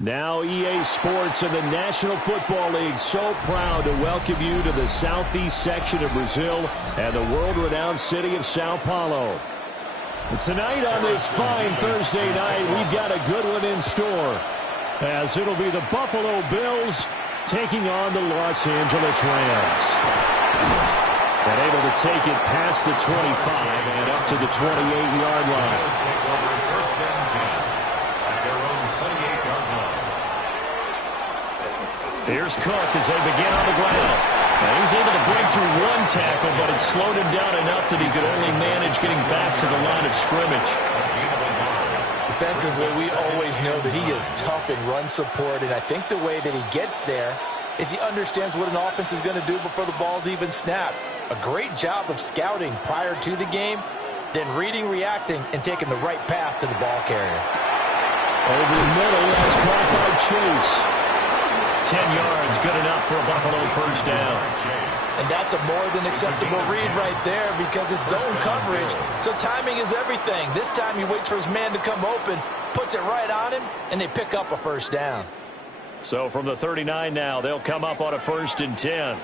Now EA Sports and the National Football League so proud to welcome you to the southeast section of Brazil and the world-renowned city of Sao Paulo. Tonight on this fine Thursday night, we've got a good one in store, as it'll be the Buffalo Bills taking on the Los Angeles Rams. And able to take it past the 25 and up to the 28-yard line. First and 10 at their own 28-yard line. Here's Cook as they begin on the ground. Now he's able to break through one tackle, but it slowed him down enough that he could only manage getting back to the line of scrimmage. Defensively, we always know that he is tough in run support, and I think the way that he gets there is he understands what an offense is going to do before the ball's even snapped. A great job of scouting prior to the game, then reading, reacting, and taking the right path to the ball carrier. Over the middle, that's caught by Chase. 10 yards, good enough for a Buffalo first down. And that's a more than acceptable read right there because it's zone coverage, so timing is everything. This time he waits for his man to come open, puts it right on him, and they pick up a first down. So from the 39 now, they'll come up on a 1st and 10.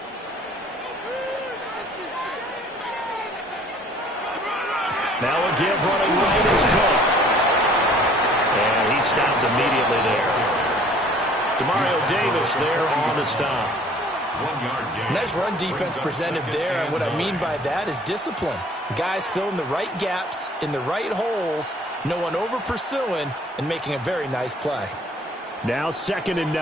Now a give running right is Cook. And he stopped immediately there. Demario Davis there on the stop. 1 yard gain. Nice run defense presented there, and what I mean by that is discipline. Guys filling the right gaps in the right holes, no one over pursuing, and making a very nice play. Now 2nd and 9.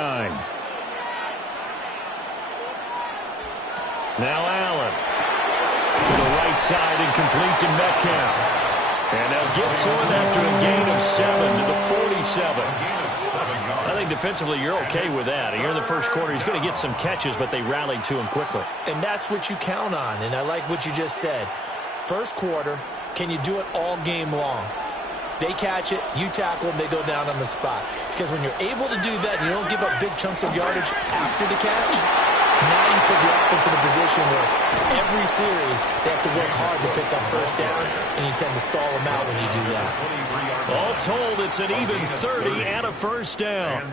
Now Allen. To the right side and complete to Metcalf. And they'll get to him after a gain of 7 to the 47. I think defensively you're okay with that. Here in the first quarter, he's going to get some catches, but they rallied to him quickly. And that's what you count on, and I like what you just said. First quarter, can you do it all game long? They catch it, you tackle them, they go down on the spot. Because when you're able to do that and you don't give up big chunks of yardage after the catch, now you put the offense in a position where every series they have to work hard to pick up first downs, and you tend to stall them out when you do that. All told, it's an even 30 and a first down.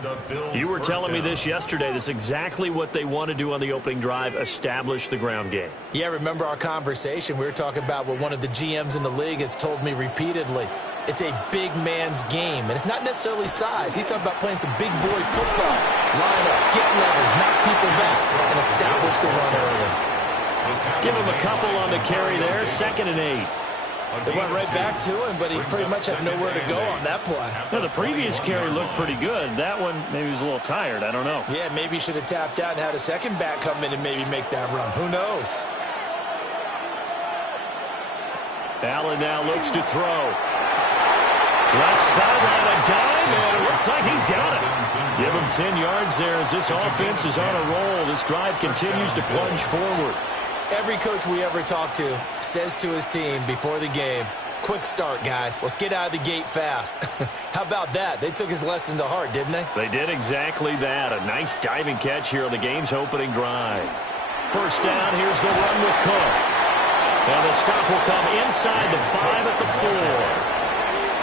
You were telling me this yesterday. This is exactly what they want to do on the opening drive, establish the ground game. Yeah, remember our conversation? We were talking about what one of the GMs in the league has told me repeatedly. It's a big man's game, and it's not necessarily size. He's talking about playing some big boy football. Line up, get levers, knock people back, and establish the run early. Give him a couple on the carry there, 2nd and 8. They went right back to him, but he pretty much had nowhere to go on that play. Now, the previous carry looked pretty good. That one, maybe he was a little tired. I don't know. Yeah, maybe he should have tapped out and had a second back come in and maybe make that run. Who knows? Allen now looks to throw. Left sideline, a dime, and it looks like he's got it. Give him 10 yards there as this offense is on a roll. This drive continues to plunge forward. Every coach we ever talk to says to his team before the game, quick start, guys. Let's get out of the gate fast. How about that? They took his lesson to heart, didn't they? They did exactly that. A nice diving catch here on the game's opening drive. First down, here's the run with Cook. And the stop will come inside the 5 at the 4.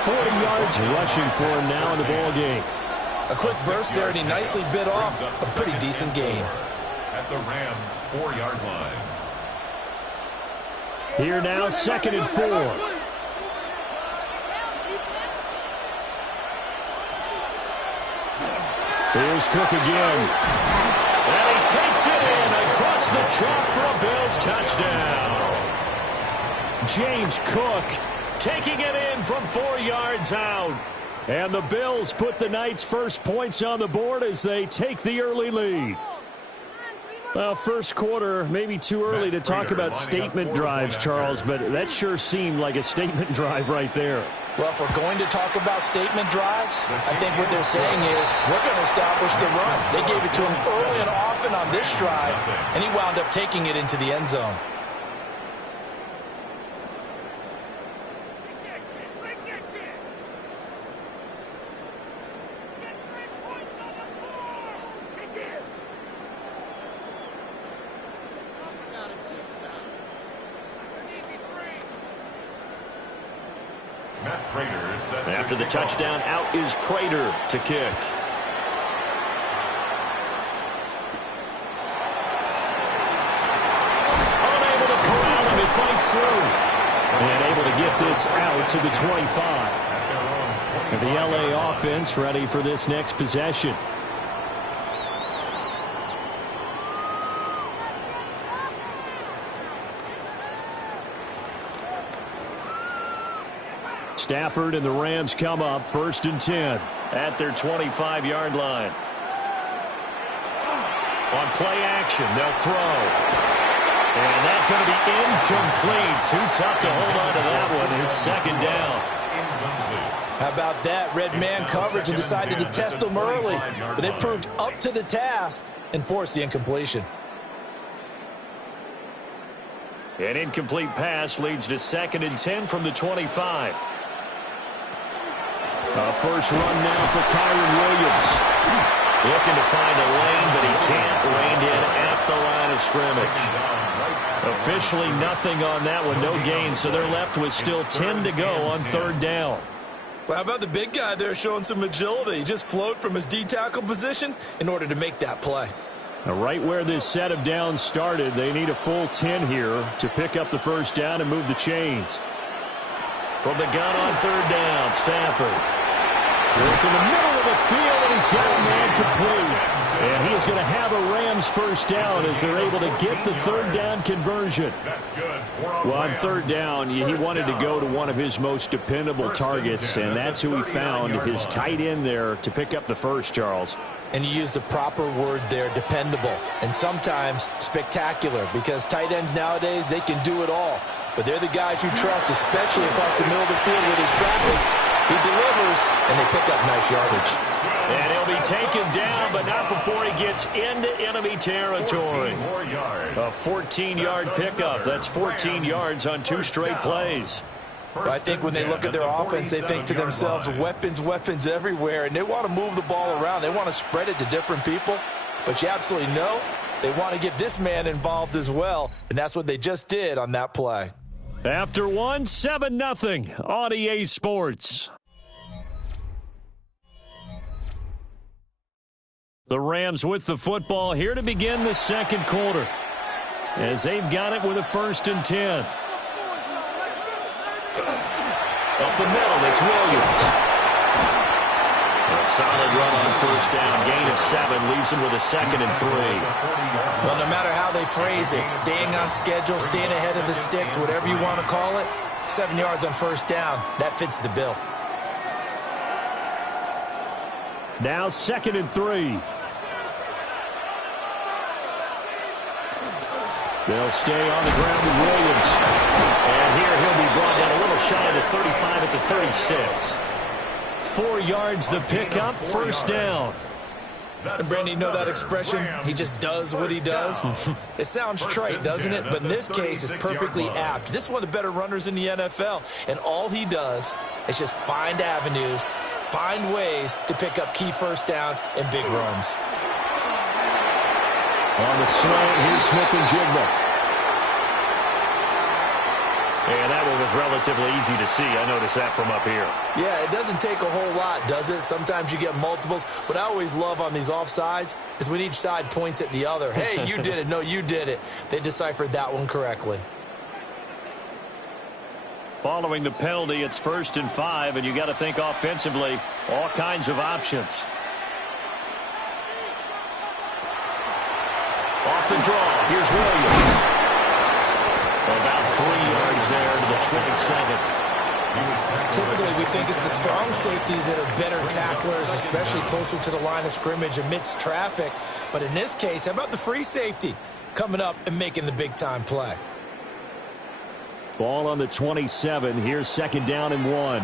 40 yards rushing for him now in the ball game. A quick burst there, and he nicely bit off a pretty decent gain. At the Rams' 4-yard line. Here now, 2nd and 4. Here's Cook again. And he takes it in across the chalk for a Bills touchdown. James Cook taking it in from 4 yards out. And the Bills put the night's first points on the board as they take the early lead. Well, first quarter, maybe too early to talk about statement drives, Charles, but that sure seemed like a statement drive right there. Well, if we're going to talk about statement drives, I think what they're saying is we're going to establish the run. They gave it to him early and often on this drive, and he wound up taking it into the end zone. After the touchdown, out is Prater to kick. through. And able to get this out to the 25. And the LA offense ready for this next possession. Stafford and the Rams come up 1st and 10 at their 25-yard line. On play action, they'll throw. And that's going to be incomplete. Too tough to hold on to that one. It's 2nd down. How about that? Red man coverage and decided to test them early. But it proved up to the task and forced the incompletion. An incomplete pass leads to 2nd and 10 from the 25. First run now for Kyren Williams. Looking to find a lane, but he can't. Reined in at the line of scrimmage. Officially nothing on that one. No gain, so they're left with still 10 to go on 3rd down. Well, how about the big guy there showing some agility? He just flowed from his D-tackle position in order to make that play. Now, right where this set of downs started, they need a full 10 here to pick up the first down and move the chains. From the gun on 3rd down, Stafford. Work in the middle of the field, and he's got a man complete. And he is going to have a Rams first down as they're able to get the 3rd down conversion. Well, on 3rd down, he wanted to go to one of his most dependable targets, and that's who he found, his tight end there, to pick up the first, Charles. And you use the proper word there, dependable, and sometimes spectacular, because tight ends nowadays, they can do it all. But they're the guys you trust, especially across the middle of the field with his traffic. He delivers, and they pick up nice yardage. And he'll be taken down, but not before he gets into enemy territory. A 14-yard pickup. That's 14 yards on 2 straight plays. But I think when they look at their offense, they think to themselves, weapons everywhere, and they want to move the ball around. They want to spread it to different people. But you absolutely know they want to get this man involved as well, and that's what they just did on that play. After 7-0 on EA Sports. The Rams with the football here to begin the 2nd quarter, as they've got it with a 1st and 10. Up the middle, it's Williams. A solid run on 1st down. Gain of 7 leaves him with a 2nd and 3. Well, no matter how they phrase it, staying on schedule, staying ahead of the sticks, whatever you want to call it, 7 yards on 1st down, that fits the bill. Now 2nd and 3. They'll stay on the ground with Williams. And here he'll be brought down a little shy of the 35 at the 36. 4 yards the pickup, 1st down. And Brandon, you know that expression? He just does what he does. It sounds trite, doesn't it? But in this case, it's perfectly apt. This is one of the better runners in the NFL. And all he does is just find avenues, find ways to pick up key 1st downs and big runs. On the slant, here's Smith-Njigba. And that one was relatively easy to see. I noticed that from up here. Yeah, it doesn't take a whole lot, does it? Sometimes you get multiples. What I always love on these offsides is when each side points at the other. Hey, you did it. No, you did it. They deciphered that one correctly. Following the penalty, it's 1st and 5, and you got to think offensively, all kinds of options. Off the draw, here's Williams. About 3 yards there to the 27. Typically, we think it's the strong safeties that are better tacklers, especially closer to the line of scrimmage amidst traffic. But in this case, how about the free safety coming up and making the big-time play? Ball on the 27. Here's 2nd down and 1.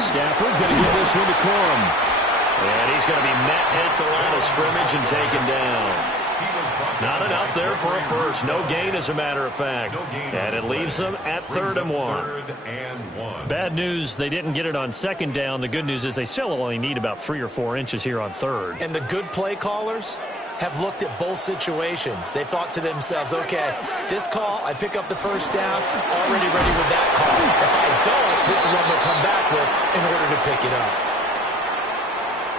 Stafford going to give this one to Corum. And he's going to be met at the line of scrimmage and taken down. Not enough there for a first. No gain, as a matter of fact. And it leaves them at 3rd and 1. Bad news, they didn't get it on 2nd down. The good news is they still only need about 3 or 4 inches here on 3rd. And the good play callers have looked at both situations. They thought to themselves, okay, this call, I pick up the first down, already ready with that call. If I don't, this is what they'll come back with in order to pick it up.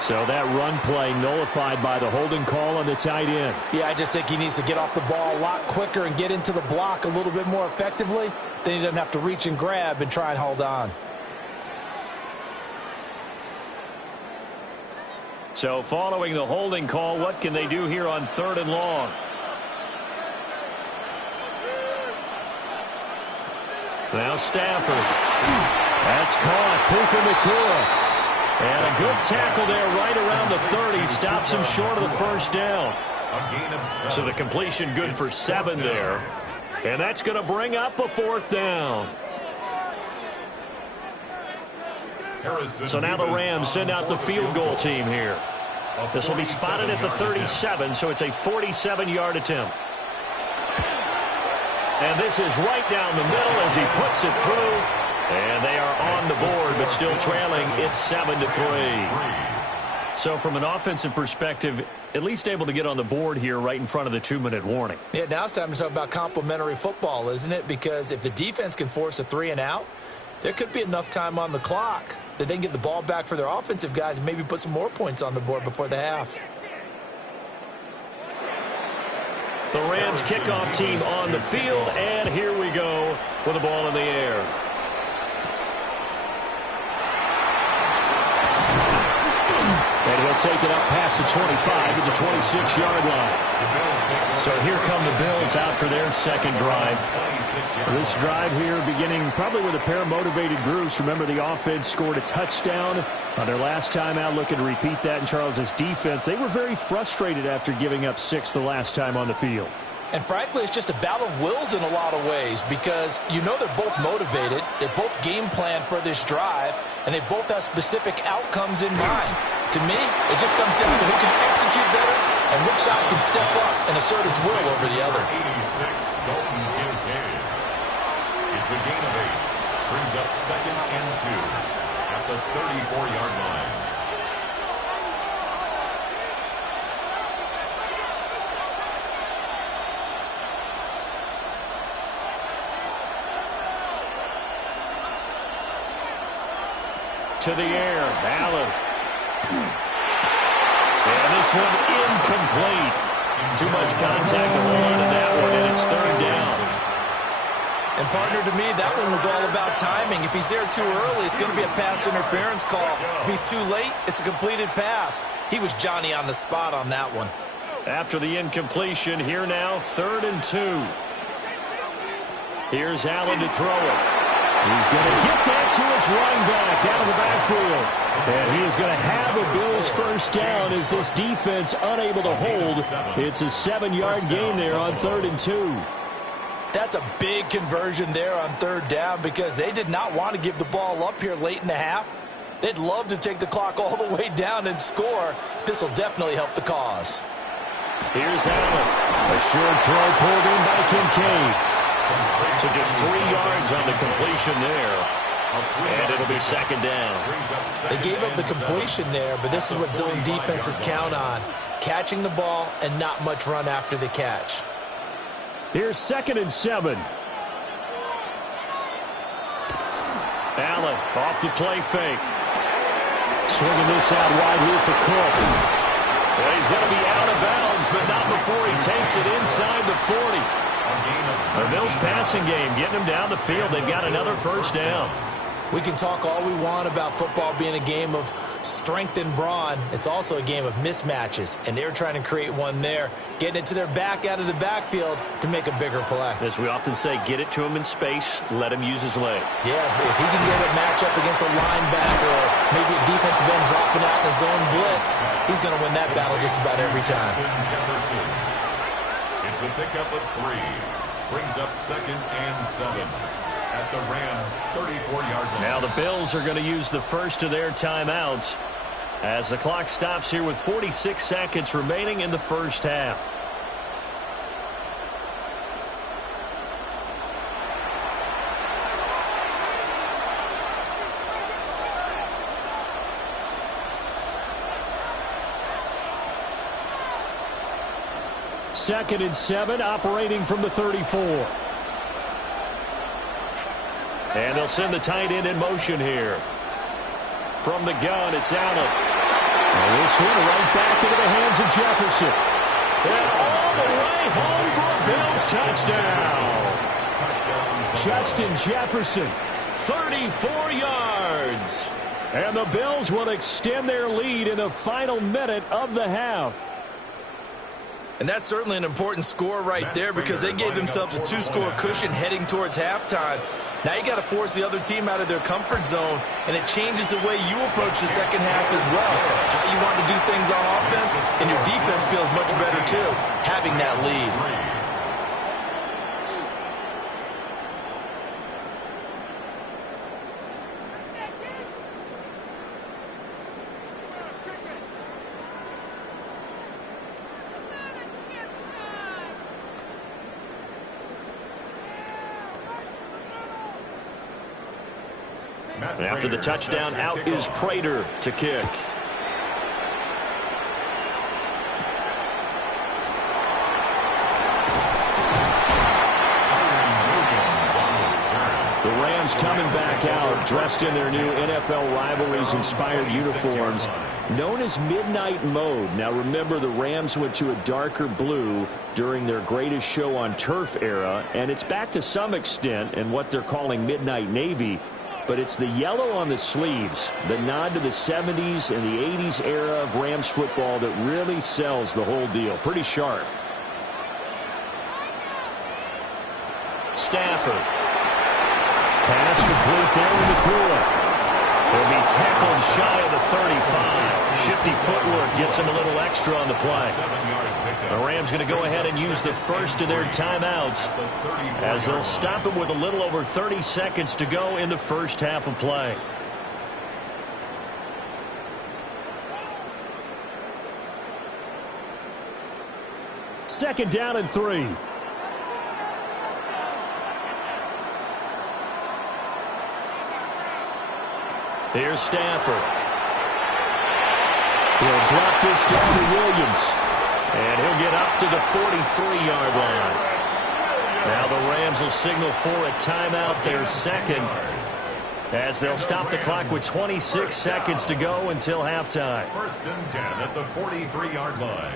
So that run play nullified by the holding call on the tight end. Yeah, I just think he needs to get off the ball a lot quicker and get into the block a little bit more effectively. Then he doesn't have to reach and grab and try and hold on. So following the holding call, what can they do here on 3rd and long? Now Stafford. That's caught. Puka Nacua. And a good tackle there right around the 30. Stops him short of the first down. So the completion good for 7 there. And that's going to bring up a 4th down. So now the Rams send out the field goal team here. This will be spotted at the 37, so it's a 47-yard attempt. And this is right down the middle as he puts it through. And they are on the board, but still trailing. It's 7-3. So from an offensive perspective, at least able to get on the board here right in front of the 2-minute warning. Yeah, now it's time to talk about complementary football, isn't it? Because if the defense can force a 3-and-out, there could be enough time on the clock that they can get the ball back for their offensive guys and maybe put some more points on the board before the half. The Rams kickoff team on the field, and here we go with the ball in the air. And he'll take it up past the 25 to the 26-yard line. So here come the Bills out for their second drive. This drive here beginning probably with a pair of motivated groups. Remember, the offense scored a touchdown on their last time out, looking to repeat that in Charles' defense. They were very frustrated after giving up 6 the last time on the field. And frankly, it's just a battle of wills in a lot of ways because you know they're both motivated, they both game plan for this drive, and they both have specific outcomes in mind. To me, it just comes down to who can execute better and which side can step up and assert its will over the other. 86, Dalton Kincaid. It's a gain of 8. Brings up 2nd and 2 at the 34-yard line. To the air, Allen. And this one incomplete. Too much contact to hold on to that one, and it's 3rd down. And partner, to me, that one was all about timing. If he's there too early, it's going to be a pass interference call. If he's too late, it's a completed pass. He was Johnny on the spot on that one. After the incompletion, here now, 3rd and 2. Here's Allen to throw it. He's going to get that to his running back out of the backfield. And he is going to have a Bills first down as this defense unable to hold. It's a 7-yard gain there on 3rd and 2. That's a big conversion there on 3rd down because they did not want to give the ball up here late in the half. They'd love to take the clock all the way down and score. This will definitely help the cause. Here's Allen. A short throw pulled in by Kincaid. So just 3 yards on the completion there. And it'll be 2nd down. They gave up the completion there, but this is what zone defenses count on. Catching the ball and not much run after the catch. Here's 2nd and 7. Allen off the play fake. Swinging this out wide here for Cook. Well, he's going to be out of bounds, but not before he takes it inside the 40. The Bills passing game, getting them down the field. They've got another first down. We can talk all we want about football being a game of strength and brawn. It's also a game of mismatches, and they're trying to create one there, getting it to their back out of the backfield to make a bigger play. As we often say, get it to him in space, let him use his leg. Yeah, if he can get a matchup against a linebacker or maybe a defensive end dropping out in a zone blitz, he's going to win that battle just about every time. It's a pickup of 3. Brings up 2nd and 7. At the Rams' 34-yard line. Now the Bills are going to use the first of their timeouts as the clock stops here with 46 seconds remaining in the first half. Second and 7, operating from the 34. And they'll send the tight end in motion here. From the gun, it's Allen. And this one right back into the hands of Jefferson. And all the way home for a Bills touchdown. Justin Jefferson, 34 yards. And the Bills will extend their lead in the final minute of the half. And that's certainly an important score right there because they gave themselves a 2-score cushion heading towards halftime. Now you got to force the other team out of their comfort zone, and it changes the way you approach the second half as well. How you want to do things on offense, and your defense feels much better too, having that lead. After the touchdown, out is Prater to kick. The Rams coming back out, dressed in their new NFL rivalries-inspired uniforms, known as Midnight Mode. Now remember, the Rams went to a darker blue during their Greatest Show on Turf era, and it's back to some extent in what they're calling Midnight Navy. But it's the yellow on the sleeves, the nod to the 70s and the 80s era of Rams football that really sells the whole deal. Pretty sharp. Stafford. Pass complete there in the cooler. He'll be tackled shy of the 35. Shifty footwork gets him a little extra on the play. The Rams going to go ahead and use the first of their timeouts as they'll stop it with a little over 30 seconds to go in the first half of play. Second down and 3. Here's Stafford. He'll drop this down to Williams. And he'll get up to the 43-yard line. Now the Rams will signal for a timeout, their second, as they'll stop the clock with 26 seconds to go until halftime. First and 10 at the 43-yard line.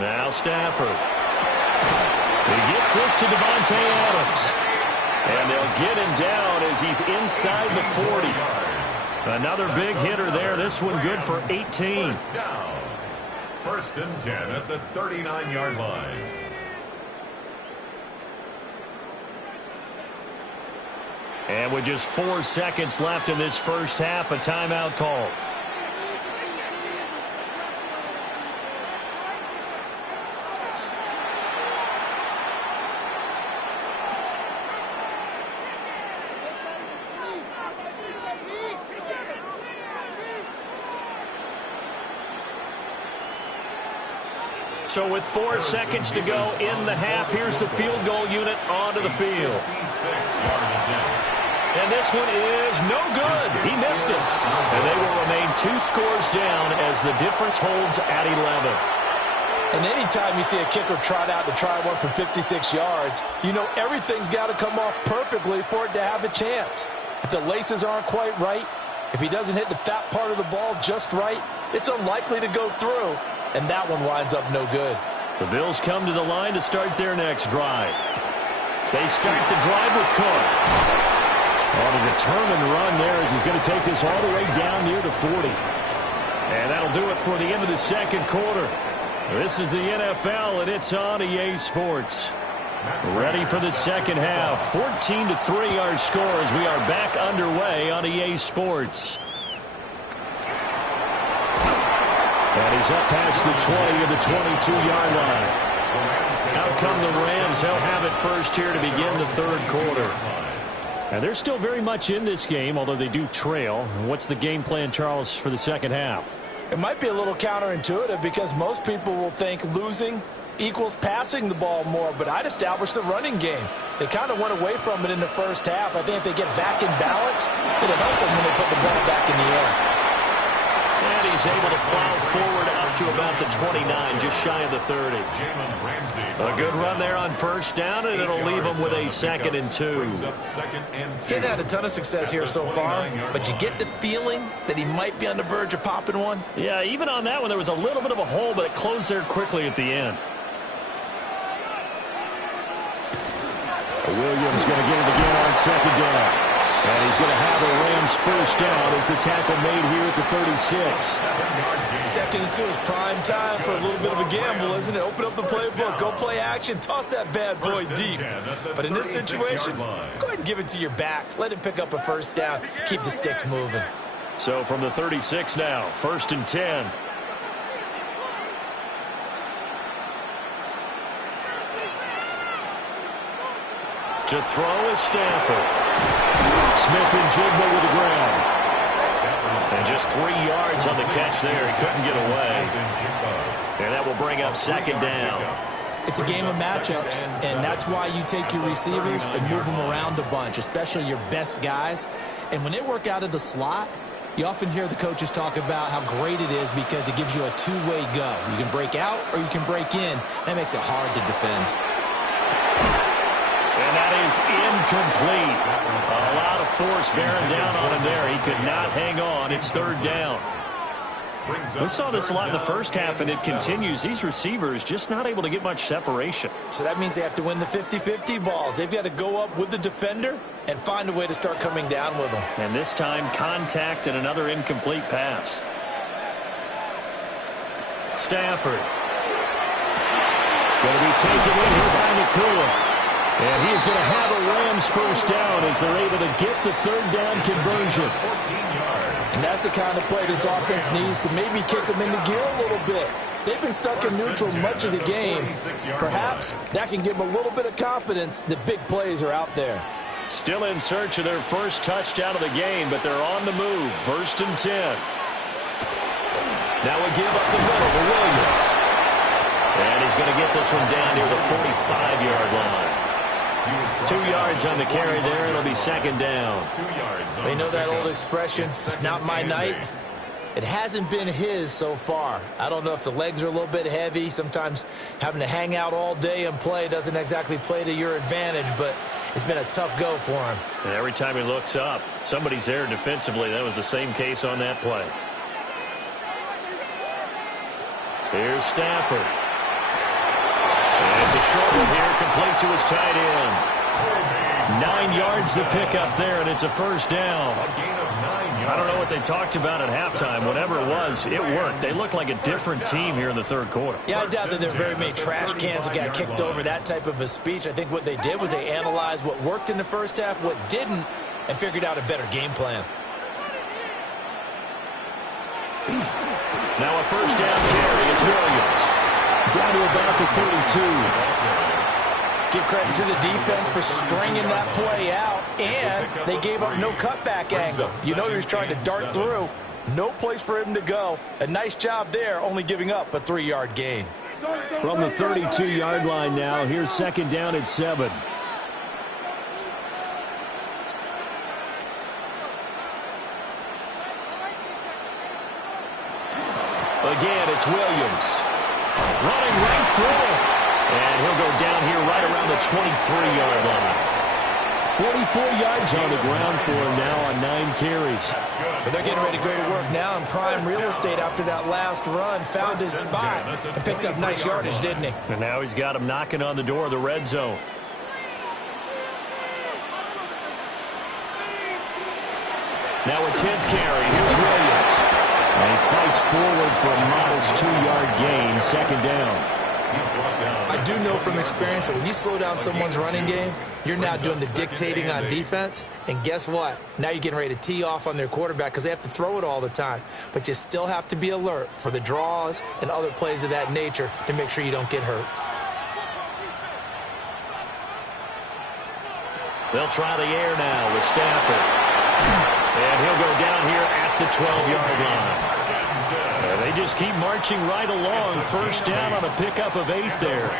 Now Stafford. He gets this to Davante Adams. And they'll get him down as he's inside the 40. Another big hitter there. This one good for 18. First down. First and 10 at the 39-yard line. And with just 4 seconds left in this first half, a timeout call. So with 4 seconds to go in the half, here's the field goal unit onto the field. And this one is no good. He missed it. And they will remain 2 scores down as the difference holds at 11. And anytime you see a kicker trot out to try one for 56 yards, you know everything's got to come off perfectly for it to have a chance. If the laces aren't quite right, if he doesn't hit the fat part of the ball just right, it's unlikely to go through. And that one winds up no good. The Bills come to the line to start their next drive. They start the drive with Cook. On a determined run there as he's going to take this all the way down near the 40. And that'll do it for the end of the second quarter. This is the NFL, and it's on EA Sports. Ready for the second half. 14-3 our score as we are back underway on EA Sports. And he's up past the 20 of the 22-yard line. Out come the Rams. They'll have it first here to begin the third quarter. And they're still very much in this game, although they do trail. What's the game plan, Charles, for the second half? It might be a little counterintuitive because most people will think losing equals passing the ball more, but I'd establish the running game. They kind of went away from it in the first half. I think if they get back in balance, it'll help them when they put the ball back in the air. And he he's able to plow forward up to about the 29, just shy of the 30. A good run there on first down, and it'll leave him with a 2nd and 2. He hadn't had a ton of success here so far, but you get the feeling that he might be on the verge of popping one. Yeah, even on that one, there was a little bit of a hole, but it closed there quickly at the end. Williams going to get it again on 2nd down. And he's going to have a Rams first down as the tackle made here at the 36. 2nd and 2 is prime time for a little bit of a gamble, isn't it? Open up the playbook, go play action, toss that bad boy deep. But in this situation, go ahead and give it to your back. Let him pick up a first down. Keep the sticks moving. So from the 36 now, 1st and 10. To throw is Stafford. Smith and Jigba with the ground. And just 3 yards on the catch there. He couldn't get away. And that will bring up 2nd down. It's a game of matchups, and that's why you take your receivers and move them around a bunch, especially your best guys. And when they work out of the slot, you often hear the coaches talk about how great it is because it gives you a two-way go. You can break out or you can break in. That makes it hard to defend. And that is incomplete. A lot of force bearing down on him there. He could not hang on. It's 3rd down. We saw this a lot in the first half, and it continues. These receivers just not able to get much separation. So that means they have to win the 50-50 balls. They've got to go up with the defender and find a way to start coming down with them. And this time, contact and another incomplete pass. Stafford. Going to be taken in here by Nakua. And he's going to have a Rams first down as they're able to get the 3rd down conversion. And that's the kind of play this offense needs to maybe kick them into gear a little bit. They've been stuck in neutral much of the game. Perhaps that can give them a little bit of confidence that big plays are out there. Still in search of their first touchdown of the game, but they're on the move. 1st and 10. Now we give up the middle to Williams. And he's going to get this one down near the 45-yard line. 2 yards on the carry there. It'll be 2nd down. You know that old expression, it's not my night? It hasn't been his so far. I don't know if the legs are a little bit heavy. Sometimes having to hang out all day and play doesn't exactly play to your advantage, but it's been a tough go for him. And every time he looks up, somebody's there defensively. That was the same case on that play. Here's Stafford. And it's a short one here, complete to his tight end. 9 yards to pick up there, and it's a first down. I don't know what they talked about at halftime. Whatever it was, it worked. They look like a different team here in the 3rd quarter. Yeah, I doubt that there are very many trash cans that got kicked over, that type of a speech. I think what they did was they analyzed what worked in the first half, what didn't, and figured out a better game plan. Now a first down carry. It's Williams. Down to about the 32. Give credit to the defense for stringing that play out, and they gave up no cutback angle. You know you're trying to dart through. No place for him to go. A nice job there, only giving up a 3-yard gain. From the 32-yard line now, here's 2nd down at 7. Again, it's Williams. Running right through. And he'll go down here right around the 23-yard line. 44 yards on the ground for him now on 9 carries. But they're getting ready to go to work now in prime real estate after that last run. Found his spot and picked up nice yardage, didn't he? And now he's got him knocking on the door of the red zone. Now a 10th carry. Here's Williams. And he fights forward for a modest 2-yard gain, 2nd down. I do know from experience that when you slow down someone's running game, you're now doing the dictating on defense. And guess what? Now you're getting ready to tee off on their quarterback because they have to throw it all the time. But you still have to be alert for the draws and other plays of that nature to make sure you don't get hurt. They'll try the air now with Stafford. And he'll go down here at the 12-yard line. They just keep marching right along. First down on a pickup of 8 there.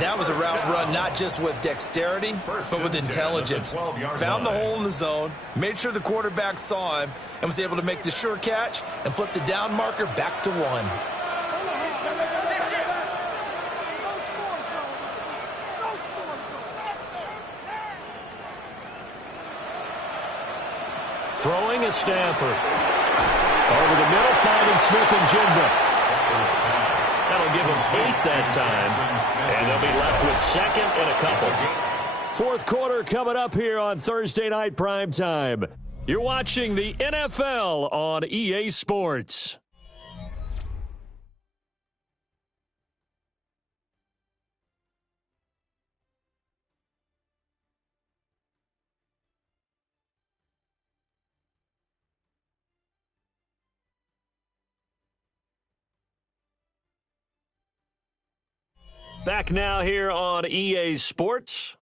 That was a route run not just with dexterity, but with intelligence. Found the hole in the zone, made sure the quarterback saw him, and was able to make the sure catch and flip the down marker back to 1. Throwing is Stafford. Over the middle, finding Smith-Njigba. That'll give them 8 that time, and they'll be left with second and a couple. Fourth quarter coming up here on Thursday Night Primetime. You're watching the NFL on EA Sports. Back now here on EA Sports.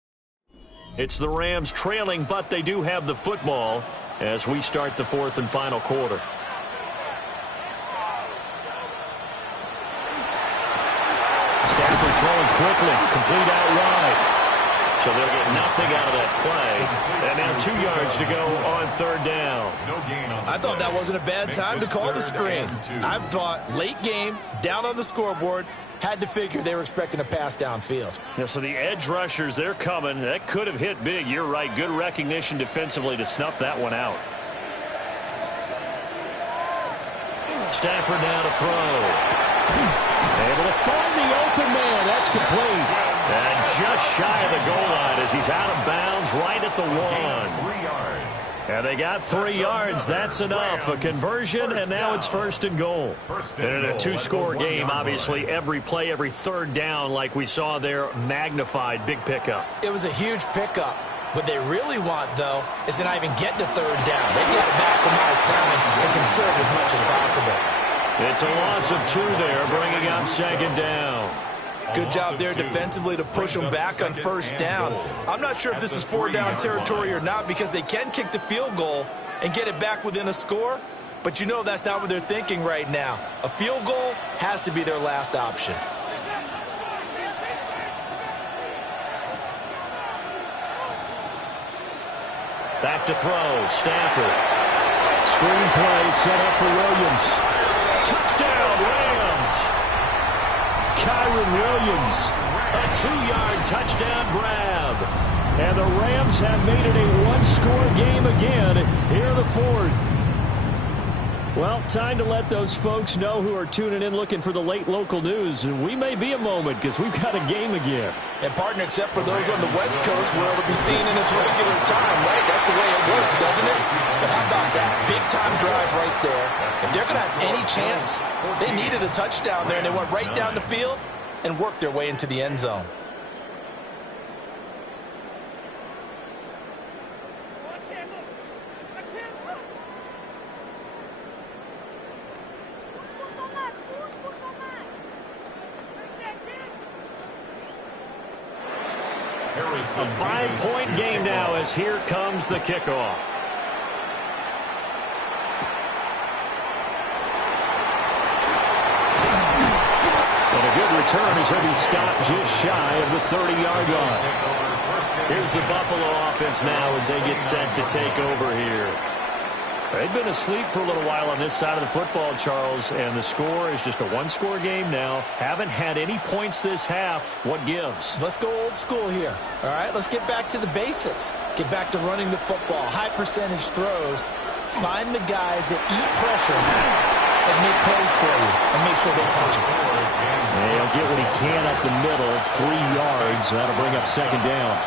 It's the Rams trailing, but they do have the football as we start the fourth and final quarter. Stafford throwing quickly, complete out wide. So they'll get nothing out of that play. And now 2 yards to go on third down. I thought that wasn't a bad time to call the screen. I thought late game, down on the scoreboard, had to figure they were expecting a pass downfield. Yeah, so the edge rushers, they're coming. That could have hit big. You're right. Good recognition defensively to snuff that one out. Stafford now to throw. Able to find the open man. That's complete. And just shy of the goal line as he's out of bounds right at the 1. 3 yards. And they got 3 yards. That's enough. A conversion, and now it's first and goal. And in a 2-score game, obviously, every play, every third down, like we saw there, magnified. Big pickup. It was a huge pickup. What they really want, though, is to not even get to third down. They've got to maximize time and conserve as much as possible. It's a loss of 2 there, bringing up second down. Good job there defensively to push them back on first down. I'm not sure if this is 4-down territory or not because they can kick the field goal and get it back within a score. But you know that's not what they're thinking right now. A field goal has to be their last option. Back to throw, Stafford. Screen play set up for Williams. Touchdown, Rams. Kyren Williams, a 2-yard touchdown grab. And the Rams have made it a 1-score game again here in the fourth. Well, time to let those folks know who are tuning in looking for the late local news. And we may be a moment because we've got a game again. And, partner, except for those on the West Coast, where it'll be seen in its regular time, right? That's the way it works, doesn't it? But how about that big-time drive right there? If they're going to have any chance, they needed a touchdown there, and they went right down the field and worked their way into the end zone. A 5-point game now as here comes the kickoff. And a good return as he'll be stopped just shy of the 30-yard line. Here's the Buffalo offense now as they get set to take over here. They've been asleep for a little while on this side of the football, Charles, and the score is just a 1-score game now. Haven't had any points this half. What gives? Let's go old school here, all right? Let's get back to the basics. Get back to running the football, high percentage throws. Find the guys that eat pressure and make plays for you and make sure they touch it. And he'll get what he can up the middle, 3 yards. That'll bring up second down.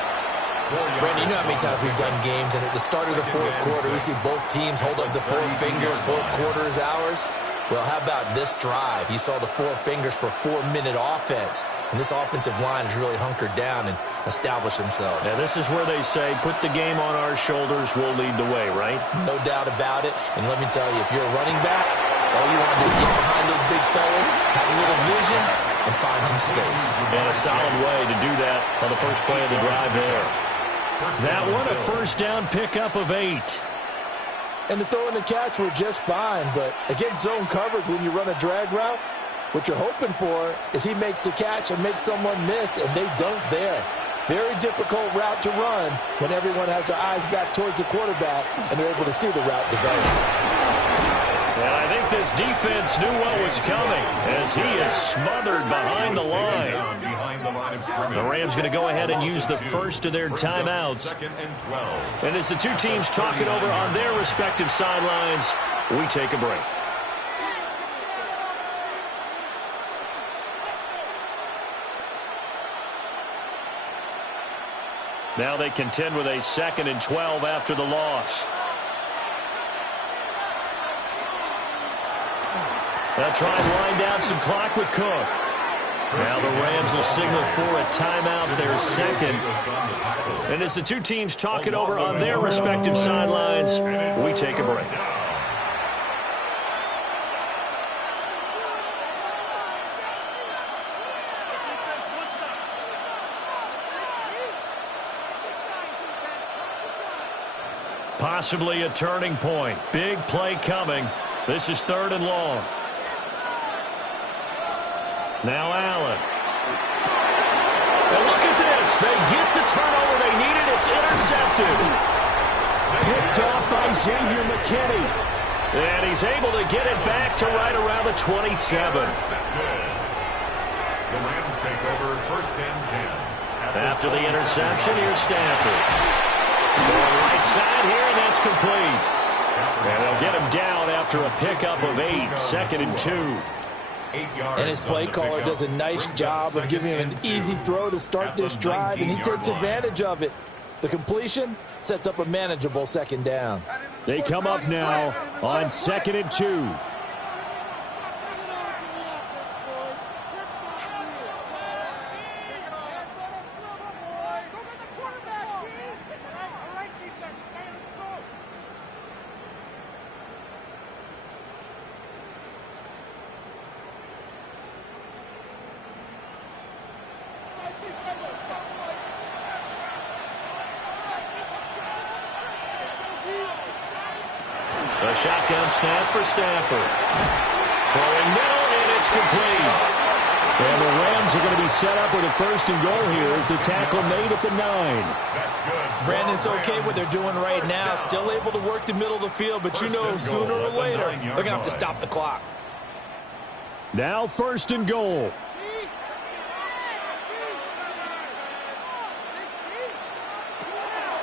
Brandon, you know how many times we've done games, and at the start of the fourth quarter, we see both teams hold up the 4 fingers, fourth quarter is ours. Well, how about this drive? You saw the 4 fingers for a 4-minute offense, and this offensive line has really hunkered down and established themselves. Now, this is where they say, put the game on our shoulders, we'll lead the way, right? No doubt about it, and let me tell you, if you're a running back, all you want to do is get behind those big fellas, have a little vision, and find some space. And a solid way to do that on the first play of the drive there. That one, a first down pickup of 8. And the throw and the catch were just fine, but against zone coverage when you run a drag route, What you're hoping for is he makes the catch and makes someone miss, and they don't there. Very difficult route to run when everyone has their eyes back towards the quarterback and they're able to see the route develop. And I think this defense knew what was coming as he is smothered behind the line. The Rams going to go ahead and use the first of their timeouts. And as the two teams talk it over on their respective sidelines, we take a break. Now they contend with a 2nd and 12 after the loss. They'll try and wind down some clock with Cook. Now the Rams will signal for a timeout, their second. And as the two teams talk it over on their respective sidelines, we take a break. Possibly a turning point. Big play coming. This is 3rd and long. Now Allen. And look at this. They get the turnover they needed. It's intercepted. Picked up by Xavier McKinney. And he's able to get it back to right around the 27. The Rams take over 1st and 10. After the interception, here's Stafford. Going right side here, and that's complete. And they'll get him down after a pickup of 8, 2nd and 2. And his play caller does a nice job of giving him an easy throw to start this drive, and he takes advantage of it. The completion sets up a manageable 2nd down. They come up now on 2nd and 2. A shotgun snap for Stafford. Throwing middle, and it's complete. And the Rams are going to be set up with a 1st and goal here as the tackle made at the 9. That's good. Brandon's okay what they're doing right now. Still able to work the middle of the field, but you know sooner or later they're going to have to stop the clock. Now 1st and goal.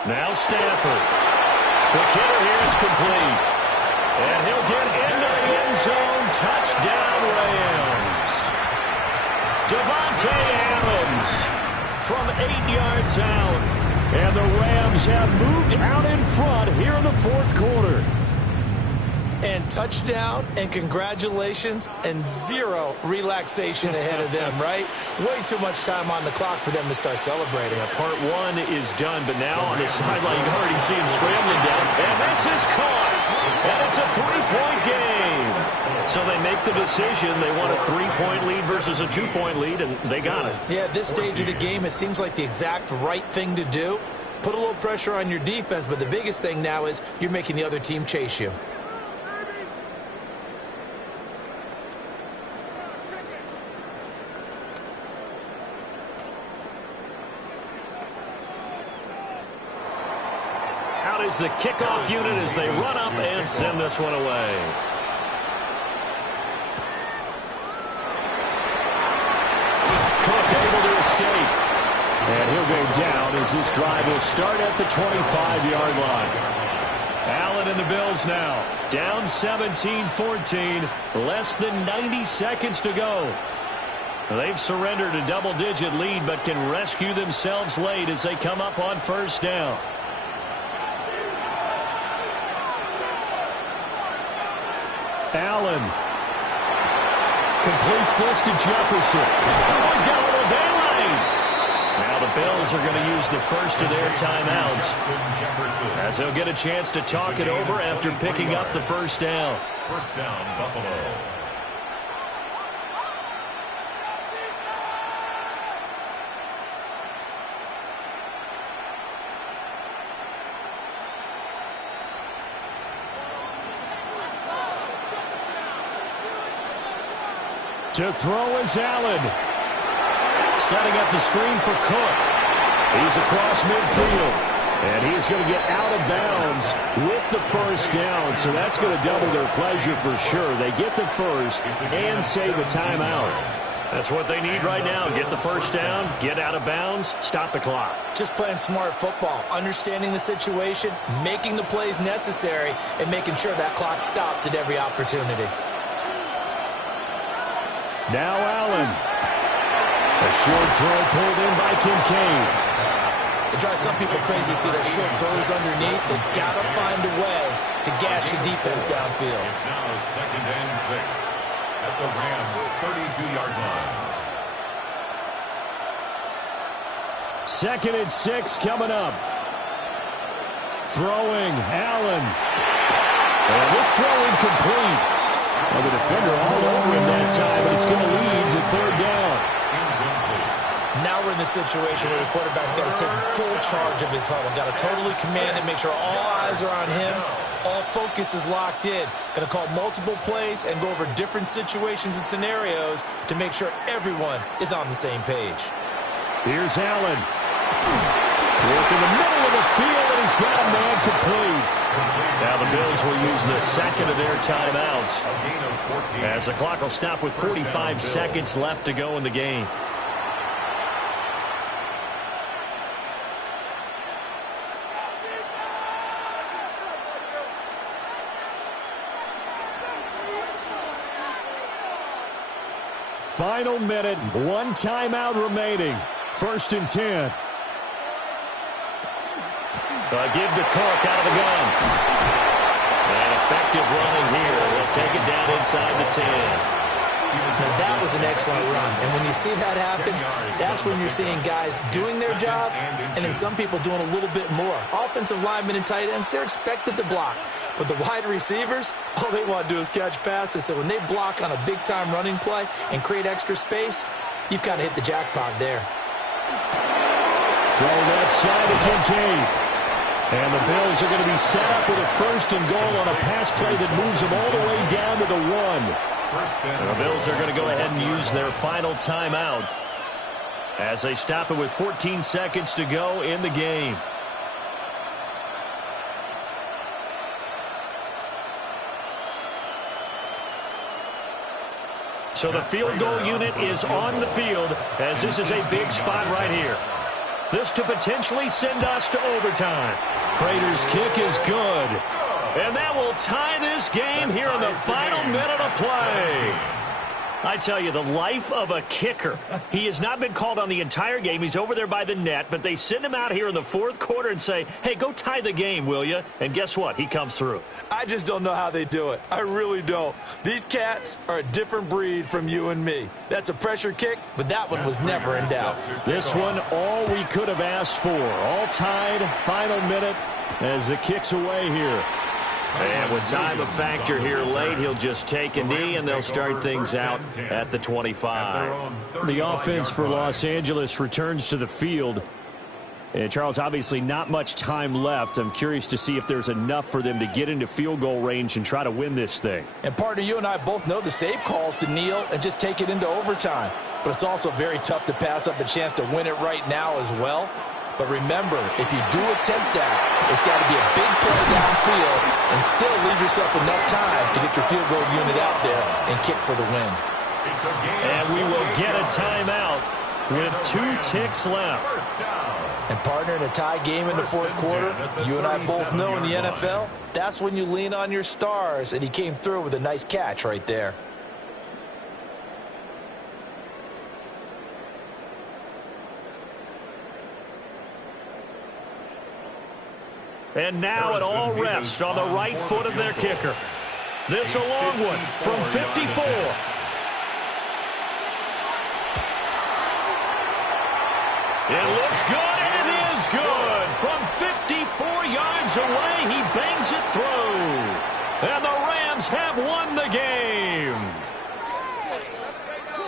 Now Stafford. The kicker here is complete. And he'll get into the end zone. Touchdown, Rams. Devontae Adams from 8 yards out. And the Rams have moved out in front here in the 4th quarter. And touchdown and congratulations and 0 relaxation ahead of them, right? Way too much time on the clock for them to start celebrating. Yeah, part 1 is done, but now on the sideline, you can already see him scrambling down. And this is caught. And it's a 3-point game. So they make the decision. They want a 3-point lead versus a 2-point lead, and they got it. Yeah, at this stage of the game, it seems like the exact right thing to do. Put a little pressure on your defense, but the biggest thing now is you're making the other team chase you. Is the kickoff unit as they run up and send this one away. Cook able to escape. And he'll go down as this drive will start at the 25-yard line. Allen and the Bills now down 17-14. Less than 90 seconds to go. They've surrendered a double-digit lead but can rescue themselves late as they come up on 1st down. Allen completes this to Jefferson. Oh, he's got a little daylight. Now the Bills are going to use the first of their timeouts as they'll get a chance to talk it over after picking up the 1st down. 1st down, Buffalo. To throw is Allen. Setting up the screen for Cook. He's across midfield. And he's going to get out of bounds with the first down. So that's going to double their pleasure for sure. They get the first and save a timeout. That's what they need right now. Get the first down, get out of bounds, stop the clock. Just playing smart football, understanding the situation, making the plays necessary, and making sure that clock stops at every opportunity. Now Allen. A short throw pulled in by Kincaid. It drives some people crazy to see their short throws underneath. They've got to find a way to gash the defense downfield. It's now 2nd and 6 at the Rams' 32-yard line. 2nd and 6 coming up. Throwing, Allen. And this throw incomplete. Well, the defender all over him that time, but it's going to lead to 3rd down. Now we're in the situation where the quarterback's got to take full charge of his huddle. Got to totally command it, make sure all eyes are on him. All focus is locked in. Going to call multiple plays and go over different situations and scenarios to make sure everyone is on the same page. Here's Allen. Work in the middle of the field, and he's got a man complete. Now the Bills will use the second of their timeouts, as the clock will stop with 45 seconds left to go in the game. Final minute, 1 timeout remaining. 1st and 10. Give to Cook out of the gun. And effective running here. They'll take it down inside the 10. Now that was an excellent run. And when you see that happen, that's when you're seeing guys doing their job and then some people doing a little bit more. Offensive linemen and tight ends, they're expected to block. But the wide receivers, all they want to do is catch passes. So when they block on a big-time running play and create extra space, you've kind of hit the jackpot there. Throw left side to Kincaid. And the Bills are going to be set up with a 1st and goal on a pass play that moves them all the way down to the 1. And the Bills are going to go ahead and use their final timeout as they stop it with 14 seconds to go in the game. So the field goal unit is on the field as this is a big spot right here. This to potentially send us to overtime. Prater's kick is good. And that will tie this game here in the final minute of play. I tell you, the life of a kicker. He has not been called on the entire game. He's over there by the net, but they send him out here in the 4th quarter and say, hey, go tie the game, will you? And guess what? He comes through. I just don't know how they do it. I really don't. These cats are a different breed from you and me. That's a pressure kick, but that one was never in doubt. This one, all we could have asked for. All tied, final minute as the kick's away here. And with time a factor here late, he'll just take a knee, and they'll start things out at the 25. The offense for Los Angeles returns to the field. And, Charles, obviously not much time left. I'm curious to see if there's enough for them to get into field goal range and try to win this thing. And, partner, you and I both know the save calls to kneel and just take it into overtime. But it's also very tough to pass up the chance to win it right now as well. But remember, if you do attempt that, it's got to be a big play downfield and still leave yourself enough time to get your field goal unit out there and kick for the win. And we will get a timeout with 2 ticks left. And, partner, in a tie game in the 4th quarter, you and I both know in the NFL, that's when you lean on your stars, and he came through with a nice catch right there. And now it all rests on the right foot of their kicker. This a long one from 54. It looks good, and it is good. From 54 yards away, he bangs it through. And the Rams have won the game.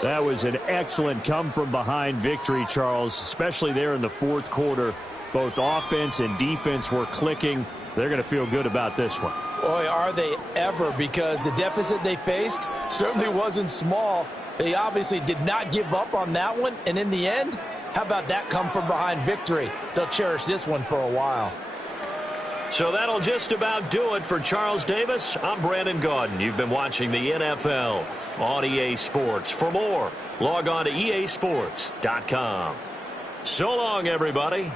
That was an excellent come-from-behind victory, Charles, especially there in the 4th quarter. Both offense and defense were clicking. They're going to feel good about this one. Boy, are they ever, because the deficit they faced certainly wasn't small. They obviously did not give up on that one, and in the end, how about that come from behind victory? They'll cherish this one for a while. So that'll just about do it for Charles Davis. I'm Brandon Gaudin. You've been watching the NFL on EA Sports. For more, log on to easports.com. So long, everybody.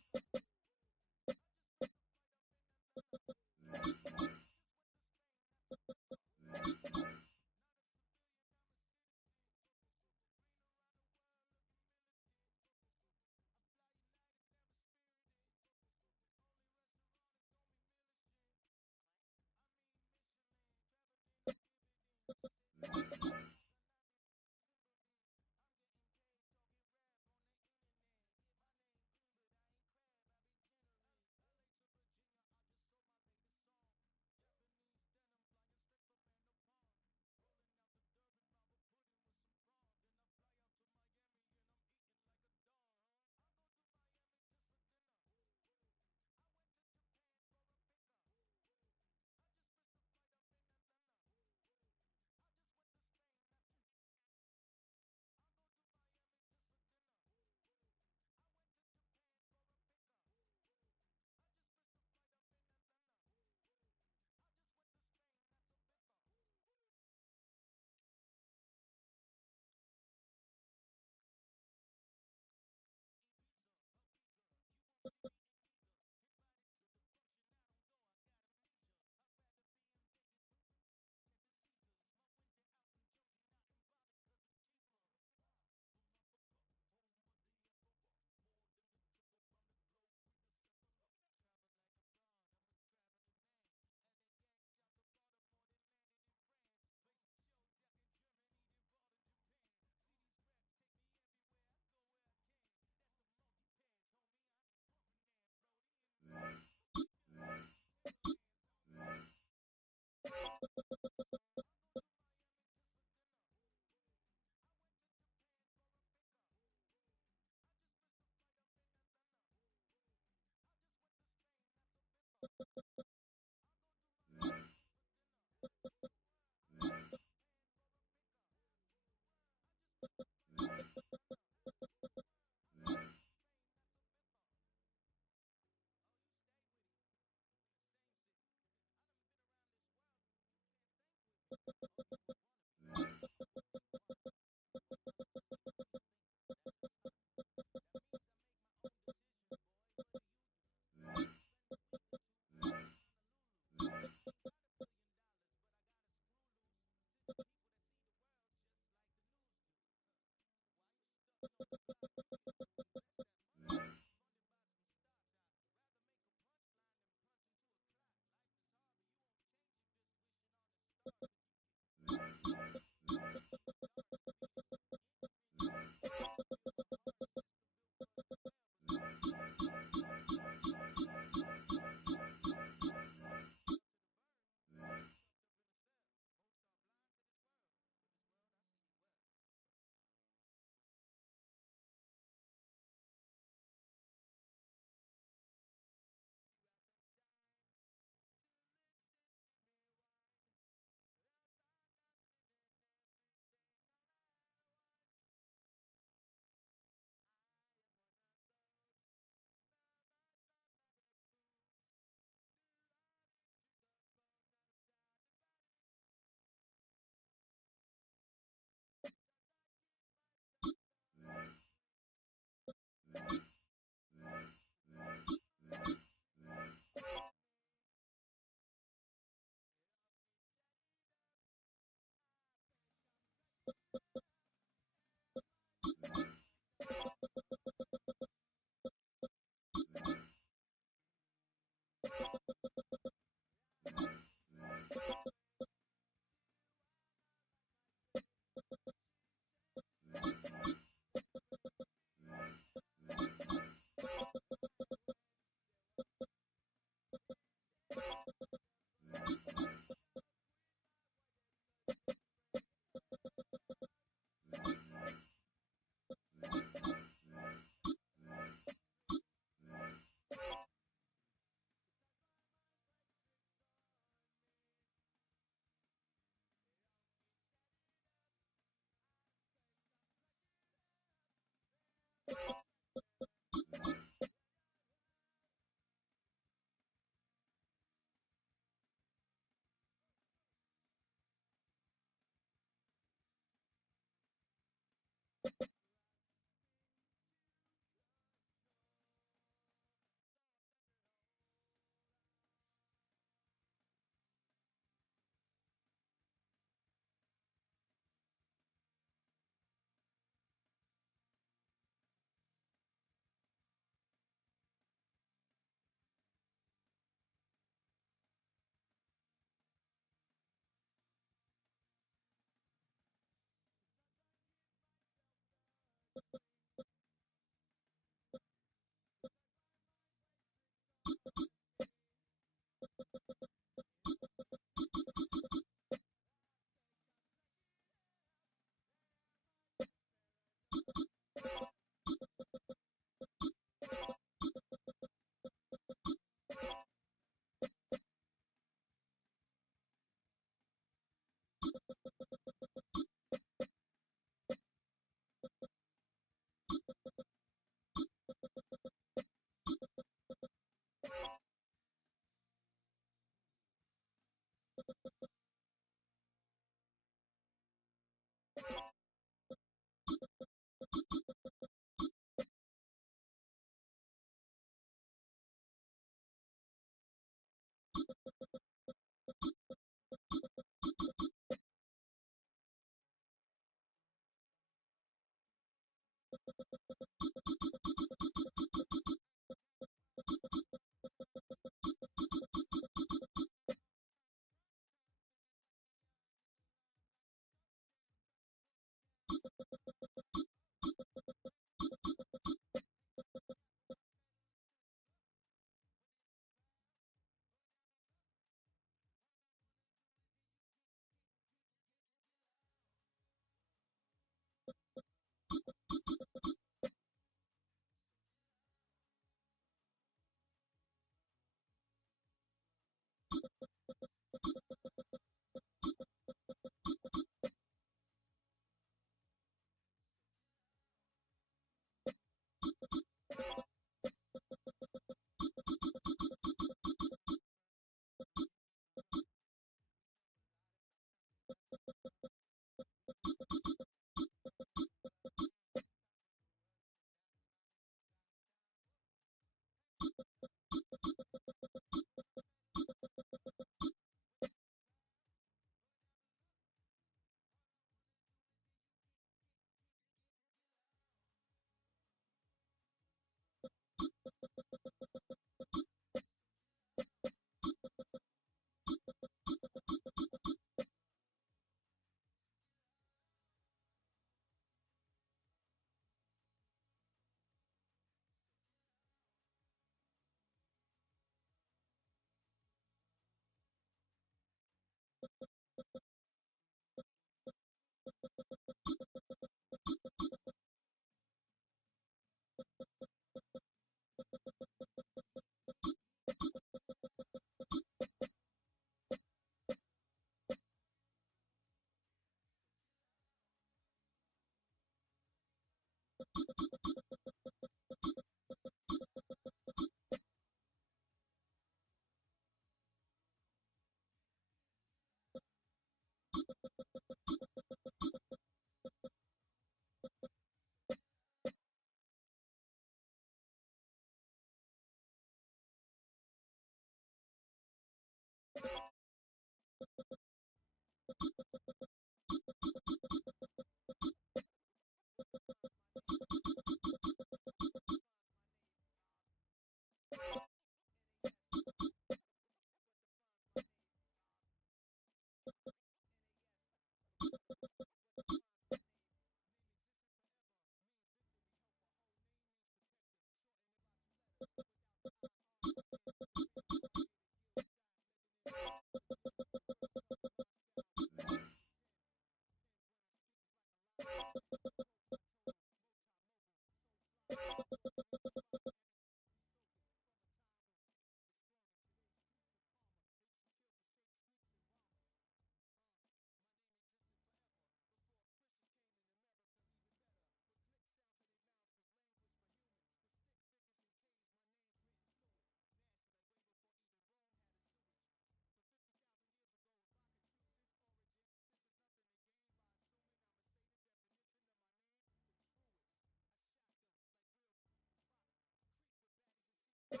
You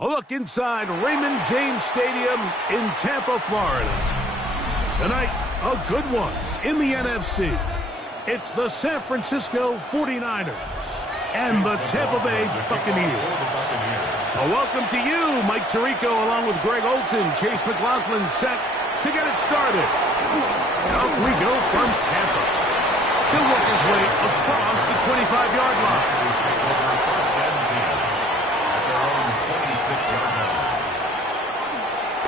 A look inside Raymond James Stadium in Tampa, Florida. Tonight, a good one in the NFC. It's the San Francisco 49ers and the Tampa Bay Buccaneers. A welcome to you, Mike Tirico, along with Greg Olson, Chase McLaughlin, set to get it started. Off we go from Tampa. He'll work his way across the 25-yard line.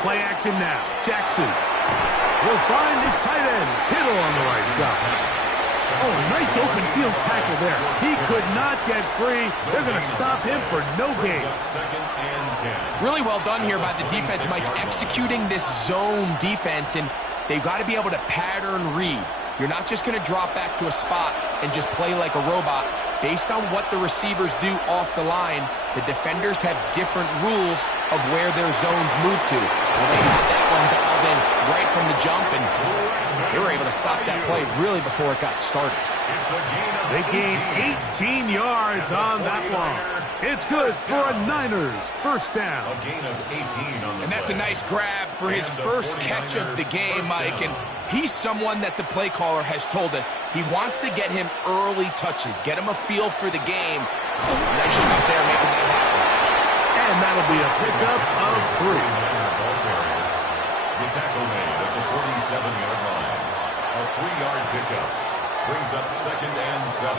Play action now. Jackson will find his tight end, Kittle, on the right side. Oh, nice open field tackle there. He could not get free. They're going to stop him for no gain. Really well done here by the defense, Mike, executing this zone defense, and they've got to be able to pattern read. You're not just going to drop back to a spot and just play like a robot. Based on what the receivers do off the line, the defenders have different rules of where their zones move to. Well, they had that one dialed in right from the jump, and they were able to stop that play really before it got started. They gained 18 yards on that one. It's good for a Niners first down. A gain of 18 on the And that's a nice grab for his first catch of the game, Mike. And he's someone that the play caller has told us he wants to get him early touches, get him a feel for the game. Nice job there making that happen. And that'll be a pickup of 3. The tackle made at the 47-yard line. A 3-yard pickup brings up 2nd and 7.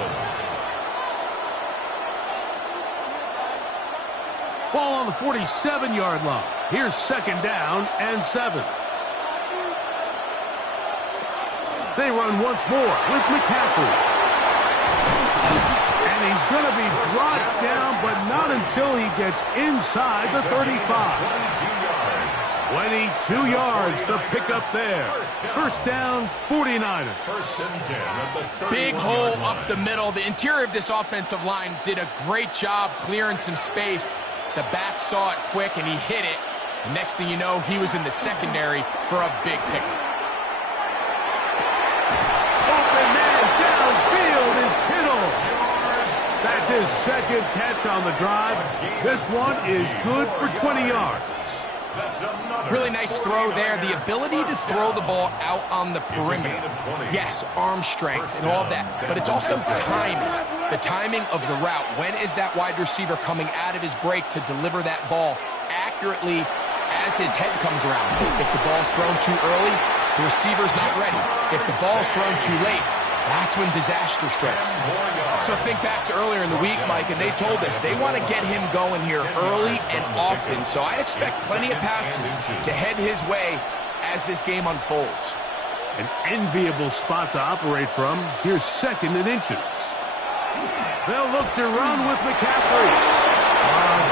Ball on the 47-yard line. Here's 2nd down and 7. They run once more with McCaffrey. And he's going to be brought down, but not until he gets inside the 35. 22 yards, the pickup there. First down, 49ers. First and 10 at the Big hole up the middle. The interior of this offensive line did a great job clearing some space. The back saw it quick, and he hit it. The next thing you know, he was in the secondary for a big pickup. Open man downfield is Kittle. That's his 2nd catch on the drive. This one is good for 20 yards. Really nice throw there. The ability to throw the ball out on the perimeter. Yes, arm strength and all of that, but it's also timing. The timing of the route. When is that wide receiver coming out of his break to deliver that ball accurately as his head comes around? If the ball's thrown too early, the receiver's not ready. If the ball's thrown too late, that's when disaster strikes. So think back to earlier in the week, Mike, and they told us they want to get him going here early and often. So I expect plenty of passes to head his way as this game unfolds. An enviable spot to operate from. Here's 2nd and inches. They'll look to run with McCaffrey.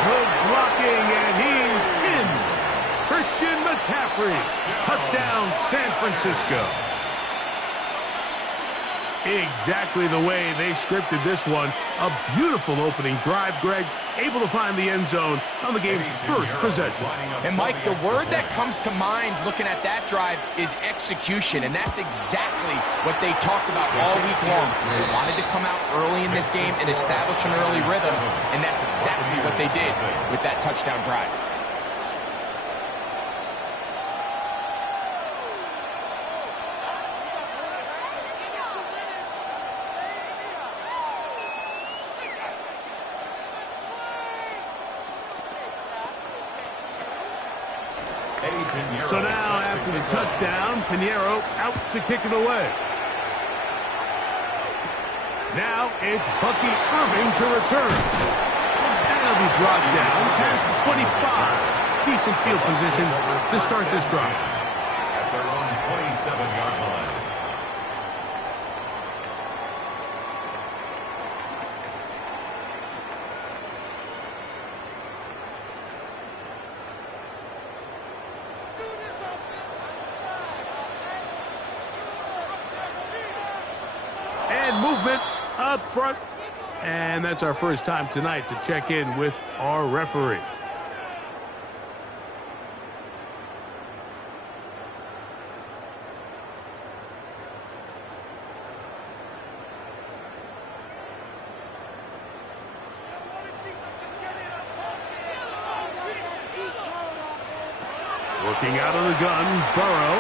Good blocking, and he's in. Christian McCaffrey. Touchdown, San Francisco. Exactly the way they scripted this one. A beautiful opening drive, Greg. Able to find the end zone on the game's first possession. And, Mike, the word that comes to mind looking at that drive is execution, and that's exactly what they talked about all week long. They wanted to come out early in this game and establish an early rhythm, and that's exactly what they did with that touchdown drive. So now, after the touchdown, Pinheiro out to kick it away. Now it's Bucky Irving to return. And he'll be brought down past the 25. Decent field position to start this drive. At their own 27-yard line. Movement up front. And that's our first time tonight to check in with our referee. Looking out of the gun, Burrow.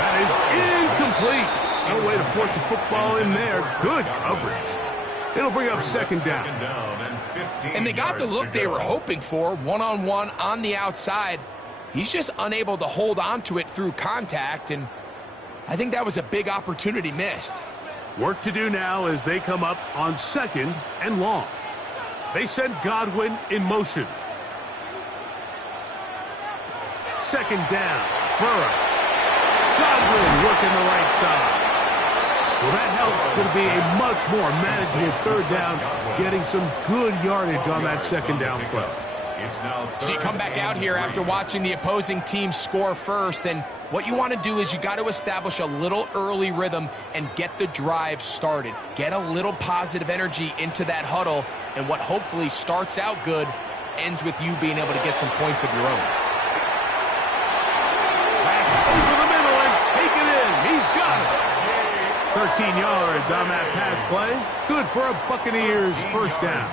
That is incomplete. No way to force the football in there. Good coverage. It'll bring up second down. And they got the look they were hoping for, one-on-one on the outside. He's just unable to hold on to it through contact, and I think that was a big opportunity missed. Work to do now as they come up on second and long. They send Godwin in motion. Second down, Burrow. Godwin working the right side. Well, that helps. It's going to be a much more manageable third down, getting some good yardage on that second down play. So you come back out here after watching the opposing team score first, and what you want to do is you got to establish a little early rhythm and get the drive started. Get a little positive energy into that huddle, and what hopefully starts out good ends with you being able to get some points of your own. That's over the middle and take it in. He's got it. 13 yards on that pass play. Good for a Buccaneers first down.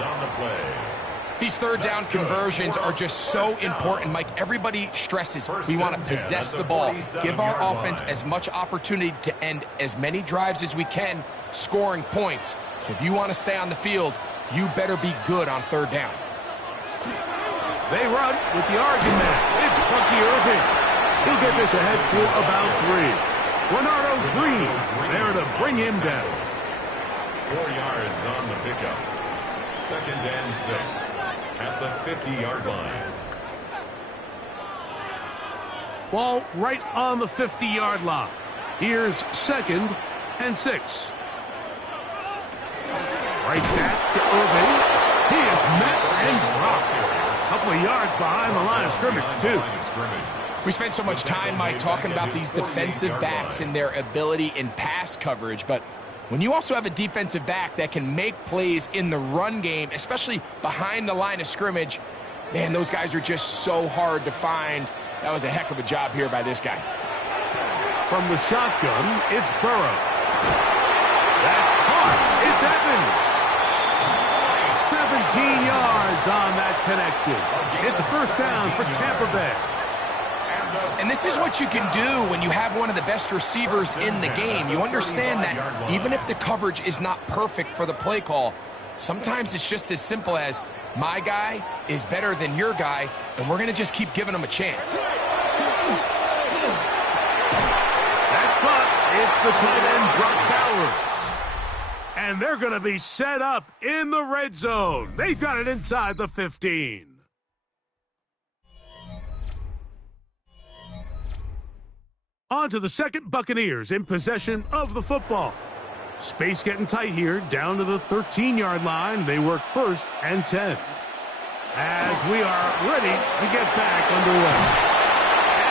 These third down conversions are just so important, Mike. Everybody stresses we want to possess the ball, give our offense as much opportunity to end as many drives as we can, scoring points. So if you want to stay on the field, you better be good on third down. They run with the argument. It's Bucky Irving. He'll get this ahead for about 3. Bernardo Green there to bring him down. 4 yards on the pickup. Second and 6 at the 50-yard line. Ball right on the 50-yard line. Here's second and 6. Right back to Irving. He is met and dropped. A couple of yards behind the line of scrimmage, too. We spent so much time, Mike, talking about these defensive backs and their ability in pass coverage, but when you also have a defensive back that can make plays in the run game, especially behind the line of scrimmage, man, those guys are just so hard to find. That was a heck of a job here by this guy. From the shotgun, it's Burrow. That's caught. It's Evans. 17 yards on that connection. It's a first down for Tampa Bay. And this is what you can do when you have one of the best receivers in the game. You understand that even if the coverage is not perfect for the play call, sometimes it's just as simple as my guy is better than your guy, and we're going to just keep giving him a chance. That's caught. It's the tight end, Brock Bowers. And they're going to be set up in the red zone. They've got it inside the 15. On to the second, Buccaneers in possession of the football. Space getting tight here, down to the 13-yard line. They work first and 10. As we are ready to get back underway.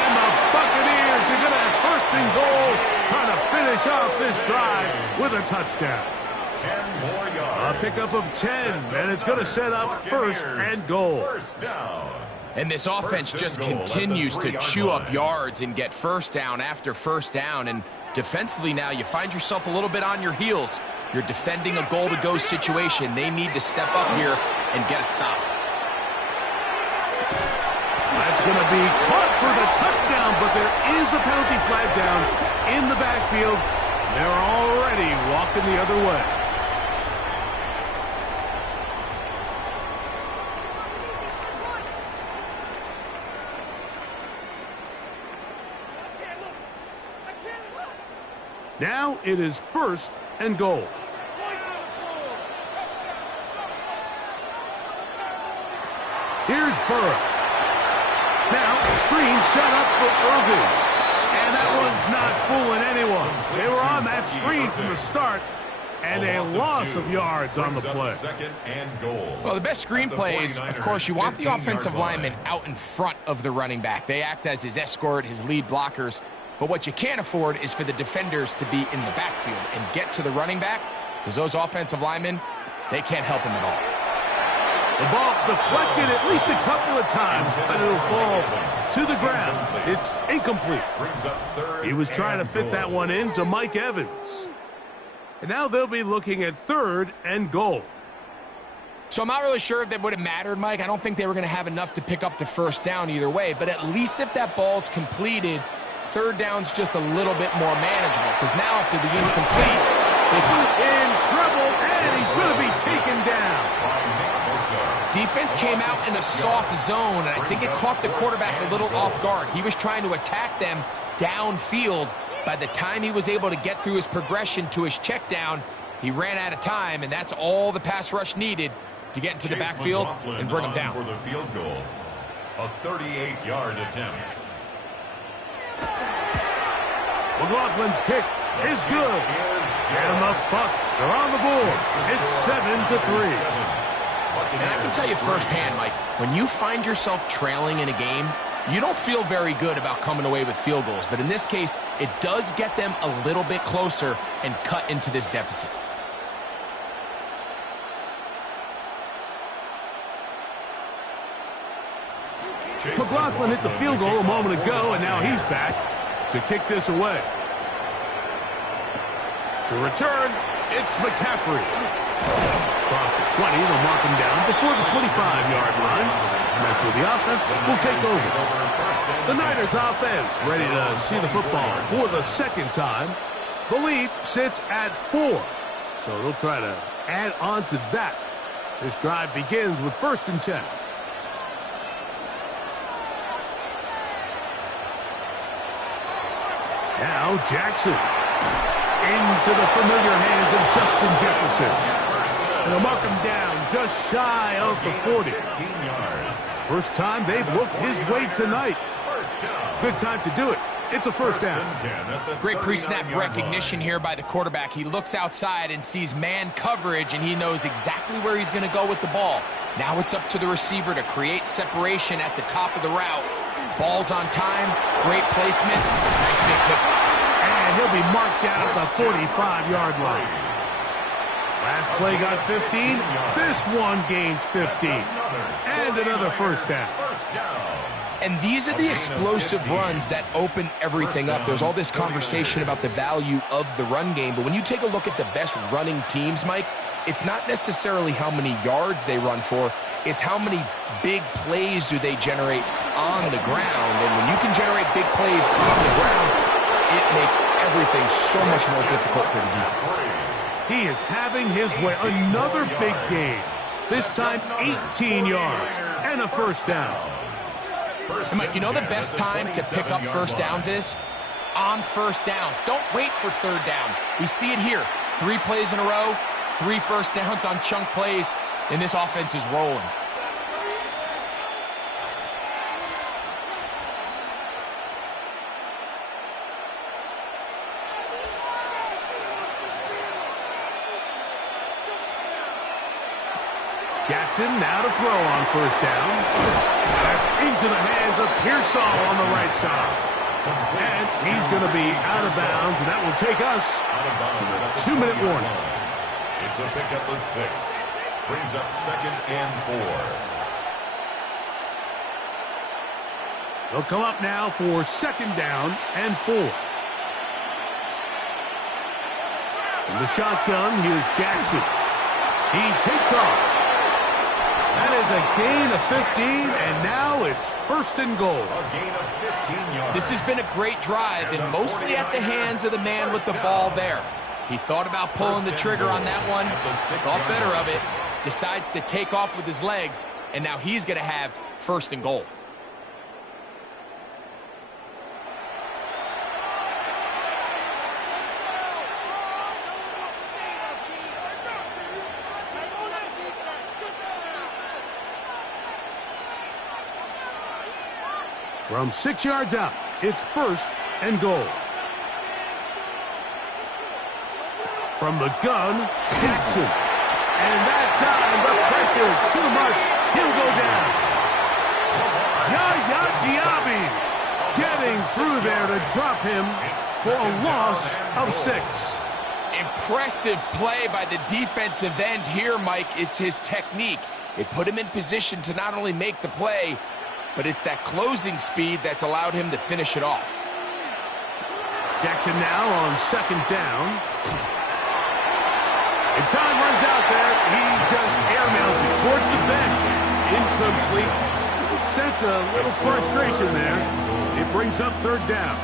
And the Buccaneers are going to have first and goal, trying to finish off this drive with a touchdown. 10 more yards. A pickup of 10, and it's going to set up first and goal. First down. And this offense just continues to chew up yards and get first down after first down. And defensively now, you find yourself a little bit on your heels. You're defending a goal-to-go situation. They need to step up here and get a stop. That's going to be caught for the touchdown, but there is a penalty flag down in the backfield. They're already walking the other way. Now it is first and goal. Here's Burrow. Now, screen set up for Irving. And that one's not fooling anyone. They were on that screen from the start, and a loss of yards on the play. Second and goal. Well, the best screen plays, of course, you want the offensive lineman out in front of the running back. They act as his escort, his lead blockers. But what you can't afford is for the defenders to be in the backfield and get to the running back, because those offensive linemen, they can't help him at all. The ball deflected at least a couple of times, but it'll fall to the ground. It's incomplete. He was trying to fit that one in to Mike Evans. And now they'll be looking at third and goal. So I'm not really sure if that would have mattered, Mike. I don't think they were going to have enough to pick up the first down either way. But at least if that ball's completed, third down's just a little bit more manageable. Because now after the incomplete, he's in trouble, and he's going to be taken down. Defense came out in a soft zone, and I think it caught the quarterback a little off guard. He was trying to attack them downfield. By the time he was able to get through his progression to his check down, he ran out of time, and that's all the pass rush needed to get into the backfield and bring him down. For the field goal, a 38-yard attempt. McLaughlin's kick is good, and the Bucs are on the board. It's 7-3. And I can tell you firsthand, Mike, when you find yourself trailing in a game, you don't feel very good about coming away with field goals. But in this case, it does get them a little bit closer and cut into this deficit. McLaughlin hit the field goal a moment ago, and now he's back to kick this away. To return, it's McCaffrey. Across the 20, they'll mark him down before the 25-yard line. And that's where the offense will take over. The Niners offense ready to see the football for the second time. The lead sits at 4. So they'll try to add on to that. This drive begins with 1st and 10. Now Jackson into the familiar hands of Justin Jefferson. And they'll mark him down just shy of the 40. First time they've looked his way tonight. Good time to do it. It's a first down. Great pre-snap recognition here by the quarterback. He looks outside and sees man coverage, and he knows exactly where he's going to go with the ball. Now it's up to the receiver to create separation at the top of the route. Ball's on time. Great placement. Nice big pick. And he'll be marked down at the 45-yard line. Last play got 15. This one gains 15. And another first down. And these are the explosive runs that open everything up. There's all this conversation about the value of the run game, but when you take a look at the best running teams, Mike, it's not necessarily how many yards they run for, it's how many big plays do they generate on the ground. And when you can generate big plays on the ground, it makes everything so much more difficult for the defense. He is having his way. Another big game. This time 18 yards and a first down. And Mike, you know the best time to pick up first downs is? On first downs. Don't wait for third down. We see it here. 3 plays in a row, 3 first downs on chunk plays, and this offense is rolling. Jackson now to throw on first down. That's into the hands of Pearsall on the right side. And he's going to be out of bounds, and that will take us to the 2-minute warning. It's a pickup of 6. Brings up 2nd and 4. They'll come up now for 2nd down and 4. In the shotgun, here's Jackson. He takes off. That is a gain of 15, and now it's 1st and goal. A gain of 15 yards. This has been a great drive, and mostly at the hands of the man with the ball there. He thought about pulling the trigger on that one, thought better of it, decides to take off with his legs, and now he's going to have 1st and goal. From 6 yards out, it's 1st and goal. From the gun, Jackson. And that time, the pressure too much. He'll go down. Yaya Diaby getting through there to drop him for a loss of 6. Impressive play by the defensive end here, Mike. It's his technique. It put him in position to not only make the play, but it's that closing speed that's allowed him to finish it off. Jackson now on 2nd down. And time runs out there. He just airmails it towards the bench. Incomplete. You can sense a little frustration there. It brings up third down.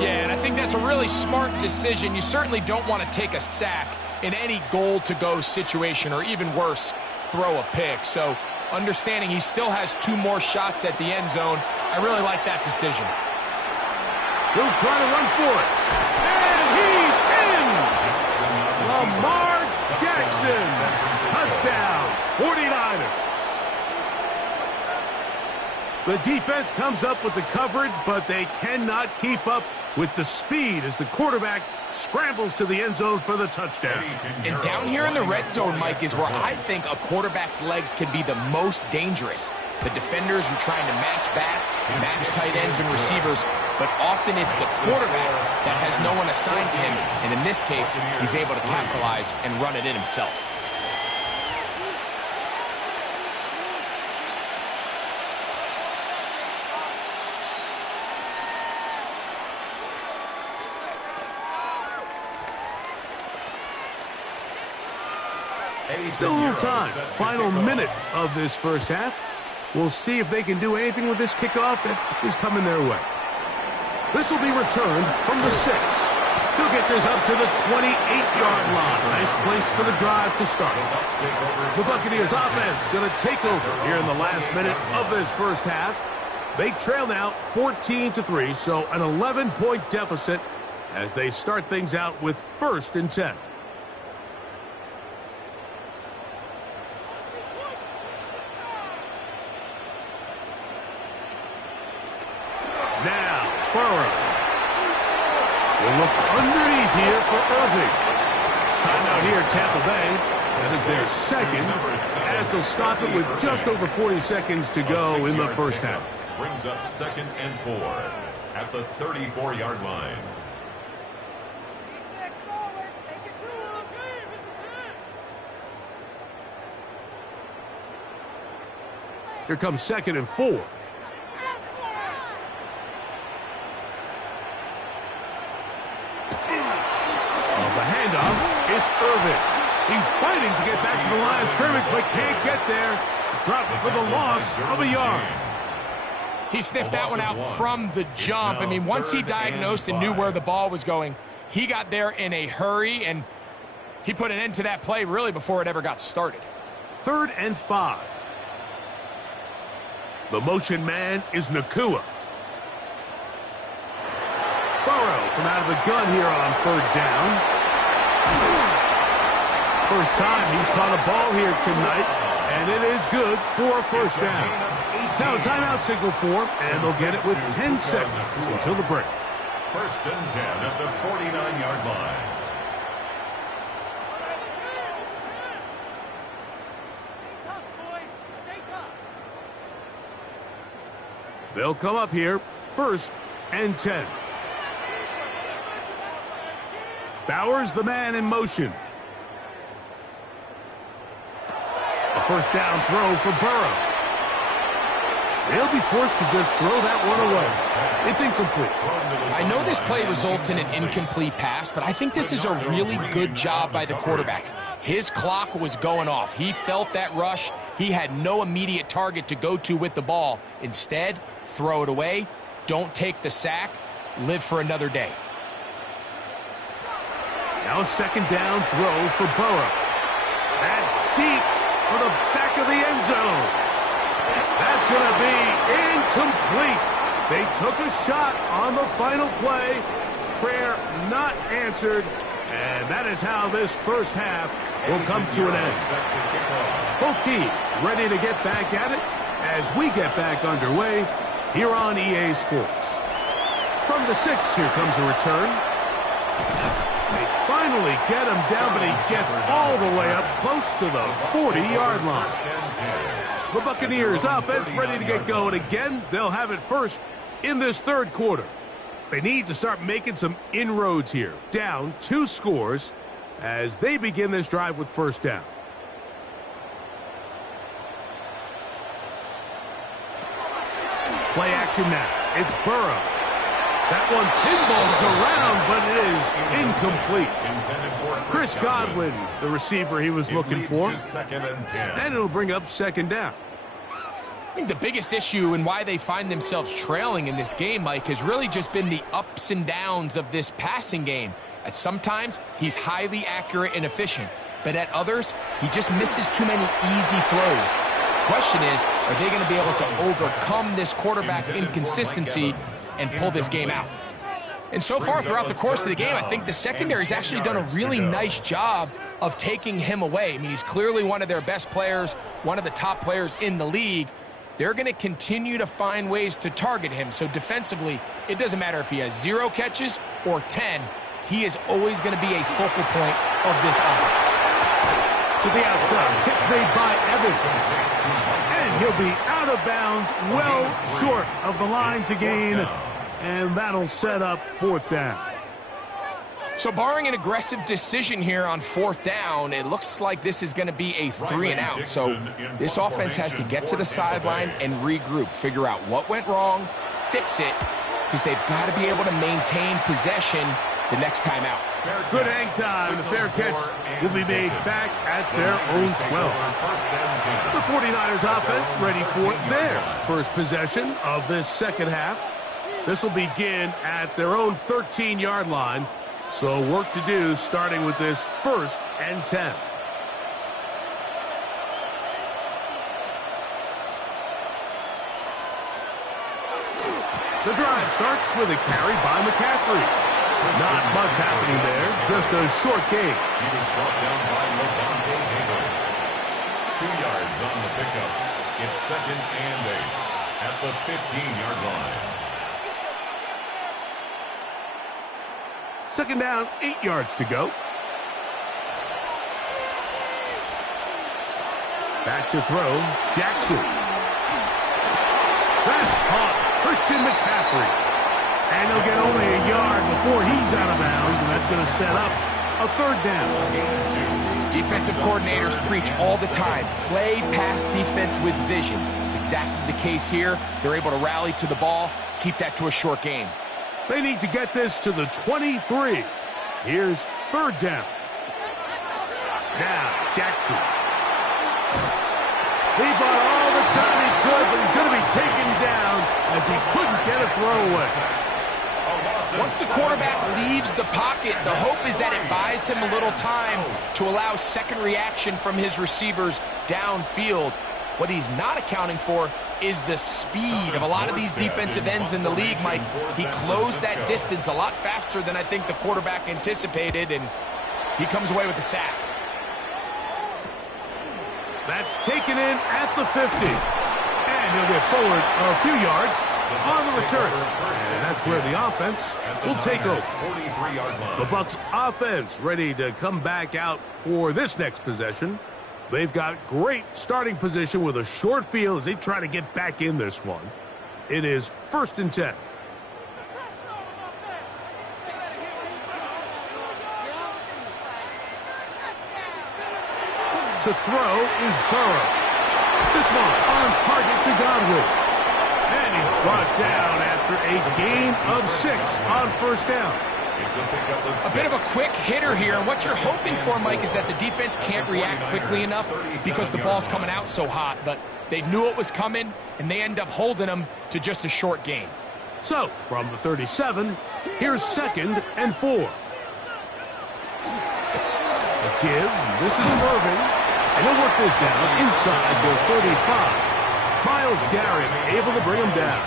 Yeah, and I think that's a really smart decision. You certainly don't want to take a sack in any goal-to-go situation, or even worse, throw a pick. So understanding he still has 2 more shots at the end zone, I really like that decision. He'll try to run for it. And he's in! Lamar Jackson. Touchdown, 49ers. The defense comes up with the coverage, but they cannot keep up with the speed as the quarterback scrambles to the end zone for the touchdown. And down here in the red zone, Mike, is where I think a quarterback's legs can be the most dangerous. The defenders are trying to match backs, match tight ends and receivers, but often it's the quarterback that has no one assigned to him, and in this case, he's able to capitalize and run it in himself. Still a little time. Final minute of this first half. We'll see if they can do anything with this kickoff that is coming their way. This will be returned from the 6. He'll get this up to the 28-yard line. Nice place for the drive to start. The Buccaneers offense going to take over here in the last minute of this first half. They trail now 14-3, so an 11-point deficit as they start things out with 1st and 10. Now, Burrow. We'll look underneath here for Irving. Timeout here, Tampa Bay. That is their second, as they'll stop it with just over 40 seconds to go in the first half. Brings up 2nd and 4 at the 34-yard line. Here comes 2nd and 4. It's Irving. He's fighting to get back to the line of scrimmage, but can't get there. Drop for the loss of a yard. He sniffed that one out from the jump. I mean, once he diagnosed and knew where the ball was going, he got there in a hurry, and he put an end to that play really before it ever got started. 3rd and 5. The motion man is Nacua. Burrow from out of the gun here on 3rd down. First time he's caught a ball here tonight, and it is good for a first down. Now timeout signal for, and they'll get it with 10 seconds until the break. 1st and 10 at the 49-yard line. They'll come up here, 1st and 10. Bowers, the man in motion. A first down throw for Burrow. They'll be forced to just throw that one away. It's incomplete. I know this play results in an incomplete pass, but I think this is a really good job by the quarterback. His clock was going off. He felt that rush. He had no immediate target to go to with the ball. Instead, throw it away. Don't take the sack. Live for another day. Now a 2nd down throw for Burrow. That's deep for the back of the end zone. That's going to be incomplete. They took a shot on the final play. Prayer not answered. And that is how this first half will come to an end. Both teams ready to get back at it as we get back underway here on EA Sports. From the 6, here comes a return. They finally get him down, but he gets all the way up close to the 40-yard line. The Buccaneers offense ready to get going again. They'll have it first in this 3rd quarter. They need to start making some inroads here. Down 2 scores as they begin this drive with 1st down. Play action now. It's Burrow. That one pinballs around, but it is incomplete. Chris Godwin, the receiver he was looking for. And it'll bring up second down. I think the biggest issue and why they find themselves trailing in this game, Mike, has really just been the ups and downs of this passing game. At sometimes, he's highly accurate and efficient, but at others, he just misses too many easy throws. Question is, are they going to be able to overcome this quarterback inconsistency and pull this game out? And so far throughout the course of the game, I think the secondary's actually done a really nice job of taking him away. I mean, he's clearly one of their best players, one of the top players in the league. They're going to continue to find ways to target him. So defensively, it doesn't matter if he has 0 catches or 10. He is always going to be a focal point of this offense. To the outside, pitch made by Evans. And he'll be out of bounds, well short of the line to gain. And that'll set up 4th down. So barring an aggressive decision here on 4th down, it looks like this is going to be a 3-and-out. So this offense has to get to the sideline and regroup, figure out what went wrong, fix it, because they've got to be able to maintain possession the next time out. Good hang time. The fair catch will be made back at their own 12. The 49ers offense ready for their first possession of this second half. This will begin at their own 13-yard line. So work to do starting with this 1st and 10. The drive starts with a carry by McCaffrey. Not much happening there, just a short gain. He was brought down by Levante Hayward. 2 yards on the pickup. It's 2nd and 8 at the 15-yard line. 2nd down, 8 yards to go. Back to throw, Jackson. That's caught, Christian McCaffrey. And he'll get only a yard before he's out of bounds, and that's going to set up a 3rd down. Defensive coordinators preach all the time, play pass defense with vision. It's exactly the case here. They're able to rally to the ball, keep that to a short game. They need to get this to the 23. Here's 3rd down. Now, Jackson. He bought all the time he could, but he's going to be taken down as he couldn't get a throwaway. Once the quarterback leaves the pocket, the hope is that it buys him a little time to allow second reaction from his receivers downfield. What he's not accounting for is the speed of a lot of these defensive ends in the league, Mike. He closed that distance a lot faster than I think the quarterback anticipated, and he comes away with the sack. That's taken in at the 50. And he'll get forward a few yards on the return. And that's where the offense will take over. The Bucs offense ready to come back out for this next possession. They've got great starting position with a short field as they try to get back in this one. It is 1st and 10. To throw is Burrow. This one on target to Godwin. And he's brought down after a gain of 6 on 1st down. It's a pickup of 6. A bit of a quick hitter here. And what you're hoping for, Mike, is that the defense can't react quickly enough because the ball's coming out so hot. But they knew it was coming, and they end up holding them to just a short gain. So, from the 37, here's 2nd and 4. A give. This is Irving. And he'll work this down inside the 35. Myles Garrett able to bring him down.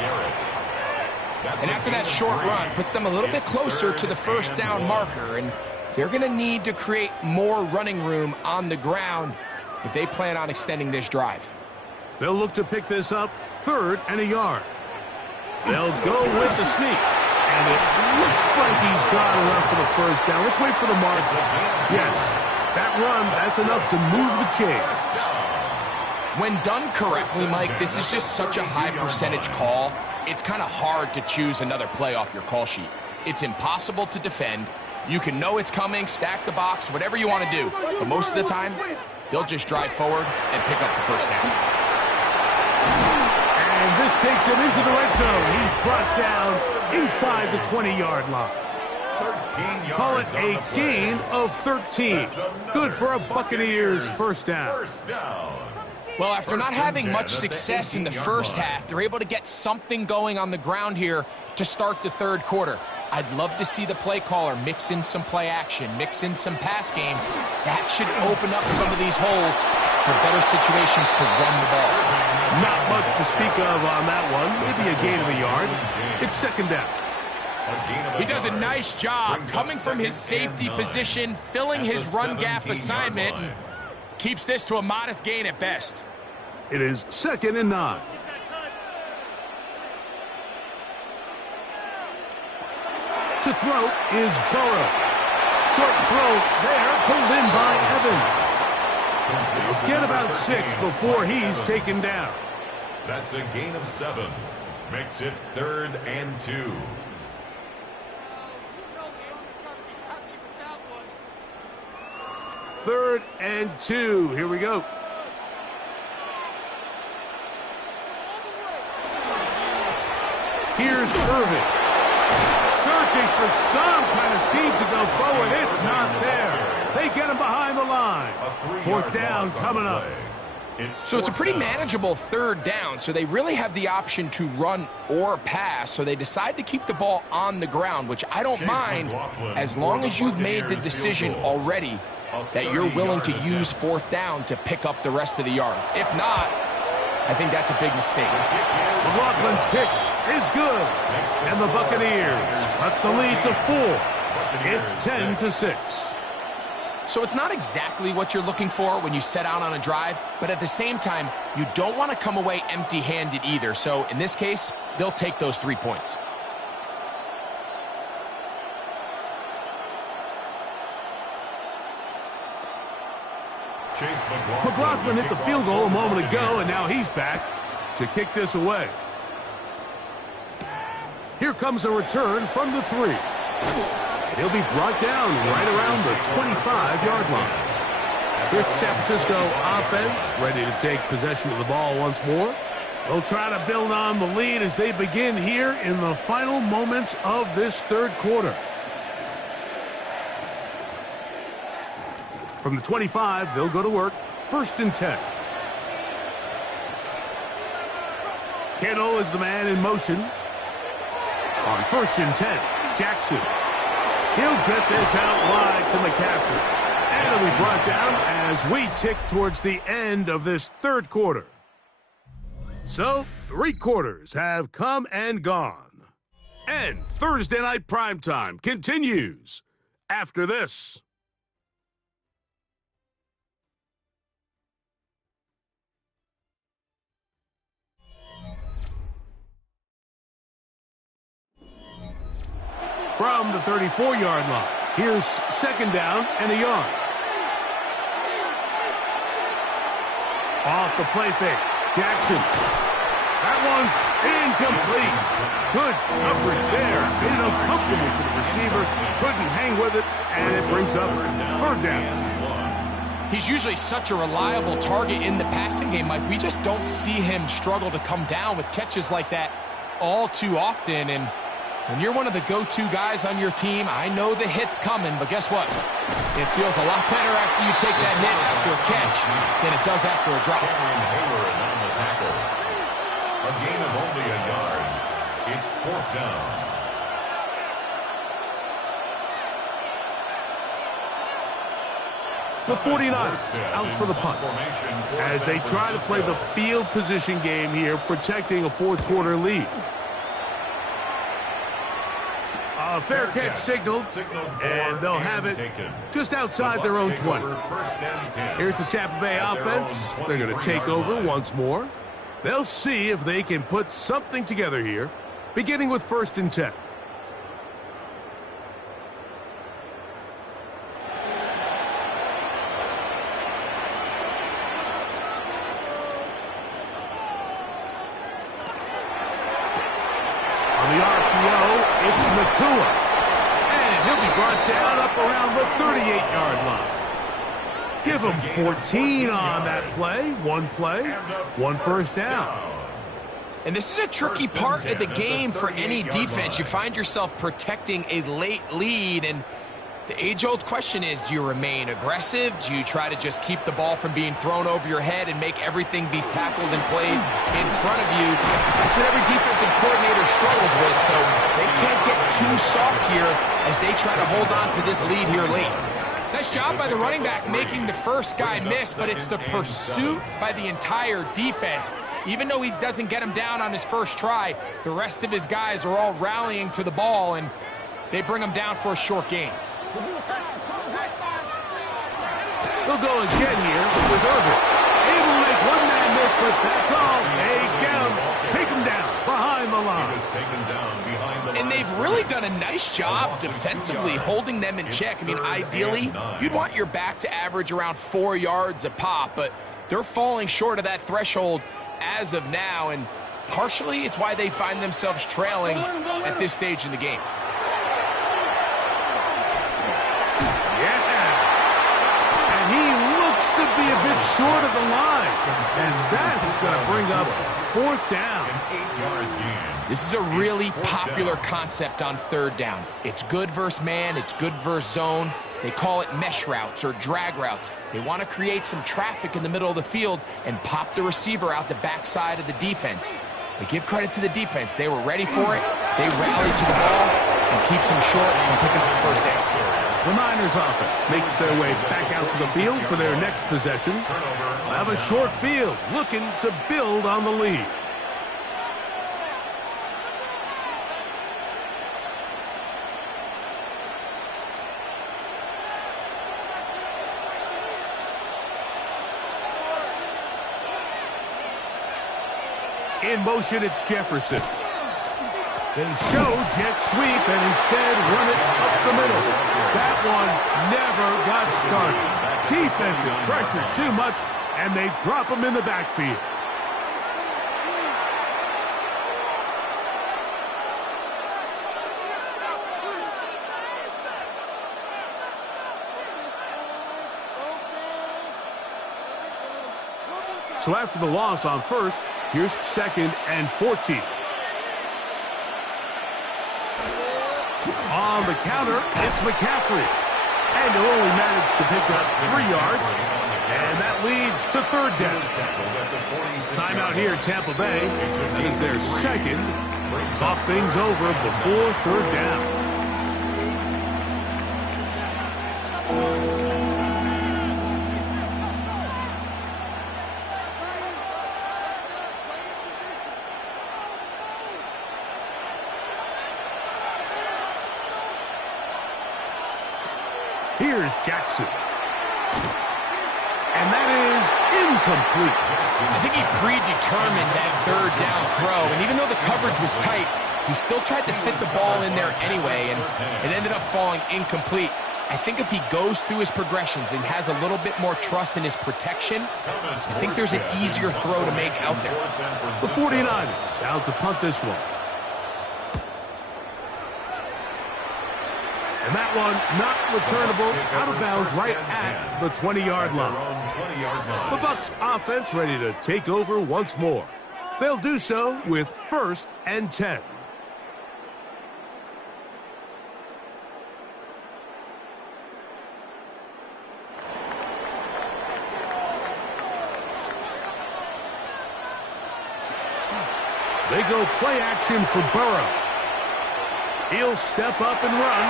And after that short run, puts them a little bit closer to the 1st down marker. And they're going to need to create more running room on the ground if they plan on extending this drive. They'll look to pick this up 3rd and a yard. They'll go with the sneak. And it looks like he's got enough for the 1st down. Let's wait for the mark. Yes. That run, that's enough to move the chains. When done correctly, Mike, this is just such a high percentage call. It's kind of hard to choose another play off your call sheet. It's impossible to defend. You can know it's coming, stack the box, whatever you want to do. But most of the time, they'll just drive forward and pick up the 1st down. And this takes him into the red zone. He's brought down inside the 20-yard line. Call it a gain of 13. Good for a Buccaneers first down. Well, after not having much success in the first half, they're able to get something going on the ground here to start the third quarter. I'd love to see the play caller mix in some play action, mix in some pass game. That should open up some of these holes for better situations to run the ball. Not much to speak of on that one. Maybe a gain of a yard. It's second down. He does a nice job coming from his safety position, filling his run gap assignment, and keeps this to a modest gain at best. It is 2nd and 9. To throw is Burrow. Short throw there, pulled in by Evans. Get about 6 before he's taken down. That's a gain of 7. Makes it 3rd and 2. Third and 2. Here we go. Here's Irvin. Searching for some kind of seed to go forward. It's not there. They get him behind the line. 4th down coming up. So it's a pretty manageable 3rd down, so they really have the option to run or pass, so they decide to keep the ball on the ground, which I don't mind as long as you've made the decision already that you're willing to use 4th down to pick up the rest of the yards. If not, I think that's a big mistake. McLaughlin's kick is good, and the Buccaneers cut the lead to 4. It's 10-6. So it's not exactly what you're looking for when you set out on a drive, but at the same time, you don't want to come away empty-handed either. So in this case, they'll take those 3 points. McLaughlin hit the field goal a moment ago, and now he's back to kick this away. Here comes a return from the 3. He'll be brought down right around the 25-yard line. Here's the San Francisco offense ready to take possession of the ball once more. They'll try to build on the lead as they begin here in the final moments of this third quarter. From the 25, they'll go to work. 1st and 10. Kittle is the man in motion. On 1st and 10, Jackson. He'll get this out wide to McCaffrey. And it'll be brought down as we tick towards the end of this third quarter. So, 3 quarters have come and gone. And Thursday Night Primetime continues after this. From the 34-yard line, here's 2nd down and a yard. Off the play fake, Jackson. That one's incomplete. Good coverage there. Made it uncomfortable for the receiver. Couldn't hang with it, and it brings up 3rd down. He's usually such a reliable target in the passing game, Mike. We just don't see him struggle to come down with catches like that all too often, and when you're one of the go-to guys on your team, I know the hit's coming, but guess what? It feels a lot better after you take that hit after a catch than it does after a drop. Hayward on the tackle. A gain of only a yard. It's 4th down. The 49ers out for the punt as they try to play the field position game here, protecting a 4th quarter lead. A fair catch signaled, and they'll have it just outside their own 20. Here's the Tampa Bay offense. They're going to take over once more. They'll see if they can put something together here, beginning with 1st and 10. On the RPO, it's Nakua. And he'll be brought down up around the 38-yard line. Give him 14 on that play. 1 play, 1 first down. And this is a tricky part of the game for any defense. You find yourself protecting a late lead, and the age-old question is, do you remain aggressive? Do you try to just keep the ball from being thrown over your head and make everything be tackled and played in front of you? That's what every defensive coordinator struggles with, so they can't get too soft here as they try to hold on to this lead here late. Nice job by the running back making the first guy miss, but it's the pursuit by the entire defense. Even though he doesn't get him down on his first try, the rest of his guys are all rallying to the ball, and they bring him down for a short gain. They'll go again here with Irvin. Able to make one man miss, but that's all. They get him. Take him down behind the line. And they've really done a nice job defensively holding them in check. I mean, ideally, you'd want your back to average around 4 yards a pop, but they're falling short of that threshold as of now, and partially it's why they find themselves trailing at this stage in the game. To be a bit short of the line, and that is going to bring up 4th down. This is a really popular concept on 3rd down. It's good versus man, it's good versus zone. They call it mesh routes or drag routes. They want to create some traffic in the middle of the field and pop the receiver out the backside of the defense. But give credit to the defense. They were ready for it. They rallied to the ball and keeps them short and picking up the first down. The Niners offense makes their way back out to the field for their next possession. They'll have a short field looking to build on the lead. In motion, it's Jefferson. They show jet sweep and instead run it up the middle. That one never got started. Defensive pressure too much, and they drop him in the backfield. So after the loss on first, here's 2nd and 14. On the counter, it's McCaffrey. And he'll only manage to pick up 3 yards. And that leads to 3rd down. Timeout here in Tampa Bay. That is their 2nd. Talk things over before 3rd down. Here's Jackson. And that is incomplete. I think he predetermined that 3rd down throw, and even though the coverage was tight, he still tried to fit the ball in there anyway, and it ended up falling incomplete. I think if he goes through his progressions and has a little bit more trust in his protection, I think there's an easier throw to make out there. The 49ers out to punt this one. And that one not returnable, out of bounds right at the 20-yard line. The Bucs offense ready to take over once more. They'll do so with 1st and 10. They go play action for Burrow. He'll step up and run.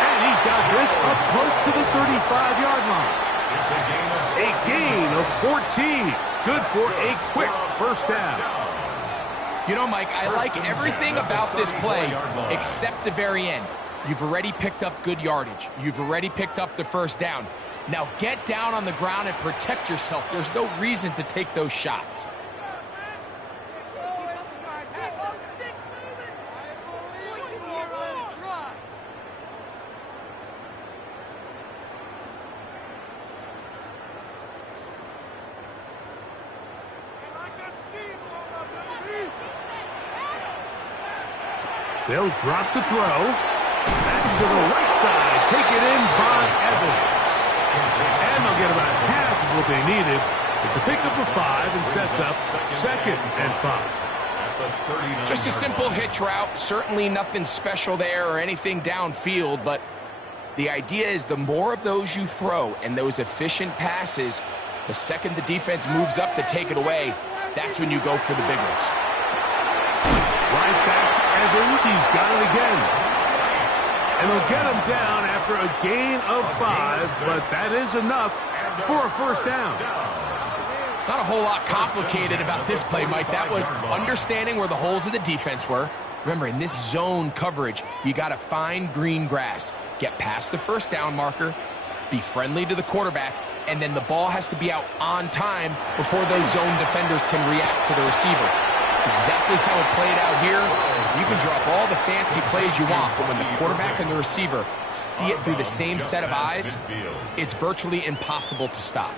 And he's got this up close to the 35-yard line. A gain of 14. Good for a quick 1st down. You know, Mike, I like everything about this play except the very end. You've already picked up good yardage. You've already picked up the 1st down. Now get down on the ground and protect yourself. There's no reason to take those shots. They'll drop to throw. That's to the right side. Take it in by Evans. And they'll get about half of what they needed. It's a pickup of 5 and sets up 2nd and 5. at the 39. Just a simple hitch route. Certainly nothing special there or anything downfield, but the idea is the more of those you throw and those efficient passes, the second the defense moves up to take it away, that's when you go for the big ones. Right back to Evans. He's got it again. And they'll get him down after a gain of 5, but that is enough for a first down. Not a whole lot complicated about this play, Mike. That was understanding where the holes of the defense were. Remember, in this zone coverage, you got to find green grass. Get past the first down marker, be friendly to the quarterback, and then the ball has to be out on time before those zone defenders can react to the receiver. It's exactly how it played out here. You can drop all the fancy plays you want, but when the quarterback and the receiver see it through the same set of eyes, it's virtually impossible to stop.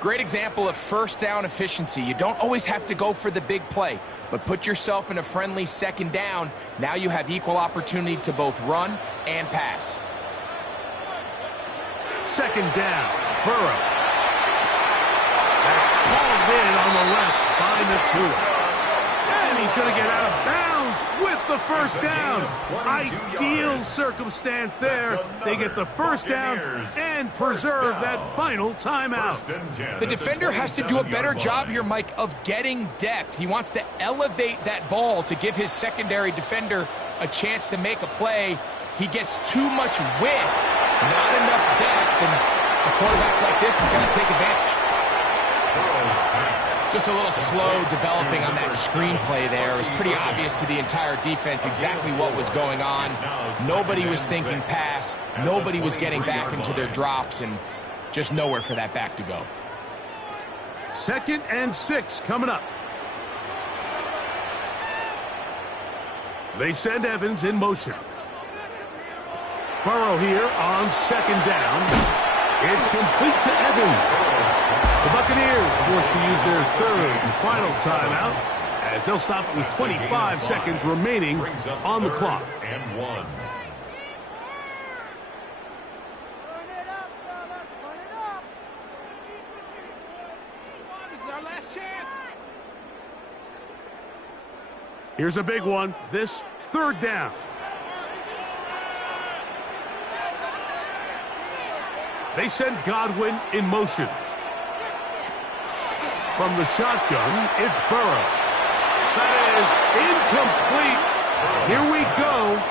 Great example of first down efficiency. You don't always have to go for the big play, but put yourself in a friendly second down. Now you have equal opportunity to both run and pass. Second down, Burrow. That's called in on the left by Nakua. And he's going to get out of bounds with the first down. Ideal circumstance there. They get the first down and preserve that final timeout. The defender has to do a better job here, Mike, of getting depth. He wants to elevate that ball to give his secondary defender a chance to make a play. He gets too much width, not enough depth, and a quarterback like this is going to take advantage. Just a little slow developing on that screenplay there. It was pretty obvious to the entire defense exactly what was going on. Nobody was thinking pass. Nobody was getting back into their drops, and just nowhere for that back to go. 2nd and 6 coming up. They send Evans in motion. Burrow here on 2nd down. It's complete to Evans. The Buccaneers forced to use their 3rd and final timeout as they'll stop it with 25 seconds remaining on the clock. And 1. This is our last chance. Here's a big one. This 3rd down. They send Godwin in motion. From the shotgun, it's Burrow. That is incomplete. Here we go.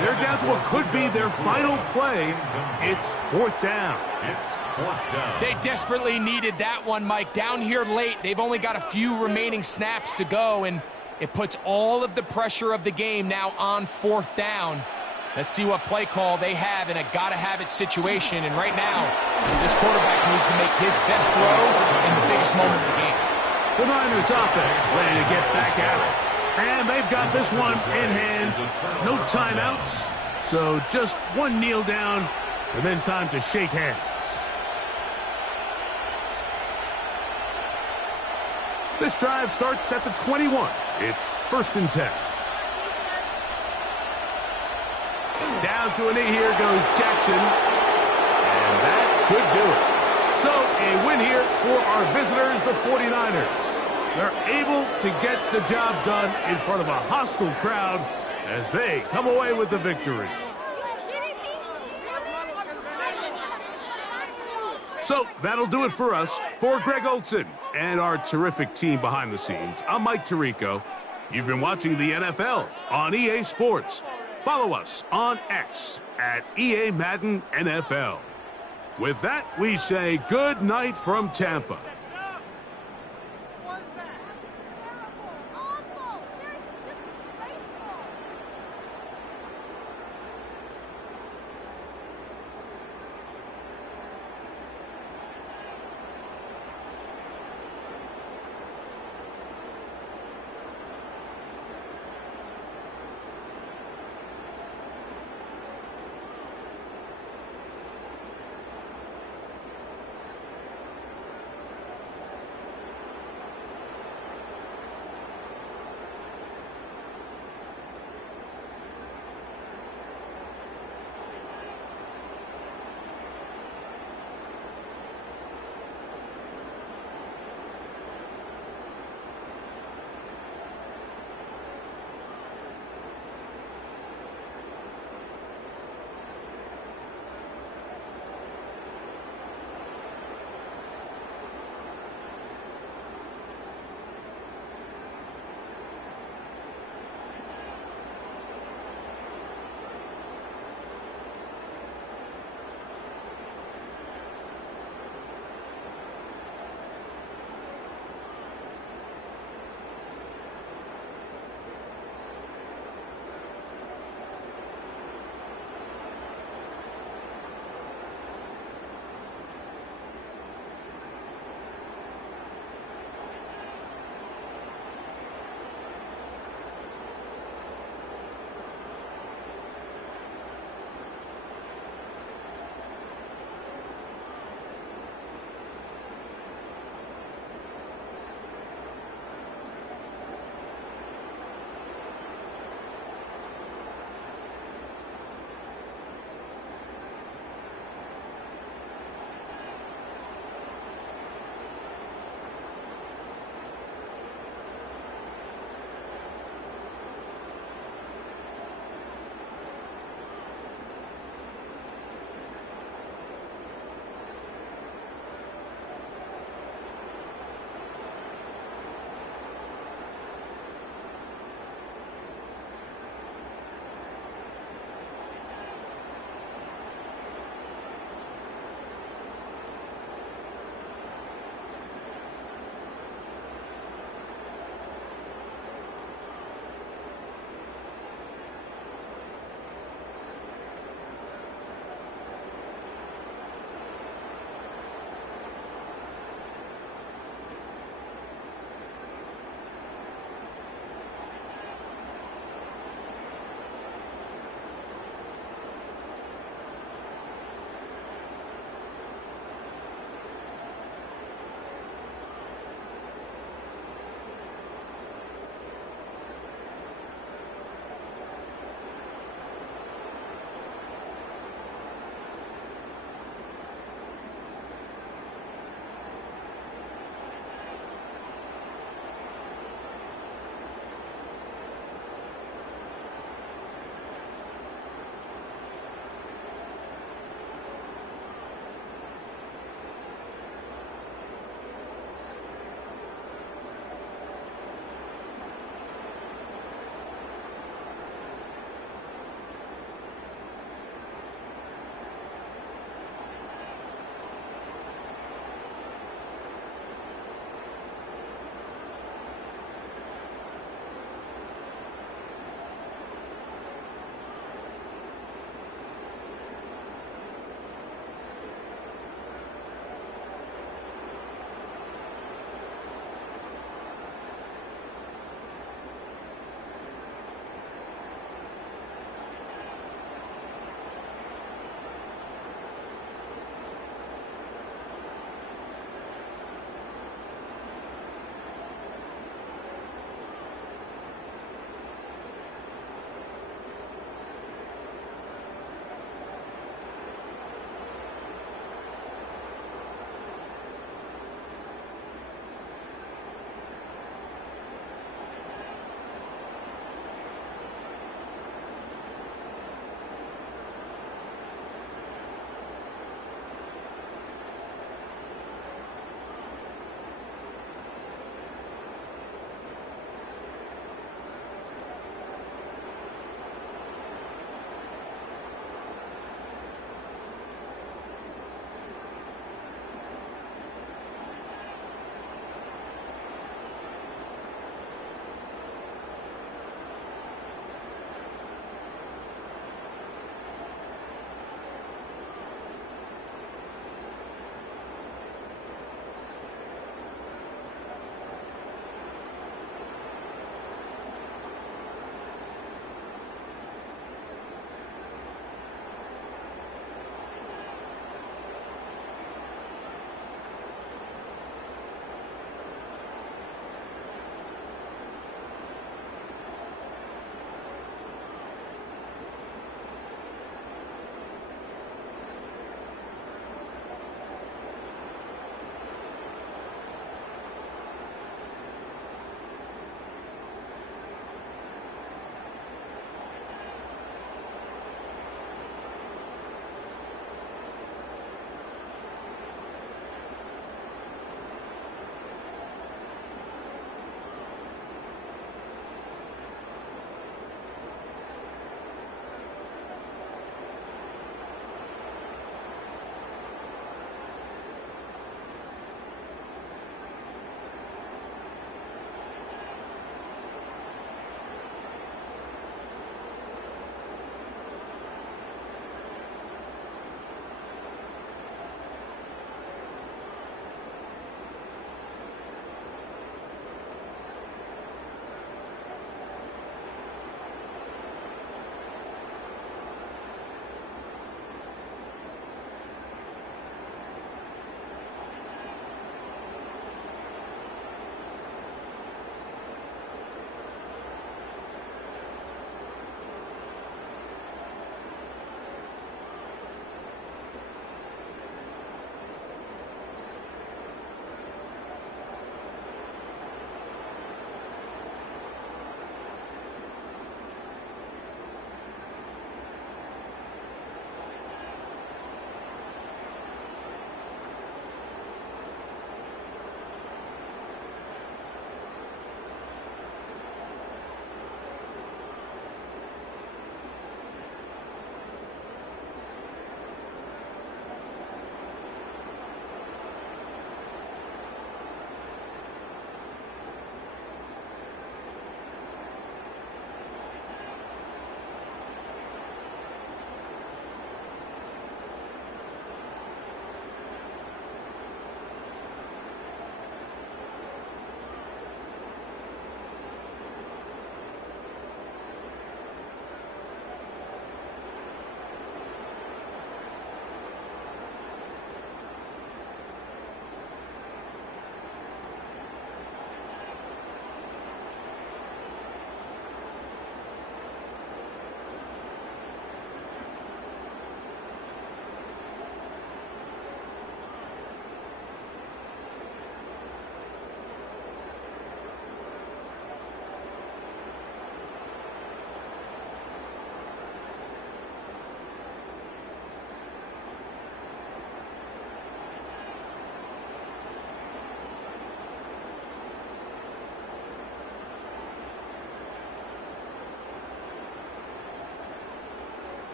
They're down to what could be their final play. It's 4th down. It's 4th down. They desperately needed that one, Mike. Down here late, they've only got a few remaining snaps to go, and it puts all of the pressure of the game now on 4th down. Let's see what play call they have in a gotta-have-it situation. And right now, this quarterback needs to make his best throw in the biggest moment of the game. The Niners offense ready to get back at it. And they've got this one in hand. No timeouts. So just one kneel down and then time to shake hands. This drive starts at the 21. It's 1st and 10. Down to a knee here goes Jackson. And that should do it. So a win here for our visitors, the 49ers. They're able to get the job done in front of a hostile crowd as they come away with the victory. So that'll do it for us. For Greg Olson and our terrific team behind the scenes, I'm Mike Tirico. You've been watching the NFL on EA Sports. Follow us on X at EA Madden NFL. With that, we say good night from Tampa.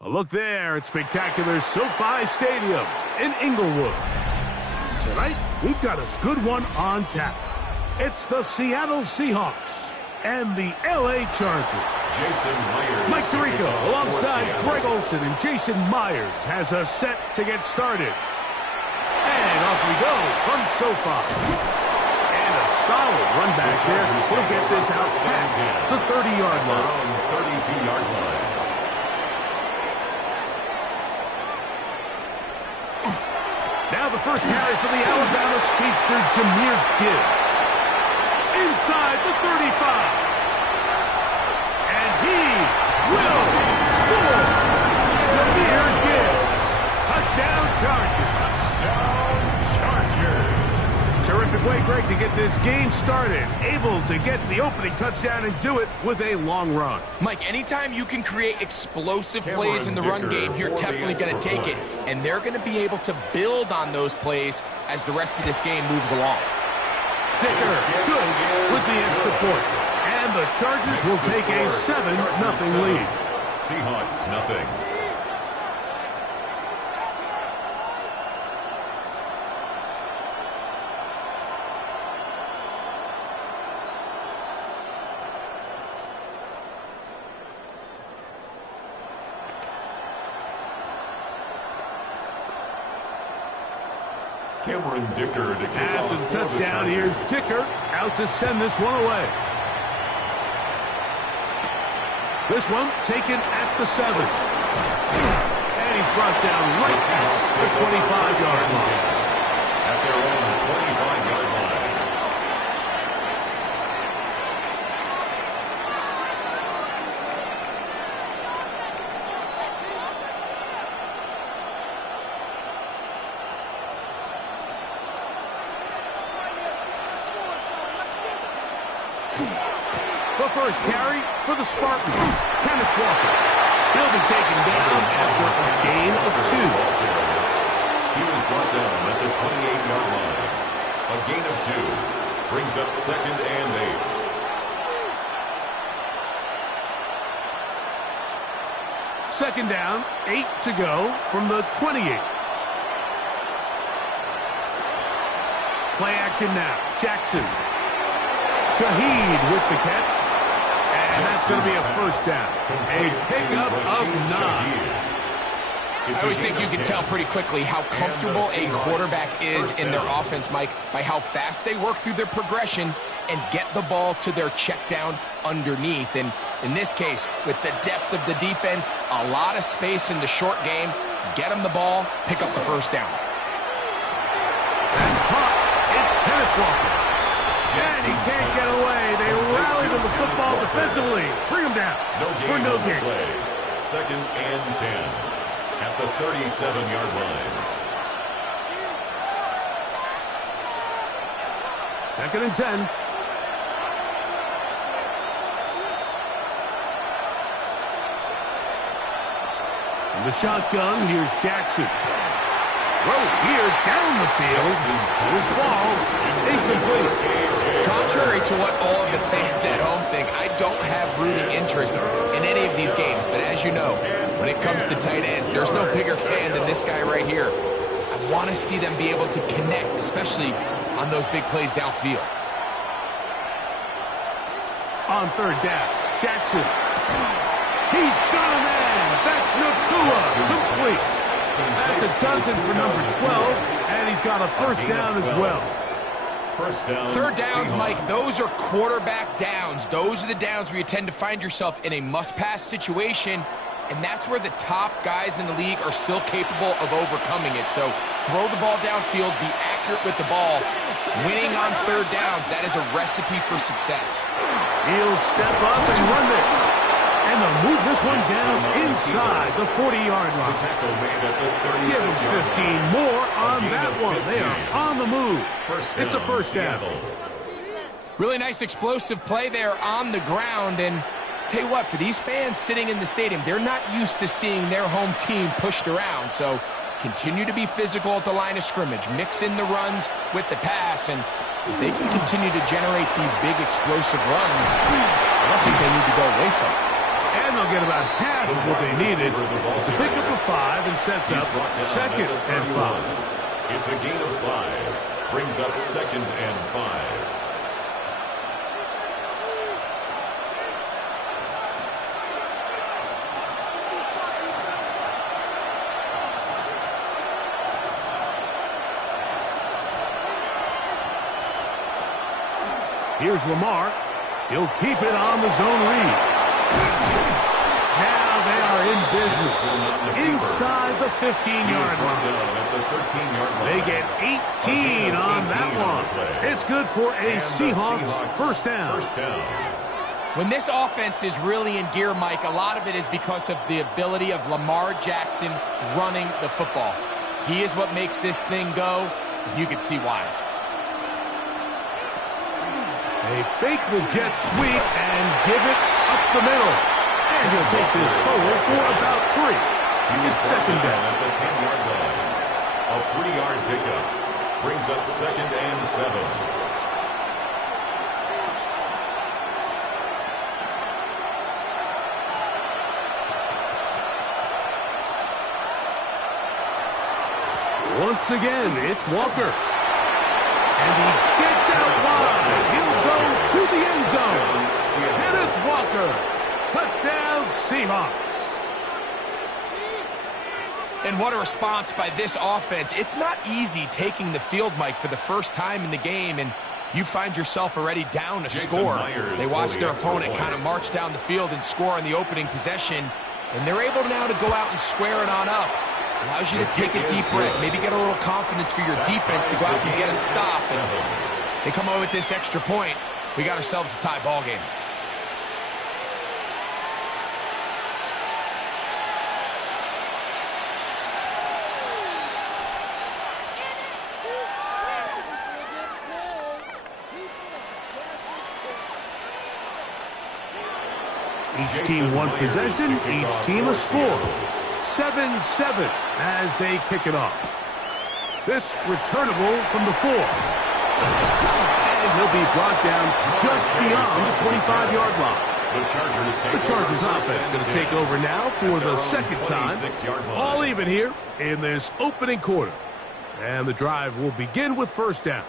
A look there at spectacular SoFi Stadium in Inglewood. Tonight, we've got a good one on tap. It's the Seattle Seahawks and the LA Chargers. Jason Myers. Mike Tirico alongside Greg Olsen, and Jason Myers has us set to get started. And off we go from SoFi. And a solid run back there. He'll get this out past the 30-yard line. 32-yard line. Now the first carry for the Alabama speedster, Jahmyr Gibbs. Inside the 35. And he will score. Jahmyr Gibbs. Touchdown Chargers. Touchdown Chargers. Terrific way, Greg, to get this game started. Able to get the opening touchdown and do it with a long run. Mike, anytime you can create explosive plays in the run game, you're definitely going to take it. And they're going to be able to build on those plays as the rest of this game moves along. Dicker, good with the extra point. And the Chargers will take a 7-0 lead. Seahawks, nothing. Cameron Dicker to kick After the off touchdown, here's Dicker out to send this one away. This one taken at the 7. And he's brought down right at the 25-yard line. At their own 25-yard line. The first carry for the Spartans, Kenneth Walker. He'll be taken down after a gain of 2. He was brought down at the 28-yard line. A gain of 2 brings up 2nd and 8. Second down, 8 to go from the 28. Play action now. Jackson. Shaheed with the catch. And that's going to be a first down. A pickup of 9. I always think you can tell pretty quickly how comfortable a quarterback is in their offense, Mike, by how fast they work through their progression and get the ball to their check down underneath. And in this case, with the depth of the defense, a lot of space in the short game, get them the ball, pick up the first down. That's caught. It's Kenneth Walker. And he can't get away. They rally to the football defensively. Bring him down for no gain. Second and 10. At the 37-yard line. Second and 10. In the shotgun, here's Jackson. Throw here down the field. His ball incomplete. Contrary to what all of the fans at home think, I don't have rooting interest in any of these games. But as you know, when it comes to tight ends, there's no bigger fan than this guy right here. I want to see them be able to connect, especially on those big plays downfield. On third down, Jackson. He's got a man. That's Nacua. Complete. That's a dozen for number 12, and he's got a first down as well. First down, third downs, Seahawks. Mike, those are quarterback downs. Those are the downs where you tend to find yourself in a must-pass situation, and that's where the top guys in the league are still capable of overcoming it. So throw the ball downfield, be accurate with the ball. Winning on third downs, that is a recipe for success. He'll step up and run this. And they'll move this one down inside the 40-yard line. Give them 15 more on that one. They are on the move. It's a first down. Really nice explosive play there on the ground. And tell you what, for these fans sitting in the stadium, they're not used to seeing their home team pushed around. So continue to be physical at the line of scrimmage. Mix in the runs with the pass. And if they can continue to generate these big explosive runs, I don't think they need to go away from it. And they'll get about half of what they needed. It's a pickup of 5 and sets up second and 5. It's a gain of 5. Brings up second and 5. Here's Lamar. He'll keep it on the zone read. Now they are in business inside the 15-yard line. They get 18 on that one. It's good for a Seahawks first down. When this offense is really in gear, Mike, a lot of it is because of the ability of Lamar Jackson running the football. He is what makes this thing go, and you can see why. They fake the jet sweep and give it up the middle. And he'll take this forward for about 3. It's second down. At the 10-yard line. A 3-yard pickup. Brings up second and 7. Once again, it's Walker. And he gets out wide. He'll go to the end zone. Kenneth Walker. Touchdown, Seahawks. And what a response by this offense. It's not easy taking the field, Mike, for the first time in the game, and you find yourself already down a score. They watch their opponent kind of march down the field and score on the opening possession, and they're able now to go out and square it on up. Allows you to take a deep breath, maybe get a little confidence for your defense to go out and get a stop. And they come away with this extra point. We got ourselves a tie ball game. Each team one possession, each team a score. 7-7 as they kick it off. This returnable from the 4. And he'll be brought down just beyond the 25-yard line. The Chargers offense going to take over now for the second time. All even here in this opening quarter. And the drive will begin with first down.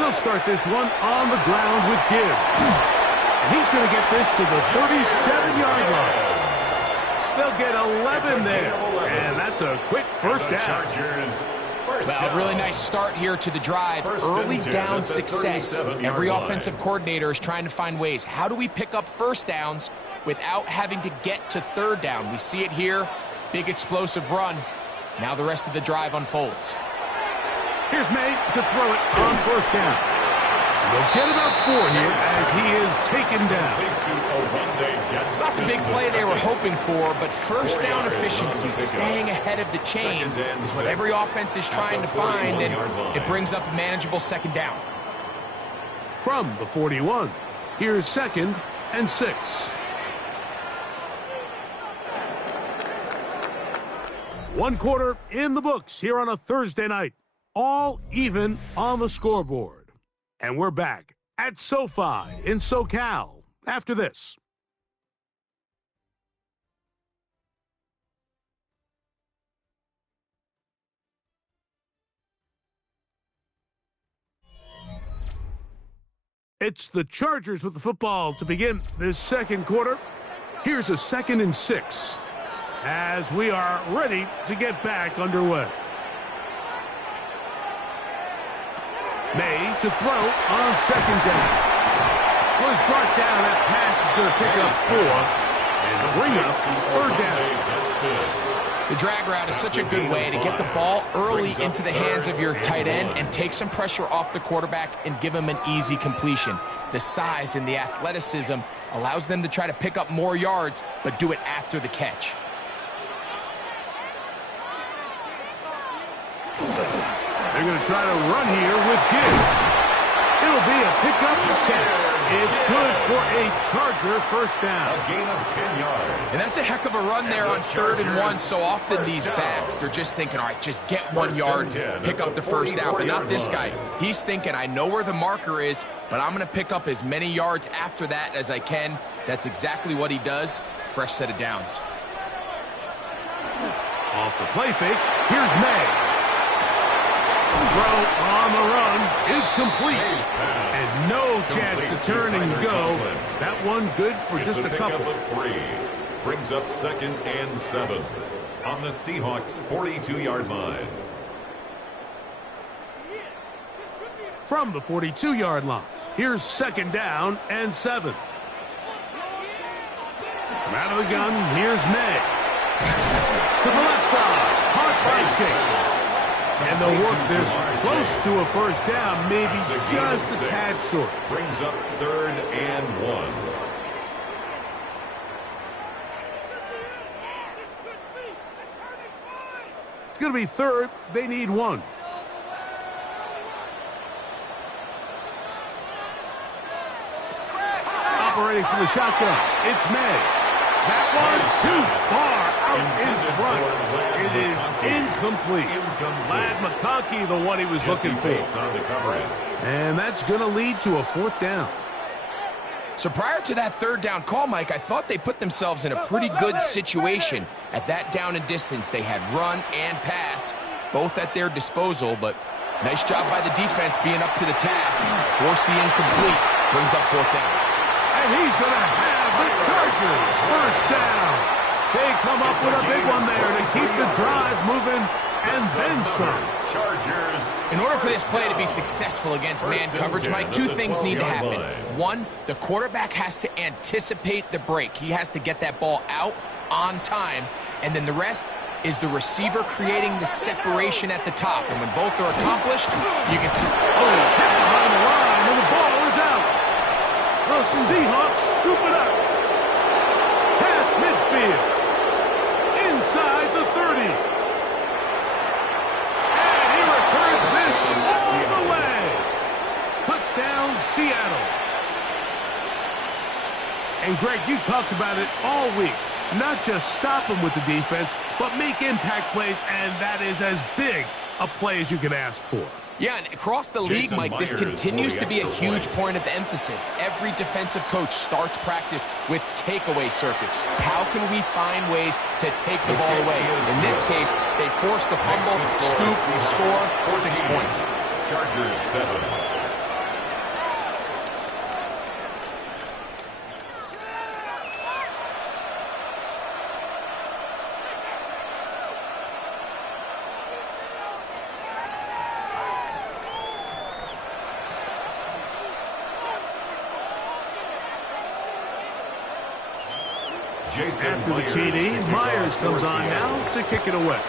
They'll start this one on the ground with Gibbs. And he's going to get this to the 37-yard line. They'll get 11 there. And that's a quick first down. Well, a really nice start here to the drive. Early down success. Every offensive coordinator is trying to find ways. How do we pick up first downs without having to get to third down? We see it here. Big explosive run. Now the rest of the drive unfolds. Here's May to throw it on first down. And they'll get about 4 here as he is taken down. It's not the big play they were hoping for, but first down efficiency, staying ahead of the chains, is what every offense is trying to find, and it brings up a manageable second down. From the 41, here's 2nd and 6. One quarter in the books here on a Thursday night. All even on the scoreboard. And we're back at SoFi in SoCal after this. It's the Chargers with the football to begin this second quarter. Here's a 2nd and 6 as we are ready to get back underway. May to throw on 2nd down. Was brought down. That pass is going to pick up 4 and bring up 3rd down. The drag route is such a good way to get the ball early into the hands of your tight end and take some pressure off the quarterback and give him an easy completion. The size and the athleticism allows them to try to pick up more yards, but do it after the catch. They're going to try to run here with Gibbs. It'll be a pickup of 10. It's good for a Charger first down. A gain of 10 yards. And that's a heck of a run there on 3rd and 1. So often these backs, they're just thinking, all right, just get 1 yard, pick up the first down. But not this guy. He's thinking, I know where the marker is, but I'm going to pick up as many yards after that as I can. That's exactly what he does. Fresh set of downs. Off the play fake, here's May. Throw on the run is complete. And no chance to turn and go. That one good for just a couple. Of 3. Brings up 2nd and 7 on the Seahawks 42-yard line. From the 42-yard line, here's 2nd down and 7. From out of the gun, here's May. To the left side, caught by Chase. And they'll work this close to a first down, maybe just a tad short. Brings up 3rd and 1. It's going to be 3rd. They need 1. Operating from the shotgun, it's May. That one too far out in front. It is incomplete. Ladd McConkey, the one he was looking for. And that's going to lead to a 4th down. So prior to that 3rd down call, Mike, I thought they put themselves in a pretty good situation. At that down and distance, they had run and pass, both at their disposal, but nice job by the defense being up to the task. Force the incomplete, brings up 4th down. And he's going to have the Chargers first down. They come up with a big one there to keep the drive moving and then some. Chargers. In order for this play to be successful against man coverage, Mike, 2 things need to happen. 1, the quarterback has to anticipate the break. He has to get that ball out on time. And then the rest is the receiver creating the separation at the top. And when both are accomplished, you can see. Oh, hit behind the line, and the ball is out. The Seahawks scoop it up. Past midfield. Inside the 30. And he returns this all the way. Touchdown, Seattle. And, Greg, you talked about it all week. Not just stop them with the defense, but make impact plays, and that is as big a play as you can ask for. Yeah, and across the league, Mike, this continues to be a huge point of emphasis. Every defensive coach starts practice with takeaway circuits. How can we find ways to take the ball away? In this case, they forced the fumble, scoop, score, 6 points. Chargers 7. After the TD, Myers comes on now to kick it away.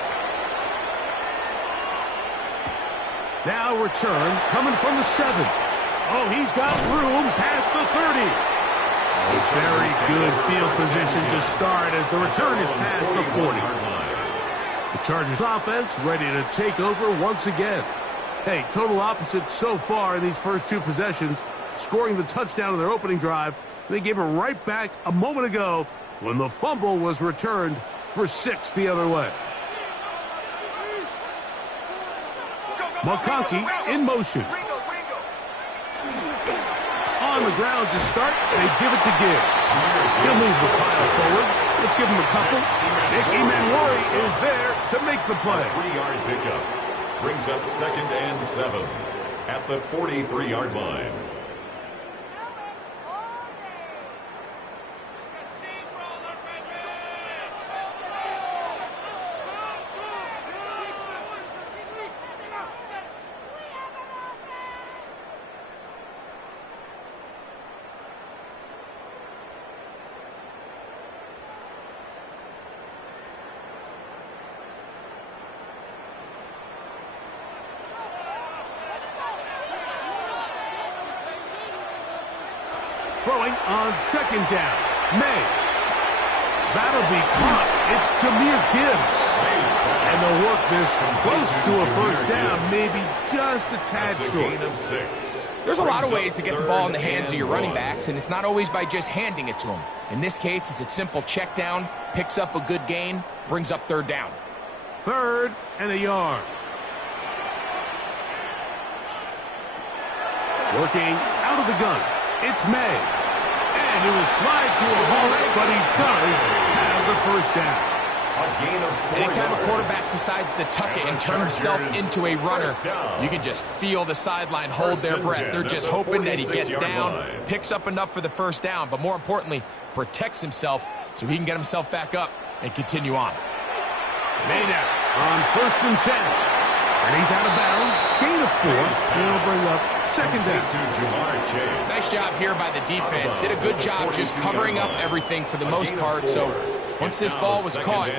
Now return coming from the 7. Oh, he's got room past the 30. Very good field position to start as the return is past the 40. The Chargers offense ready to take over once again. Hey, total opposite so far in these first 2 possessions, scoring the touchdown in their opening drive. They gave it right back a moment ago when the fumble was returned for 6 the other way. McConkey in motion. On the ground to start, they give it to Gibbs. He'll move the pile forward. Let's give him a couple. Nick Emmanwori is there to make the play. 3-yard pickup. Brings up 2nd and 7 at the 43-yard line. Throwing on 2nd down. May. That'll be caught. It's Jahmyr Gibbs. And they'll work this close to a first down, maybe just a tad short. Gain of 6. There's a lot of ways to get the ball in the hands of your running backs, and it's not always by just handing it to them. In this case, it's a simple check down, picks up a good gain, brings up 3rd down. 3rd and a yard. Working out of the gun. It's May. And he will slide to a hole, but he does have the first down. A gain of 4 Anytime a yards. quarterback decides to tuck it and turn himself into a runner, you can just feel the sideline hold their breath. They're just hoping that he gets down, picks up enough for the first down, but more importantly, protects himself so he can get himself back up and continue on. May now on 1st and 10. And he's out of bounds. Gain of 4. And it'll bring up 2nd down. To Jamar Chase. Nice job here by the defense. Did a good job just covering up everything for the most part. So once this ball was caught,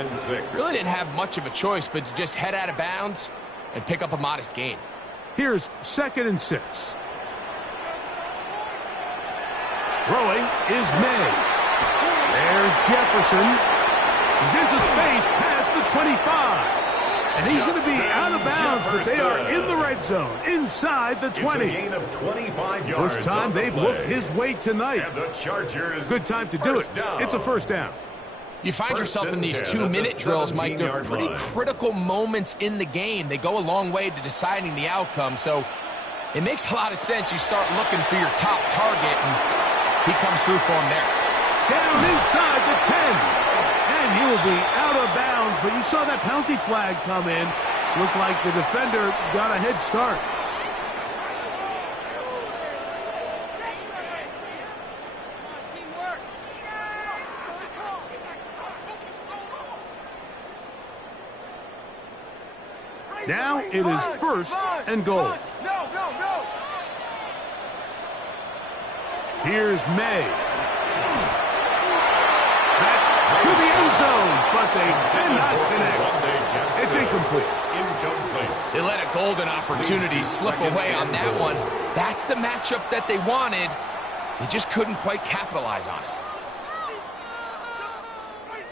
really didn't have much of a choice but to just head out of bounds and pick up a modest gain. Here's 2nd and 6. Throwing is May. There's Jefferson. He's into space past the 25. And he's going to be out of bounds, but they are in the red zone, inside the 20. It's a gain of 25 yards. First time they've looked his way tonight. And the Chargers. Good time to do it. It's a first down. You find yourself in these 2-minute drills, Mike. They're pretty critical moments in the game. They go a long way to deciding the outcome. So it makes a lot of sense. You start looking for your top target, and he comes through for him there. Down inside the 10. And he will be out of bounds, but you saw that penalty flag come in. Looked like the defender got a head start. Now it is 1st and goal. Here's May. To the end zone, but they cannot connect. It's incomplete. They let a golden opportunity slip away on that one. That's the matchup that they wanted. They just couldn't quite capitalize on it.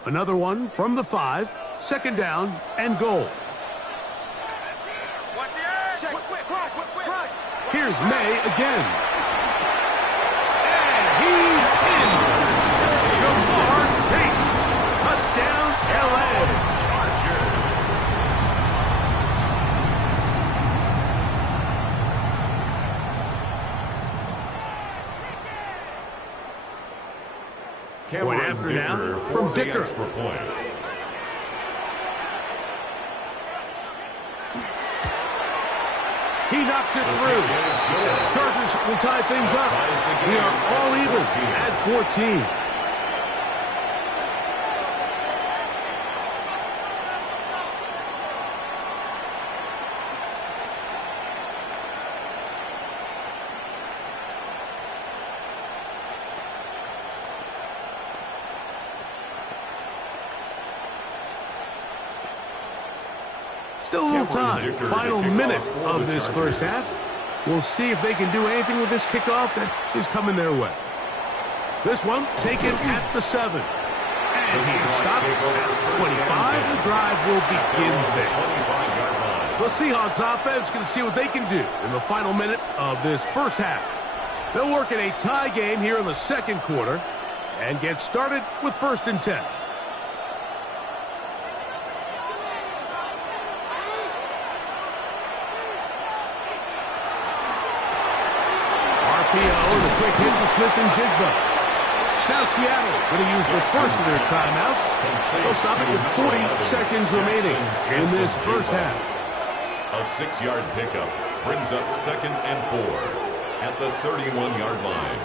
Another one from the 5. 2nd down and goal. Here's May again. And he's in. Jamar Chase. Touchdown, LA. Point after now from Dicker. He knocks it through. Chargers will tie things up. We are all even at 14. Still a little time. Final minute of this first half. We'll see if they can do anything with this kickoff that is coming their way. This one taken at the 7. And he's stopped at 25. The drive will begin there. The Seahawks offense going to see what they can do in the final minute of this first half. They'll work in a tie game here in the second quarter and get started with 1st and 10. RPO and the quick hit to Smith-Njigba. Now Seattle going to use the first of their timeouts. They'll stop it with 40 seconds remaining in this first half. A 6-yard pickup brings up 2nd and 4 at the 31-yard line.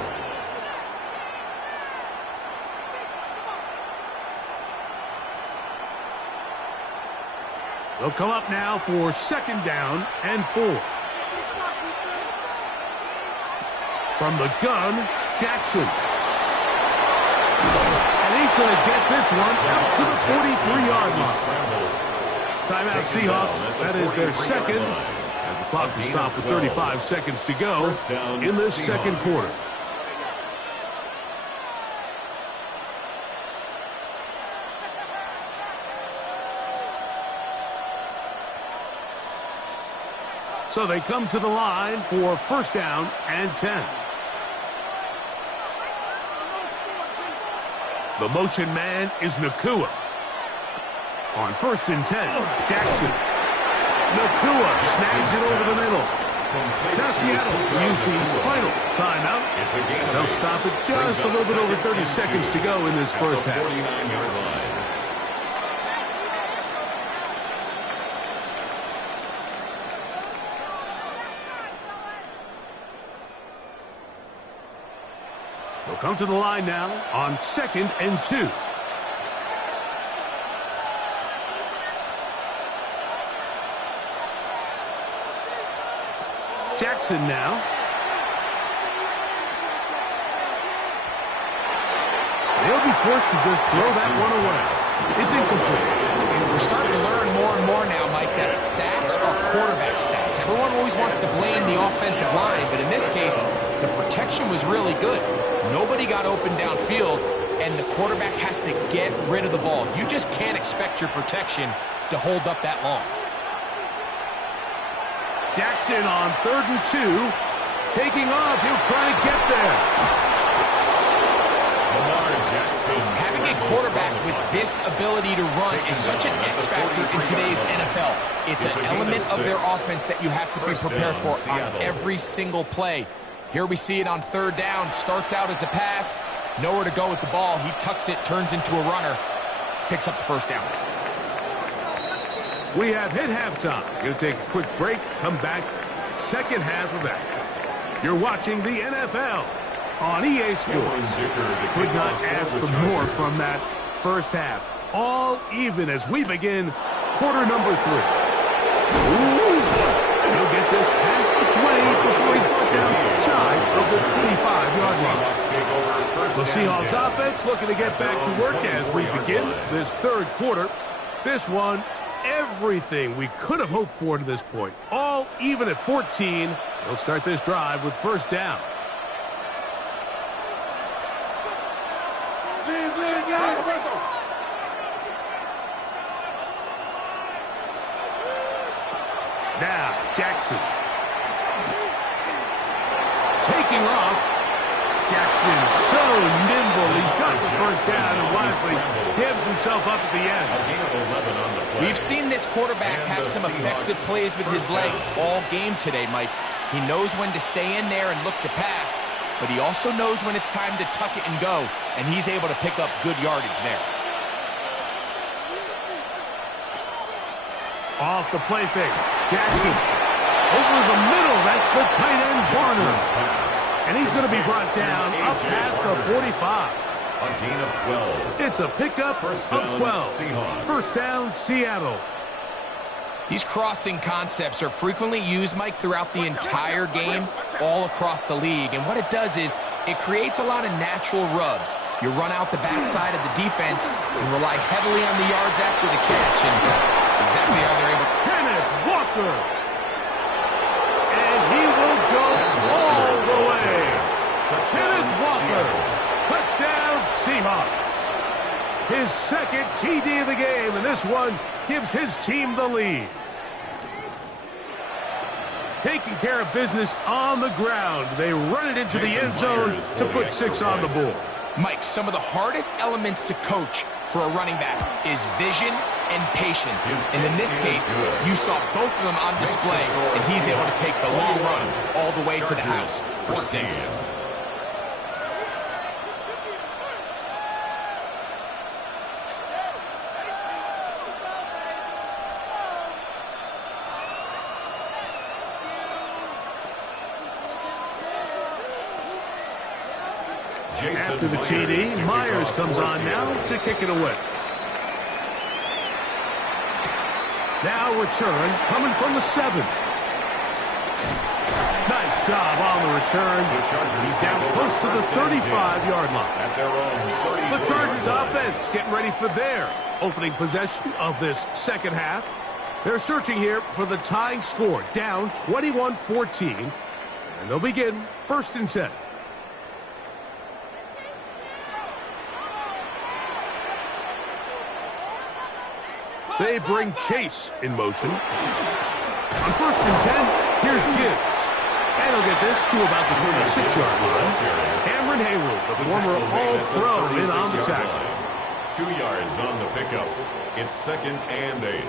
They'll come up now for 2nd down and 4. From the gun, Jackson. And he's going to get this one out to the 43-yard line. Timeout Seahawks. That is their second. As the clock is stopped with 35 seconds to go in this second quarter. So they come to the line for 1st down and 10. The motion man is Nacua. On 1st and 10, Jackson. Nacua snags it over the middle. Now Seattle will use the final timeout. They'll stop it just a little bit over 30 seconds to go in this first half. 49-yard line. They'll come to the line now on 2nd and 2. Jackson now. They'll be forced to just throw that one away. It's incomplete. We're starting to learn more and more now, Mike, that sacks are quarterback stats. Everyone always wants to blame the offensive line, but in this case, the protection was really good. Nobody got open downfield, and the quarterback has to get rid of the ball. You just can't expect your protection to hold up that long. Jackson on 3rd and 2. Taking off. He'll try to get there. Having a quarterback with this ability to run is such an X factor in today's NFL. It's an element of their offense that you have to be prepared for on every single play. Here we see it on 3rd down. Starts out as a pass. Nowhere to go with the ball. He tucks it, turns into a runner. Picks up the 1st down. We have hit halftime. Going to take a quick break. Come back. Second half of action. You're watching the NFL on EA Sports. Could not ask for more from that first half. All even as we begin quarter number 3. Ooh, he'll get this past the 20 before he's brought down shy of the 25-yard line. The Seahawks offense looking to get back to work as we begin this 3rd quarter. This one, everything we could have hoped for to this point. All even at 14. They'll start this drive with 1st down. Now, Jackson. Taking off. Jackson so nimble. He's got the 1st down and wisely gives himself up at the end. We've seen this quarterback have some effective plays with his legs all game today, Mike. He knows when to stay in there and look to pass, but he also knows when it's time to tuck it and go, and he's able to pick up good yardage there. Off the play fake. Jackson over the middle. That's the tight end, Barner. And he's going to be brought down up past the 45. A gain of 12. It's a pickup of 12. Seahawks. 1st down, Seattle. These crossing concepts are frequently used, Mike, throughout the entire game, all across the league. And what it does is it creates a lot of natural rubs. You run out the backside of the defense and rely heavily on the yards after the catch. And that's exactly how they're able to. And it Walker. And he will go all the way. Kenneth Walker. Touchdown Seahawks. His second TD of the game, and this one gives his team the lead. Taking care of business on the ground. They run it into the end zone to put 6 on the board. Mike, some of the hardest elements to coach for a running back is vision and patience. And in this case, you saw both of them on display, and he's able to take the long run all the way to the house for 6. After the TD, Myers comes on now to kick it away. Now return coming from the 7. Nice job on the return. He's down close to the 35-yard line. The Chargers offense getting ready for their opening possession of this second half. They're searching here for the tying score, down 21-14, and they'll begin 1st and 10. They bring Chase in motion. On 1st and 10, here's Gibbs. And he'll get this to about the 26-yard line. Cameron Hayward, the former All-Pro, in on the tackle. 2 yards on the pickup. It's 2nd and 8.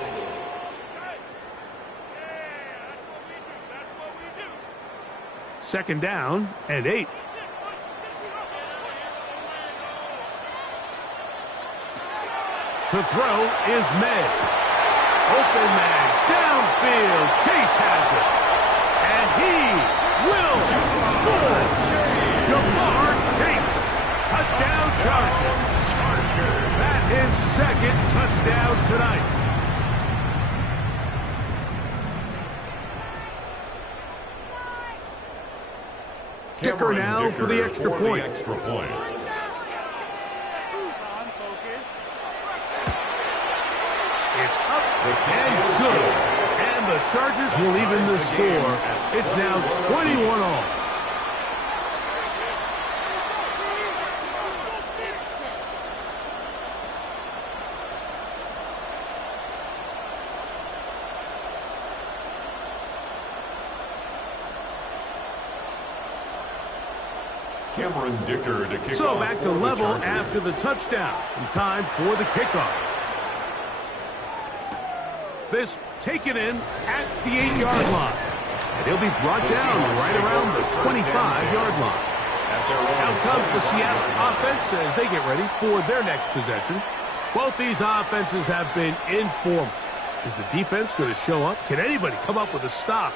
Second down and 8. To throw is May. Open man downfield. Chase has it. And he will score. Jamar Chase. Touchdown Chargers. That is 2nd touchdown tonight. Kicker now for the extra point. It's up and good. And the Chargers will even the score. It's now 21-all. Cameron Dicker to kick off. So back to level after the touchdown. In time for the kickoff. This taken in at the 8-yard line. And he'll be brought down right around the 25-yard line. Out comes the Seattle offense as they get ready for their next possession. Both these offenses have been informal. Is the defense going to show up? Can anybody come up with a stop?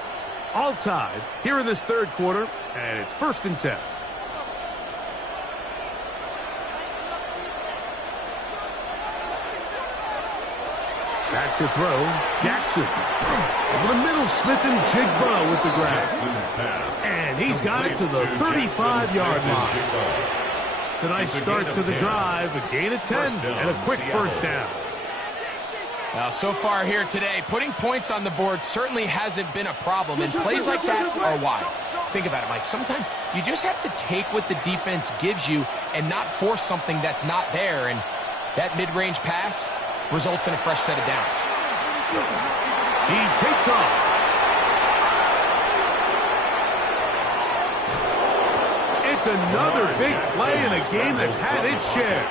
All tied here in this third quarter, and it's 1st and 10. Back to throw, Jackson. Over the middle, Smith and Jigba with the grab. And he's got it to the 35-yard line. It's a nice start to the drive, a gain of 10, and a quick first down. Now, so far here today, putting points on the board certainly hasn't been a problem, and plays like that are why. Think about it, Mike. Sometimes you just have to take what the defense gives you and not force something that's not there, and that mid-range pass results in a fresh set of downs. He takes off. It's another big play in a game that's had its share.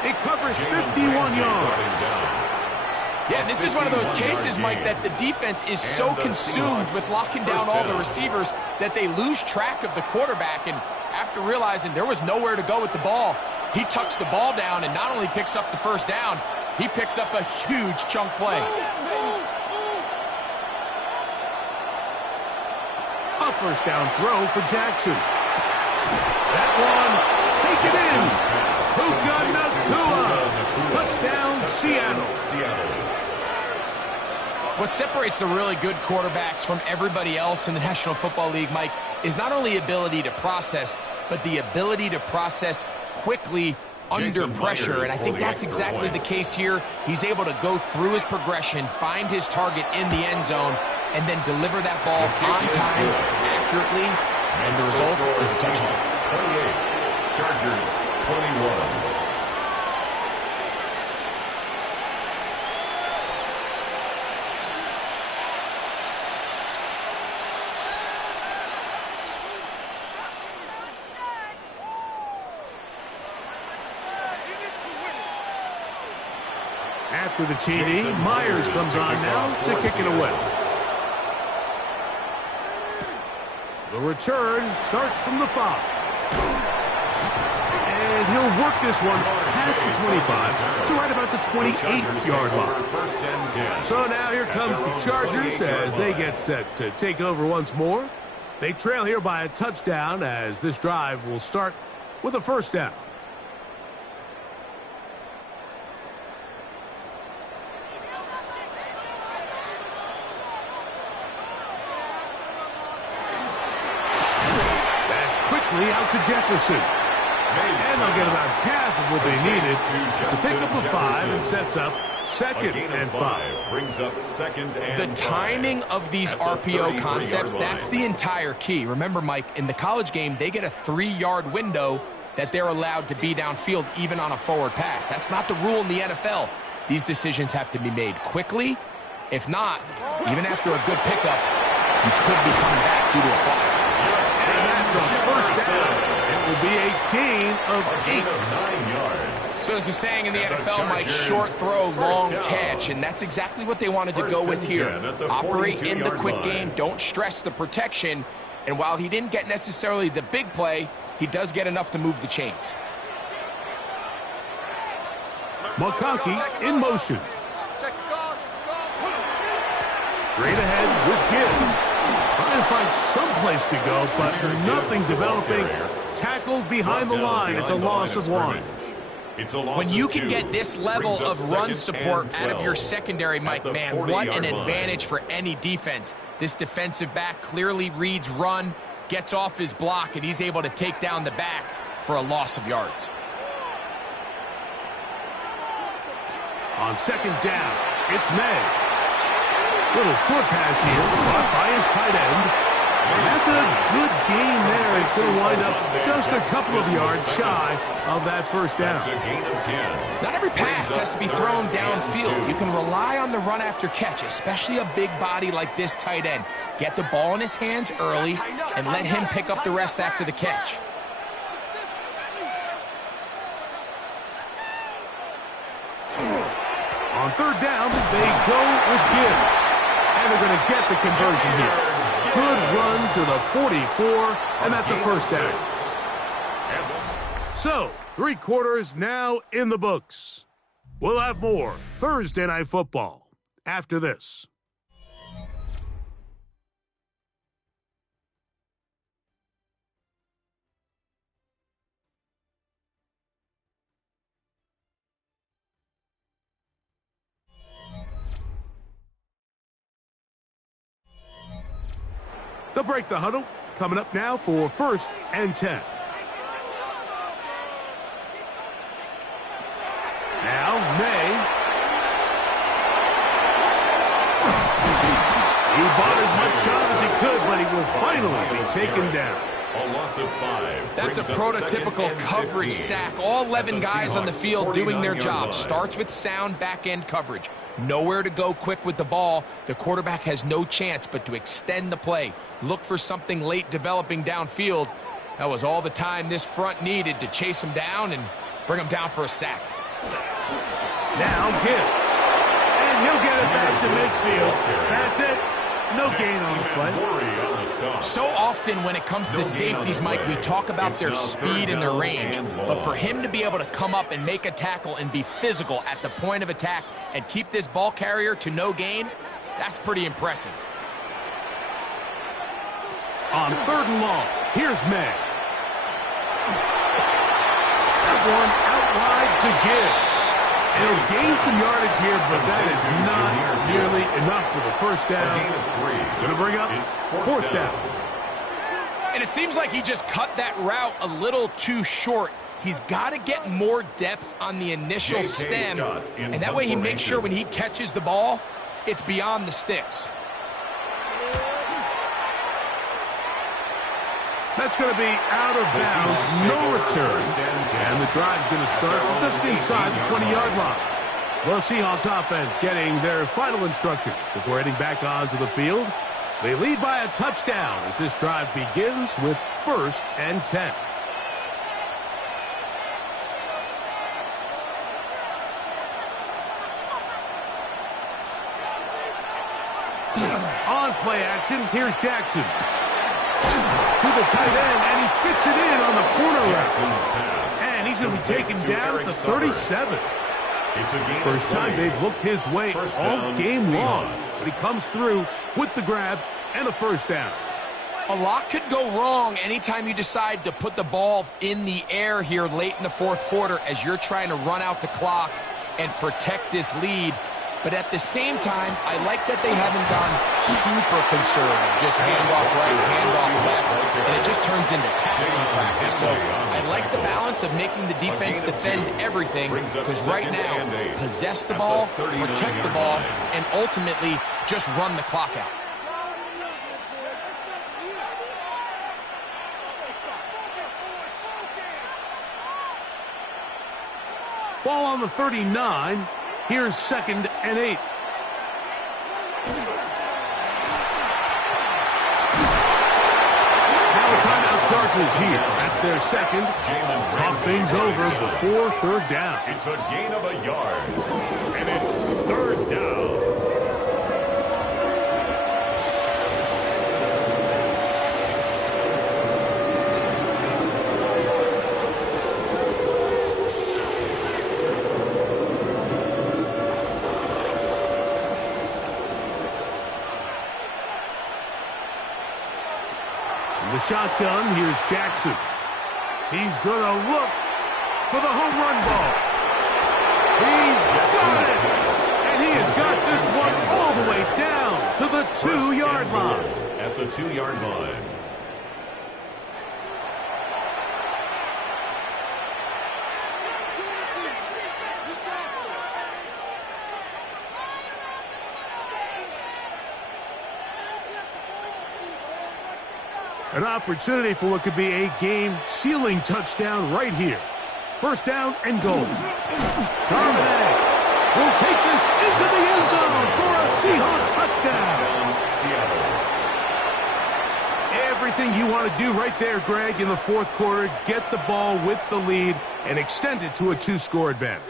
It covers 51 yards. Yeah, this is one of those cases, Mike, that the defense is so consumed with locking down all the receivers that they lose track of the quarterback, and after realizing there was nowhere to go with the ball, he tucks the ball down and not only picks up the first down, he picks up a huge chunk play. A first down throw for Jackson. That one, take it in. Puka Nacua. Touchdown, Seattle. What separates the really good quarterbacks from everybody else in the National Football League, Mike, is not only ability to process, but the ability to process quickly under pressure, and I think that's exactly the case here. He's able to go through his progression, find his target in the end zone, and then deliver that ball on time, accurately, and the result is a touchdown. 28, Chargers 21. After the TD, Myers comes on now to kick it away. The return starts from the 5. And he'll work this one past the 25 to right about the 28-yard line. So now here comes the Chargers as they get set to take over once more. They trail here by a touchdown as this drive will start with a first down. Out to Jefferson. And they'll get about half of what they needed to pick up a 5 and sets up second and 5. Brings up second and the timing of these RPO concepts, that's the entire key. Remember, Mike, in the college game, they get a 3-yard window that they're allowed to be downfield even on a forward pass. That's not the rule in the NFL. These decisions have to be made quickly. If not, even after a good pickup, you could be coming back due to a flag. And that's a first down. It will be a gain of 8. 9 yards. So as the saying in the NFL, Mike, short throw, long catch, and that's exactly what they wanted to go with here. Operate in the quick game, don't stress the protection, and while he didn't get necessarily the big play, he does get enough to move the chains. McConkey in motion. Straight ahead with Gibbs. Trying to find some place to go, but nothing developing. Tackled behind the line. It's a loss of 1. When you can get this level of run support out of your secondary, Mike, man, what an advantage for any defense. This defensive back clearly reads run, gets off his block, and he's able to take down the back for a loss of yards. On second down, it's May. Little short pass here, caught by his tight end. And that's a good gain there. It's going to wind up just a couple of yards shy of that first down. Not every pass has to be thrown downfield. You can rely on the run after catch, especially a big body like this tight end. Get the ball in his hands early and let him pick up the rest after the catch. On third down, they go with Gibbs. And they're going to get the conversion here. Good run to the 44, and that's a first down. So, 3 quarters now in the books. We'll have more Thursday Night Football after this. They'll break the huddle. Coming up now for 1st and 10. Now, May. He bought as much time as he could, but he will finally be taken down. A loss of 5. That's a prototypical coverage sack. All 11 guys on the field doing their job. Starts with sound back-end coverage. Nowhere to go quick with the ball. The quarterback has no chance but to extend the play. Look for something late developing downfield. That was all the time this front needed to chase him down and bring him down for a sack. Now Gibbs. And he'll get it back to midfield. That's it. No gain on the play. So often when it comes to safeties, Mike, we talk about their speed and their range. But for him to be able to come up and make a tackle and be physical at the point of attack and keep this ball carrier to no gain, that's pretty impressive. On 3rd and long, here's May. That one out wide to Gibbs. And he'll gain some yardage here, but that is not nearly enough for the first down. It's going to bring up 4th down. And it seems like he just cut that route a little too short. He's got to get more depth on the initial stem, and that way he makes sure when he catches the ball, it's beyond the sticks. That's going to be out of bounds, no return. And the drive's going to start just inside the 20-yard line. The Seahawks offense getting their final instruction before heading back onto the field. They lead by a touchdown as this drive begins with 1st and 10. On play action, here's Jackson. To the tight end, and he fits it in on the corner route. And he's going to be taken down at the 37. First time they've looked his way all game long. But he comes through with the grab and a 1st down. A lot could go wrong anytime you decide to put the ball in the air here late in the 4th quarter as you're trying to run out the clock and protect this lead. But at the same time, I like that they haven't gone super conservative. Just handoff right, handoff left, and it just turns into tackling practice. So I like the balance of making the defense defend everything, because right now, possess the ball, protect the ball, and ultimately just run the clock out. Ball on the 39. Here's 2nd and 8. Now a timeout charges here. That's their second. Talk things over before 3rd down. It's a gain of a yard, and it's 3rd down. The shotgun, here's Jackson. He's going to look for the home run ball. He's got it! And he has got this one all the way down to the 2-yard line. At the 2-yard line. An opportunity for what could be a game-sealing touchdown right here. 1st down and goal. Charbonnet will take this into the end zone for a Seahawks touchdown. Everything you want to do right there, Greg, in the 4th quarter. Get the ball with the lead and extend it to a 2-score advantage.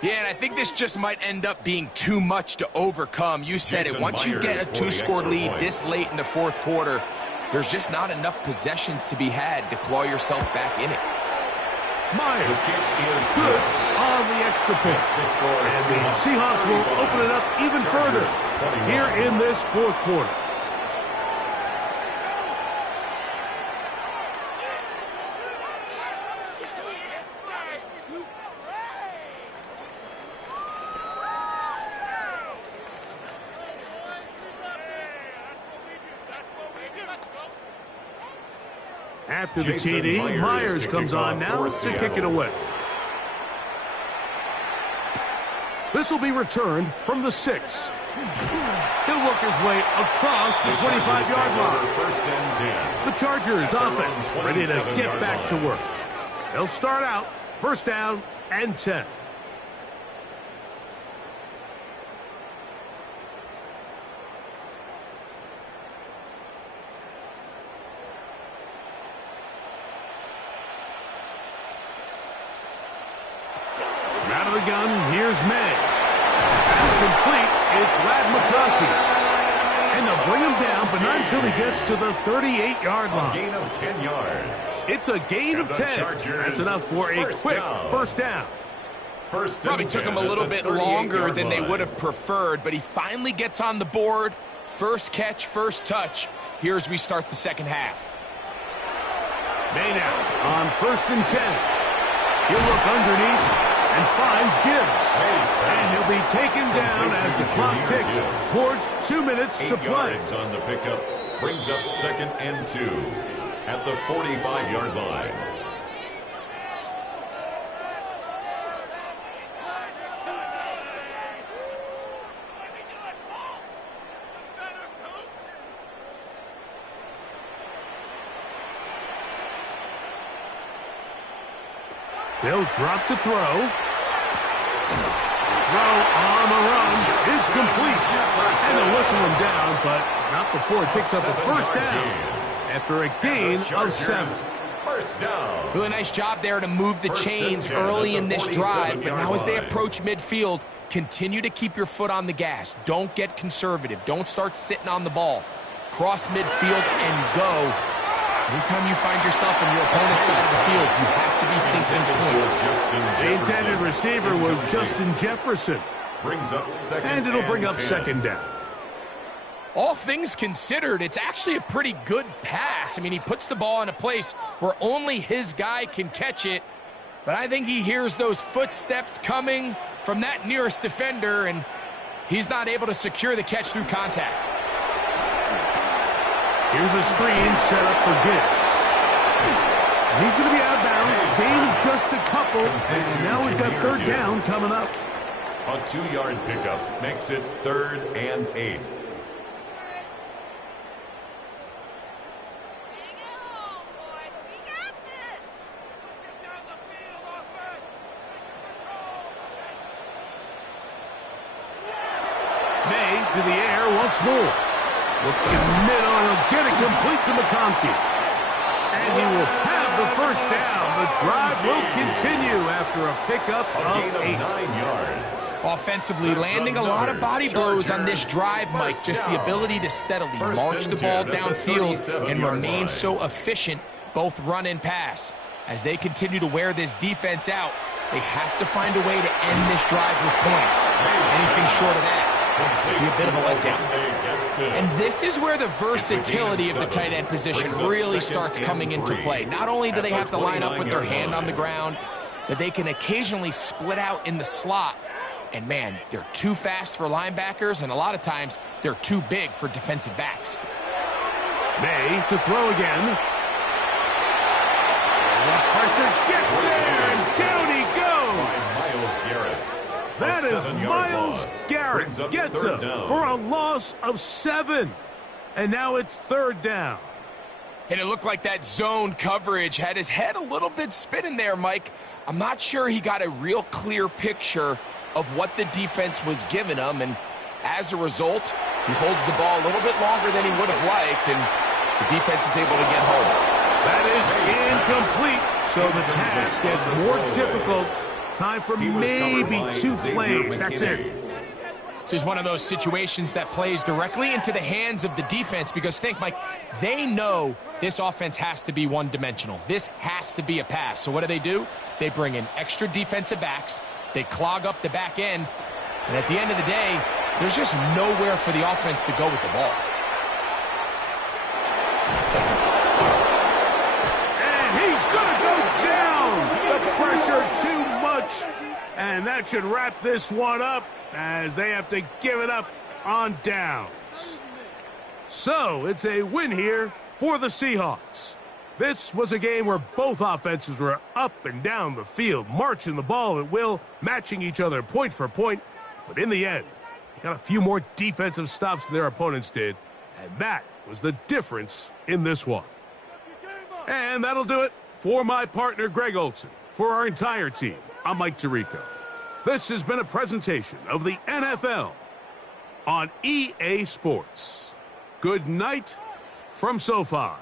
Yeah, and I think this just might end up being too much to overcome. You said it. Once you get a 2-score lead this late in the 4th quarter, there's just not enough possessions to be had to claw yourself back in it. Myers is good on the extra point. And the Seahawks will open it up even further here in this 4th quarter. After the TD, Myers comes on now to kick it away. This will be returned from the 6. He'll work his way across the 25-yard line. The Chargers offense ready to get back to work. They'll start out 1st down and 10. Out of the gun, here's May. Pass complete, it's Ladd McConkey. And they'll bring him down, but not until he gets to the 38-yard line. A gain of 10 yards. It's a gain of 10. That's enough for a quick first down. Probably took him a little bit longer than they would have preferred, but he finally gets on the board. First catch, first touch. Here as we start the 2nd half. May now on 1st and 10. He'll look underneath and finds Gibbs. And he'll be taken down as the clock ticks towards 2 minutes to play. On the pickup brings up 2nd and 2 at the 45-yard line. They'll drop to throw. Throw on the run is complete. And they'll whistle him down, but not before it picks up a first down after a gain of 7. First down. Really nice job there to move the chains early in this drive, but now as they approach midfield, continue to keep your foot on the gas. Don't get conservative. Don't start sitting on the ball. Cross midfield and go. Anytime you find yourself on your opponent's side of the field, you have to be thinking points. The intended receiver was Justin Jefferson. Brings up second and it'll bring up 10. second down. All things considered, it's actually a pretty good pass. I mean, he puts the ball in a place where only his guy can catch it. But I think he hears those footsteps coming from that nearest defender, and he's not able to secure the catch through contact. Here's a screen set up for Gibbs. And he's going to be out of bounds. Gain just a couple. And now we've got third down coming up. A 2-yard pickup makes it 3rd and 8. May to the air once more. Looking middle, and he'll get it complete to McConkey. And he will have the first down. The drive will continue after a pickup of 8. 9 yards. Offensively, landing a lot of body blows on this drive, Mike. Just the ability to steadily march the ball downfield and remain so efficient, both run and pass. As they continue to wear this defense out, they have to find a way to end this drive with points. Anything short of that would be a bit of a letdown. And this is where the versatility of the tight end position really starts coming into play. Not only do they have to line up with their hand on the ground, but they can occasionally split out in the slot. And man, they're too fast for linebackers, and a lot of times they're too big for defensive backs. May to throw again. And the pressure gets there, and down he goes. Myles Garrett. That is Myles Garrett Brings up gets third him down. for a loss of 7. And now it's third down. And it looked like that zone coverage had his head a little bit spinning there, Mike. I'm not sure he got a real clear picture of what the defense was giving him, and as a result, he holds the ball a little bit longer than he would have liked, and the defense is able to get home. That is incomplete, so the task gets more difficult. Time for maybe 2 plays. That's it. This is one of those situations that plays directly into the hands of the defense, because think, Mike, they know this offense has to be one-dimensional. This has to be a pass. So what do? They bring in extra defensive backs. They clog up the back end. And at the end of the day, there's just nowhere for the offense to go with the ball. And he's going to go down. The pressure too much. And that should wrap this one up as they have to give it up on downs. So it's a win here for the Seahawks. This was a game where both offenses were up and down the field, marching the ball at will, matching each other point for point. But in the end, they got a few more defensive stops than their opponents did, and that was the difference in this one. And that'll do it for my partner, Greg Olson. For our entire team, I'm Mike Tirico. This has been a presentation of the NFL on EA Sports. Good night from SoFi.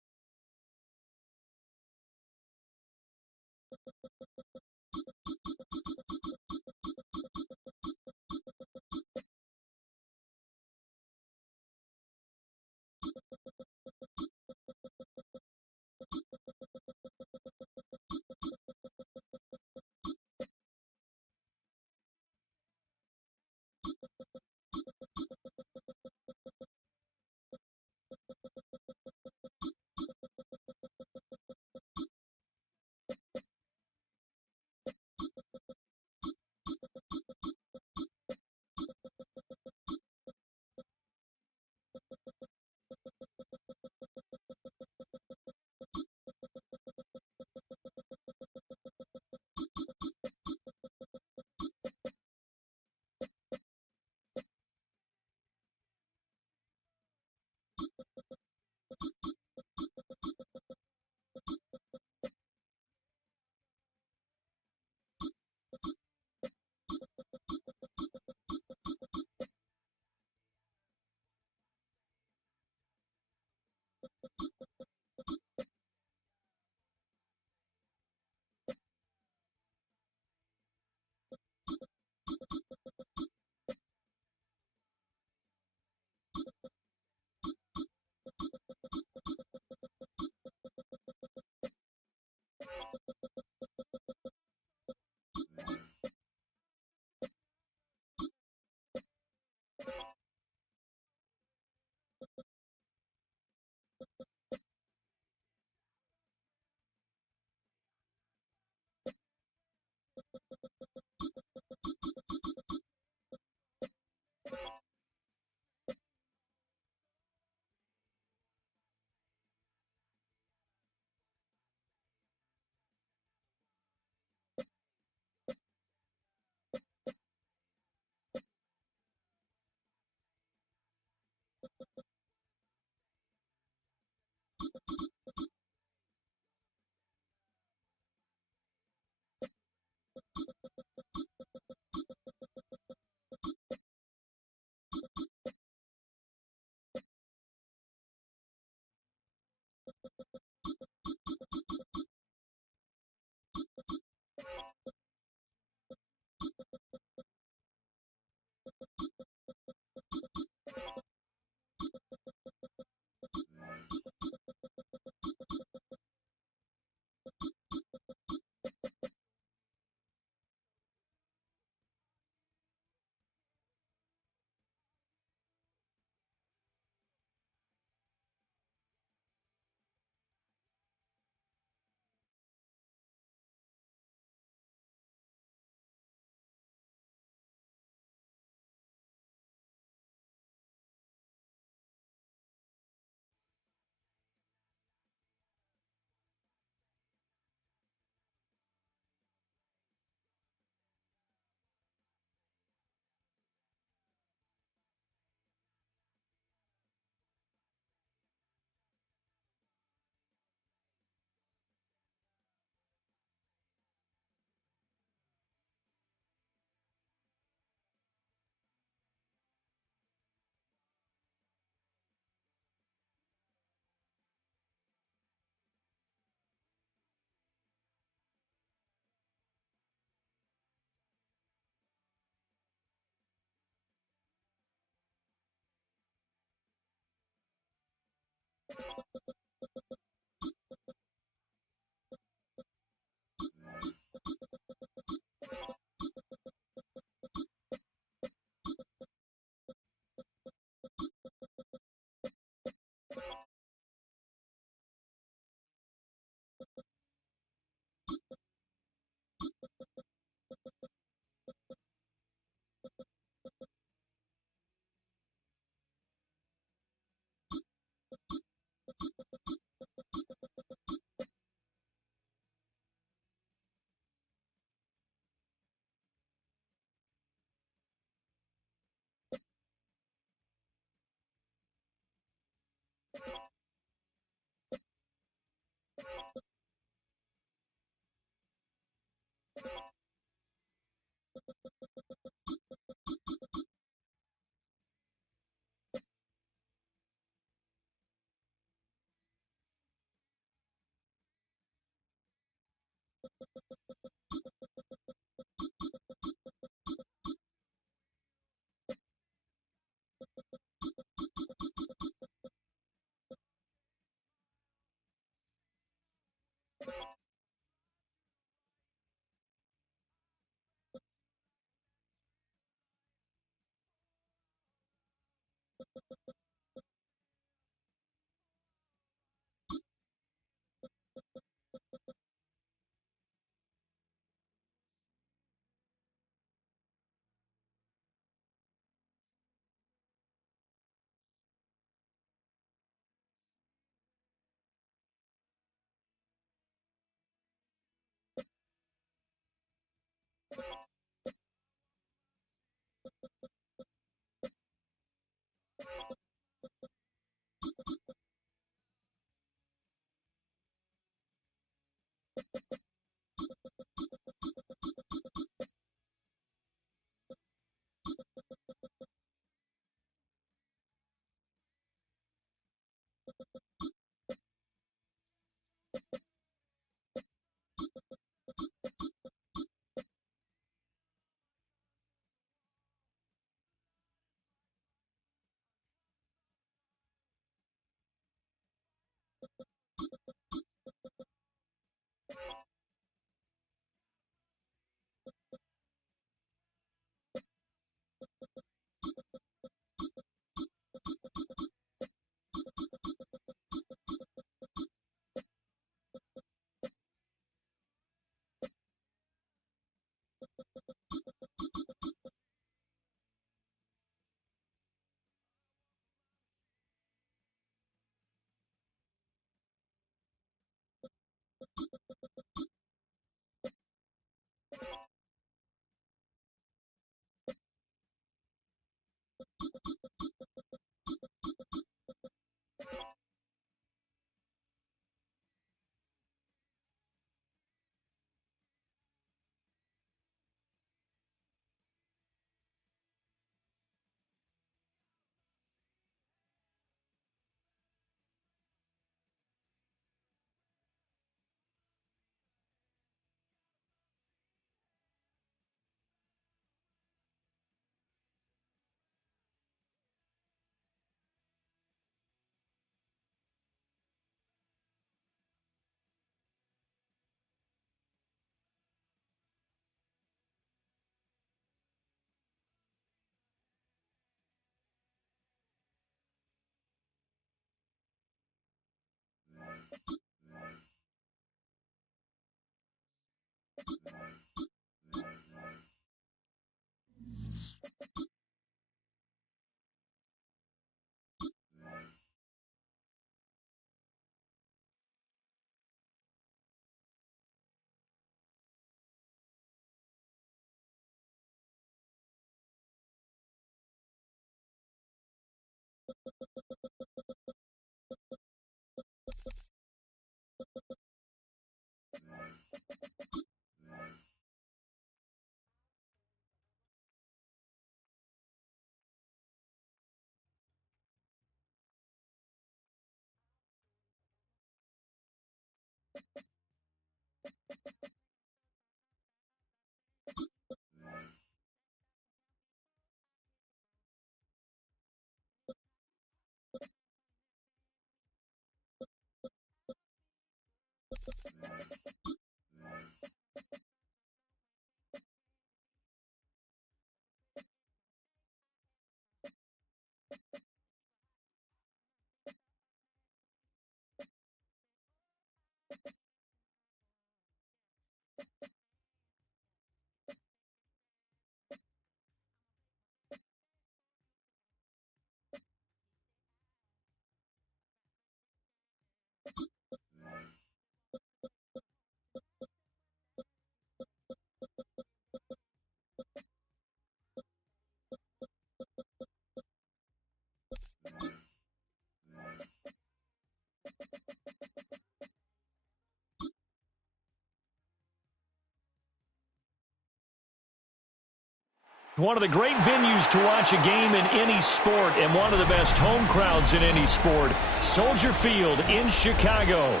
One of the great venues to watch a game in any sport and one of the best home crowds in any sport, Soldier Field in Chicago.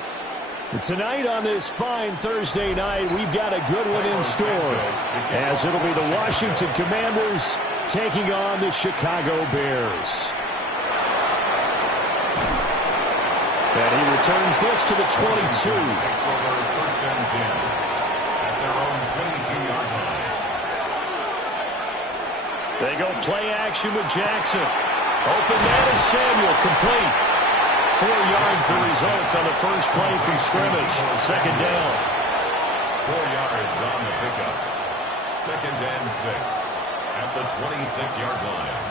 Tonight on this fine Thursday night, we've got a good one in store, as it'll be the Washington Commanders taking on the Chicago Bears. And he returns this to the 22. Takes over first and 10 at their own 22-yard line. They go play action with Jackson. Open man is Samuel, complete. 4 yards the result on the first play from scrimmage. Second down. 4 yards on the pickup. Second and 6 at the 26-yard line.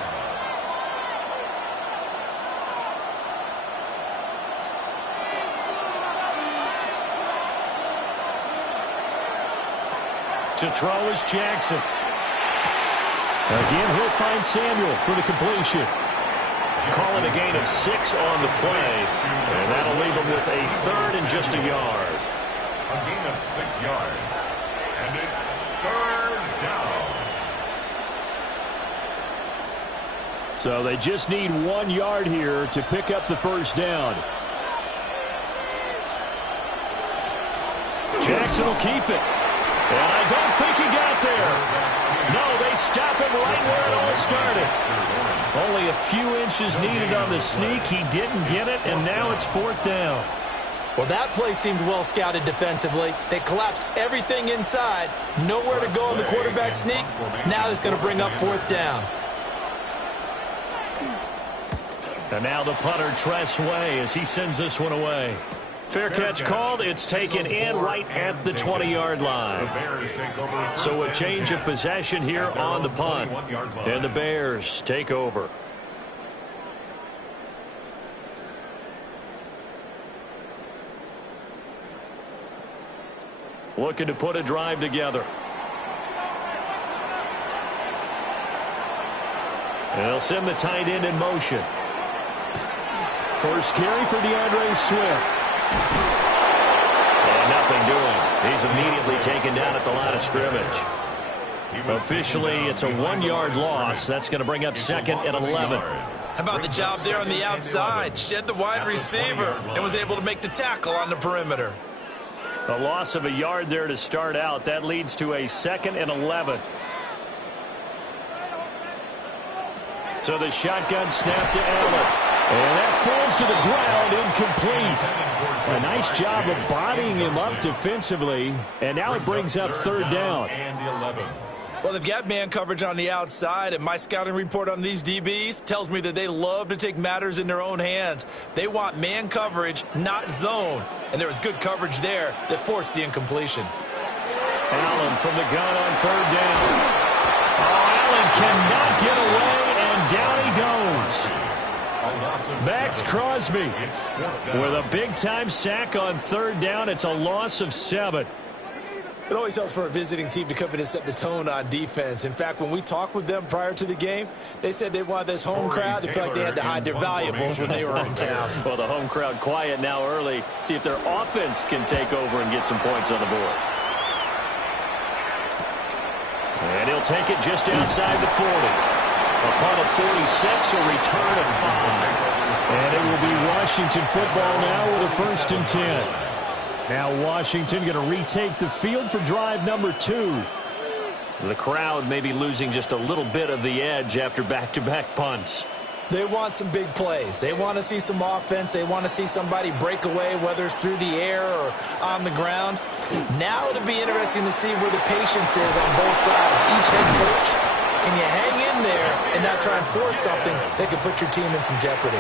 To throw is Jackson. Again, he'll find Samuel for the completion. Call it a gain of 6 on the play, and that'll leave him with a third and just a yard. A gain of 6 yards, and it's third down. So they just need 1 yard here to pick up the first down. Jackson will keep it. And I don't think he got there. No, they stop him right where it all started. Only a few inches needed on the sneak. He didn't get it, and now it's 4th down. Well, that play seemed well scouted defensively. They collapsed everything inside. Nowhere to go on the quarterback sneak. Now it's going to bring up 4th down. And now the punter, Tress Way, as he sends this one away. Fair catch called. It's taken in right at the 20-yard line. So a change of possession here on the punt. And the Bears take over. Looking to put a drive together. And they'll send the tight end in motion. First carry for DeAndre Swift. And nothing doing. He's immediately taken down at the line of scrimmage. Officially, it's a 1-yard loss. That's going to bring up 2nd and 11. How about the job there on the outside? Shed the wide receiver and was able to make the tackle on the perimeter. A loss of a yard there to start out. That leads to a 2nd and 11. So the shotgun snap to Allen. And that falls to the ground, incomplete. A nice job of bodying him up defensively. And now it brings up 3rd down. Well, they've got man coverage on the outside, and my scouting report on these DBs tells me that they love to take matters in their own hands. They want man coverage, not zone. And there was good coverage there that forced the incompletion. Allen from the gun on 3rd down. Oh, Allen cannot get away, and down he goes. Max Crosby with a big-time sack on 3rd down. It's a loss of 7. It always helps for a visiting team to come in and set the tone on defense. In fact, when we talked with them prior to the game, they said they wanted this home crowd to feel like they had to hide their valuables when they were in town. Well, the home crowd quiet now early. See if their offense can take over and get some points on the board. And he'll take it just outside the 40. A punt of 46, a return of 5. And it will be Washington football now with a 1st and 10. Now Washington going to retake the field for drive number 2. The crowd may be losing just a little bit of the edge after back-to-back punts. They want some big plays. They want to see some offense. They want to see somebody break away, whether it's through the air or on the ground. Now it'll be interesting to see where the patience is on both sides. Each head coach, can you hang in there and not try and force something that could put your team in some jeopardy?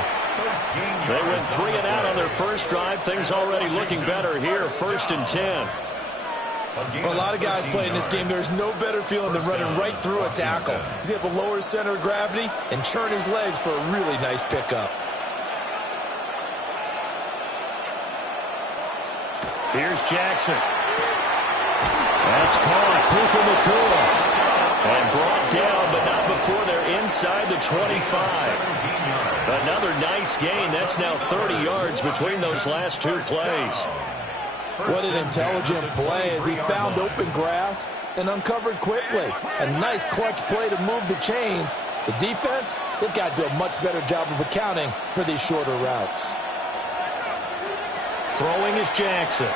They went 3 and out on their first drive. Things already looking better here. 1st and 10. For a lot of guys playing this game, there's no better feeling than running right through a tackle. He's able to lower his center of gravity and churn his legs for a really nice pickup. Here's Jackson. That's caught. Puka Nacua. And brought down, but not before they're inside the 25. Another nice gain. That's now 30 yards between those last 2 plays. What an intelligent play as he found open grass and uncovered quickly. A nice clutch play to move the chains. The defense, they've got to do a much better job of accounting for these shorter routes. Throwing is Jackson.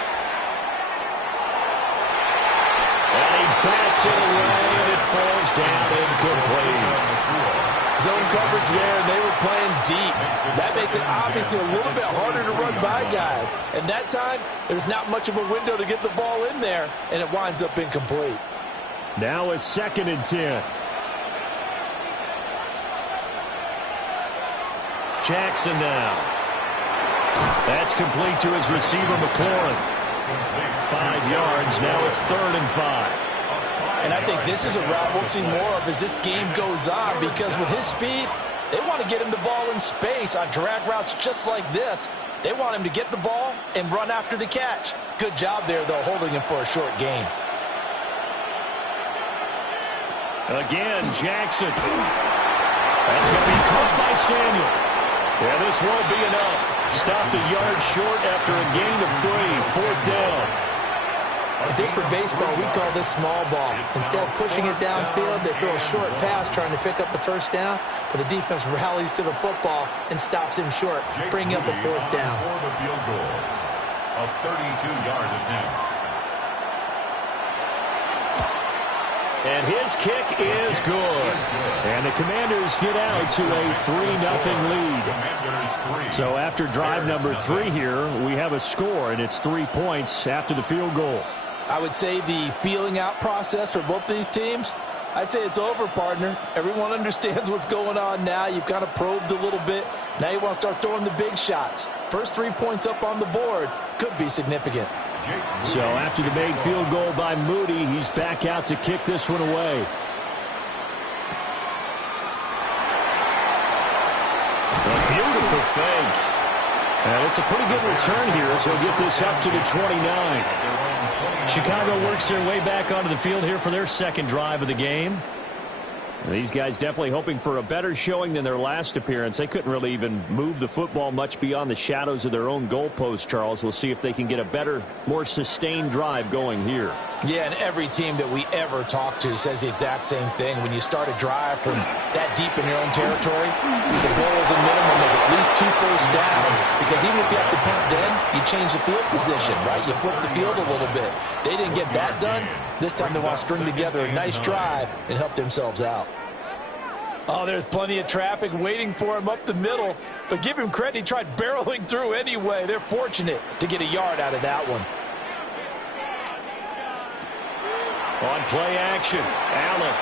And he bats it away, and it falls down incomplete. Zone coverage there, and they were playing deep. That makes it obviously a little bit harder to run by guys. And that time, there's not much of a window to get the ball in there, and it winds up incomplete. Now a 2nd and 10. Jackson now. That's complete to his receiver, McLaurin. 5 yards. Now it's 3rd and 5. And I think this is a route we'll see more of as this game goes on, because with his speed, they want to get him the ball in space on drag routes just like this. They want him to get the ball and run after the catch. Good job there, though, holding him for a short gain. Again, Jackson. That's going to be caught by Samuel. Yeah, this won't be enough. Stopped a yard short after a gain of 3. 4th down. If this were baseball, we call this small ball. Instead of pushing it downfield, they throw a short pass trying to pick up the 1st down, but the defense rallies to the football and stops him short, bringing up a 4th down. For the field goal, a 32-yard attempt. And his kick is good. And the Commanders get out to a 3-0 lead. So after drive number 3 here, we have a score, and it's 3 points after the field goal. I would say the feeling out process for both these teams, I'd say it's over, partner. Everyone understands what's going on now. You've kind of probed a little bit. Now you want to start throwing the big shots. First 3 points up on the board could be significant. So after the made field goal by Moody, he's back out to kick this one away. A beautiful fake. And it's a pretty good return here as he'll get this up to the 29. Chicago works their way back onto the field here for their 2nd drive of the game. These guys definitely hoping for a better showing than their last appearance. They couldn't really even move the football much beyond the shadows of their own goalpost, Charles. We'll see if they can get a better, more sustained drive going here. Yeah, and every team that we ever talk to says the exact same thing. When you start a drive from that deep in your own territory, the goal is a minimum of at least 2 first downs, because even if you have to punt then, you change the field position, right? You flip the field a little bit. They didn't get that done. This time they want to string together a nice drive and help themselves out. Oh, there's plenty of traffic waiting for him up the middle. But give him credit, he tried barreling through anyway. They're fortunate to get a yard out of that one. On play action, Allen.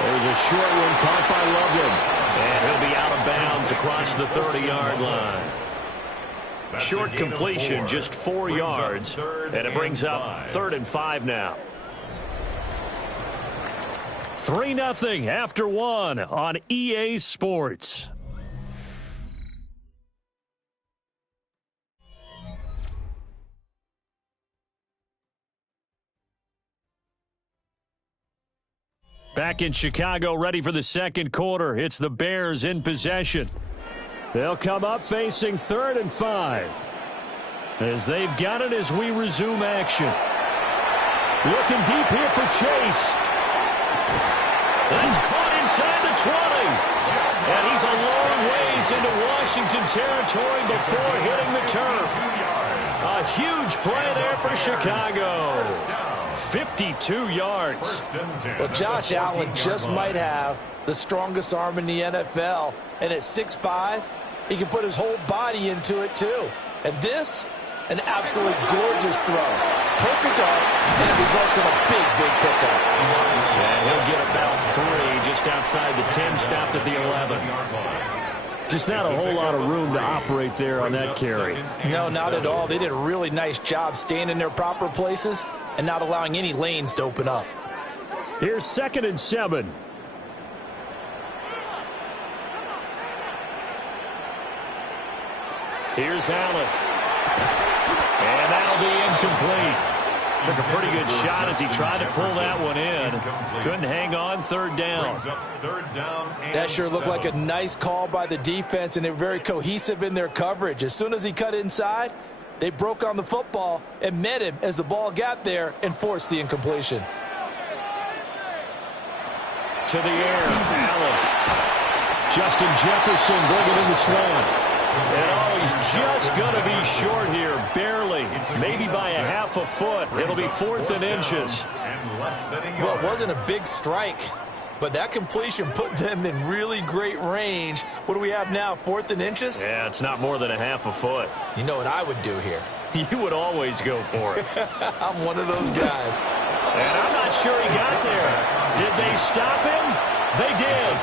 There's a short one caught by Loveland. And he'll be out of bounds across the 30-yard line. Short completion, just 4 yards. And it brings up 3rd and 5 now. 3-0 after 1 on EA Sports. Back in Chicago, ready for the 2nd quarter. It's the Bears in possession. They'll come up facing 3rd and 5. As they've got it as we resume action. Looking deep here for Chase. That's caught inside the 20. And he's a long ways into Washington territory before hitting the turf. A huge play there for Chicago. 52 yards. Well, Josh Allen just might have the strongest arm in the NFL. And at 6'5", he can put his whole body into it, too. And this, an absolutely gorgeous throw. Perfect arm, and it results in a big, big pickup. And he'll get about 3 just outside the 10, stopped at the 11. Just not a whole lot of room to operate there on that carry. No, not at all. They did a really nice job staying in their proper places and not allowing any lanes to open up. Here's 2nd and 7. Here's Allen. And that'll be incomplete. Took a pretty good shot as he tried to pull that one in. Couldn't hang on. 3rd down. That sure looked like a nice call by the defense, and they were very cohesive in their coverage. As soon as he cut inside, they broke on the football and met him as the ball got there and forced the incompletion. To the air, Allen. Justin Jefferson bringing in the slant. And he's just going to be short here, barely, maybe by a half a foot. It'll be 4th and inches. Well, it wasn't a big strike, but that completion put them in really great range. What do we have now, 4th and inches? Yeah, it's not more than a half a foot. You know what I would do here? You would always go for it. I'm one of those guys. And I'm not sure he got there. Did they stop him? They did.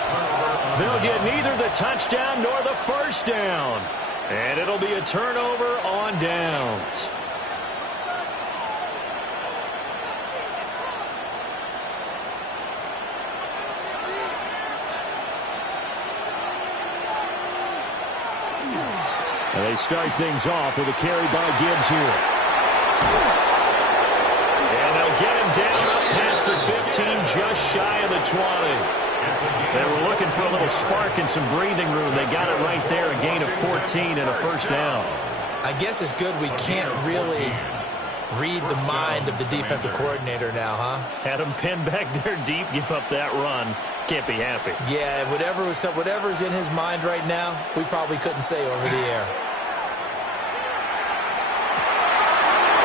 They'll get neither the touchdown nor the first down. And it'll be a turnover on downs. And they start things off with a carry by Gibbs here. And they'll get him down up past the 15, just shy of the 20. They were looking for a little spark and some breathing room. They got it right there, a gain of 14 and a first down. I guess it's good we can't really read the mind of the defensive coordinator now, huh? Had him pinned back there deep, give up that run. Can't be happy. Yeah, whatever's in his mind right now, we probably couldn't say over the air.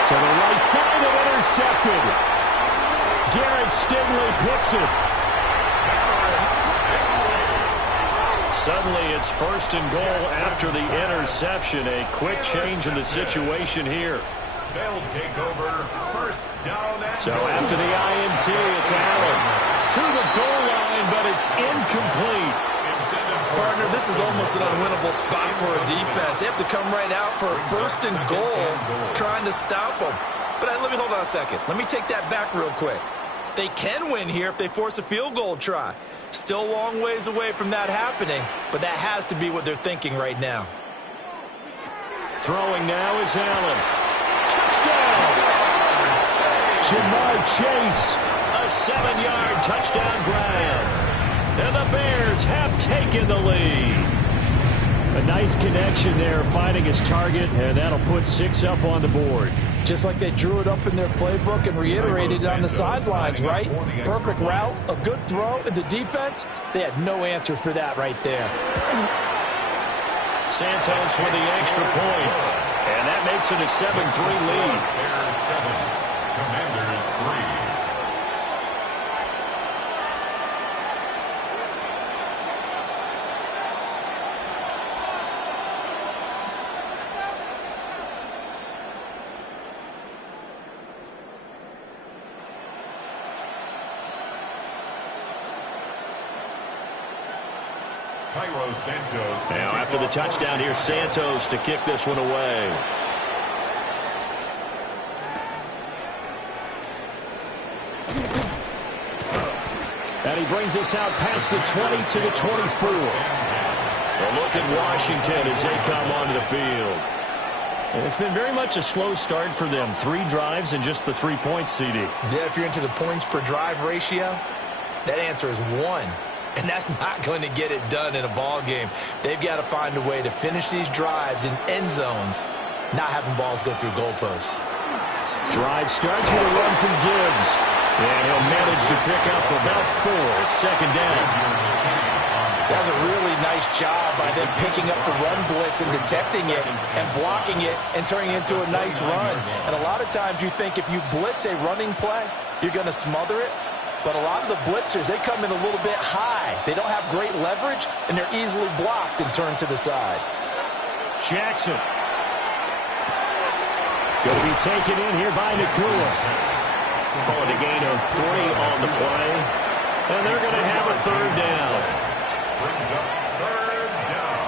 To the right side and intercepted. Derek Stingley picks it. Suddenly it's first and goal after the interception. A quick change in the situation here. They'll take over first down. So after the INT, it's Allen to the goal line, but it's incomplete. Partner, this is almost an unwinnable spot for a defense. They have to come right out for a first and goal, trying to stop them. But let me hold on a second. Let me take that back real quick. They can win here if they force a field goal try. Still a long ways away from that happening, but that has to be what they're thinking right now. Throwing now is Allen. Touchdown! Jamar Chase. A 7-yard touchdown grab. And the Bears have taken the lead. A nice connection there, finding his target, and that'll put 6 up on the board. Just like they drew it up in their playbook and reiterated it on the sidelines, right? Perfect route, a good throw, and the defense, they had no answer for that right there. Santos with the extra point, and that makes it a 7-3 lead. Bears 7, Commanders 3. Santos. Now after the touchdown, here's Santos to kick this one away. And he brings us out past the 20 to the 24. Well, look at Washington as they come onto the field. And it's been very much a slow start for them. 3 drives and just the 3 points, CD. Yeah, if you're into the points per drive ratio, that answer is 1. And that's not going to get it done in a ball game. They've got to find a way to finish these drives in end zones, not having balls go through goalposts. Drive starts with a run from Gibbs. And he'll manage to pick up about 4. It's second down. That was a really nice job by them picking up the run blitz and detecting it and blocking it and turning it into a nice run. And a lot of times you think if you blitz a running play, you're going to smother it. But a lot of the blitzers, they come in a little bit high. They don't have great leverage, and they're easily blocked and turned to the side. Jackson. Going to be taken in here by Nakua. Calling a gain of 3 on the play. And they're going to have a third down. Brings up third down.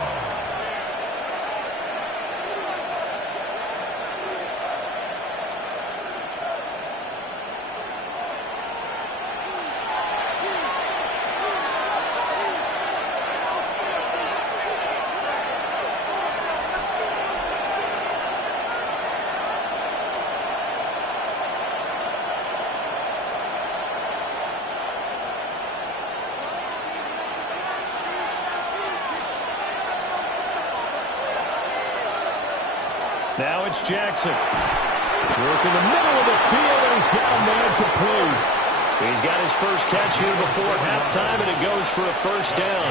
Now it's Jackson. Work in the middle of the field, and he's got a man complete. He's got his first catch here before halftime, and it goes for a first down.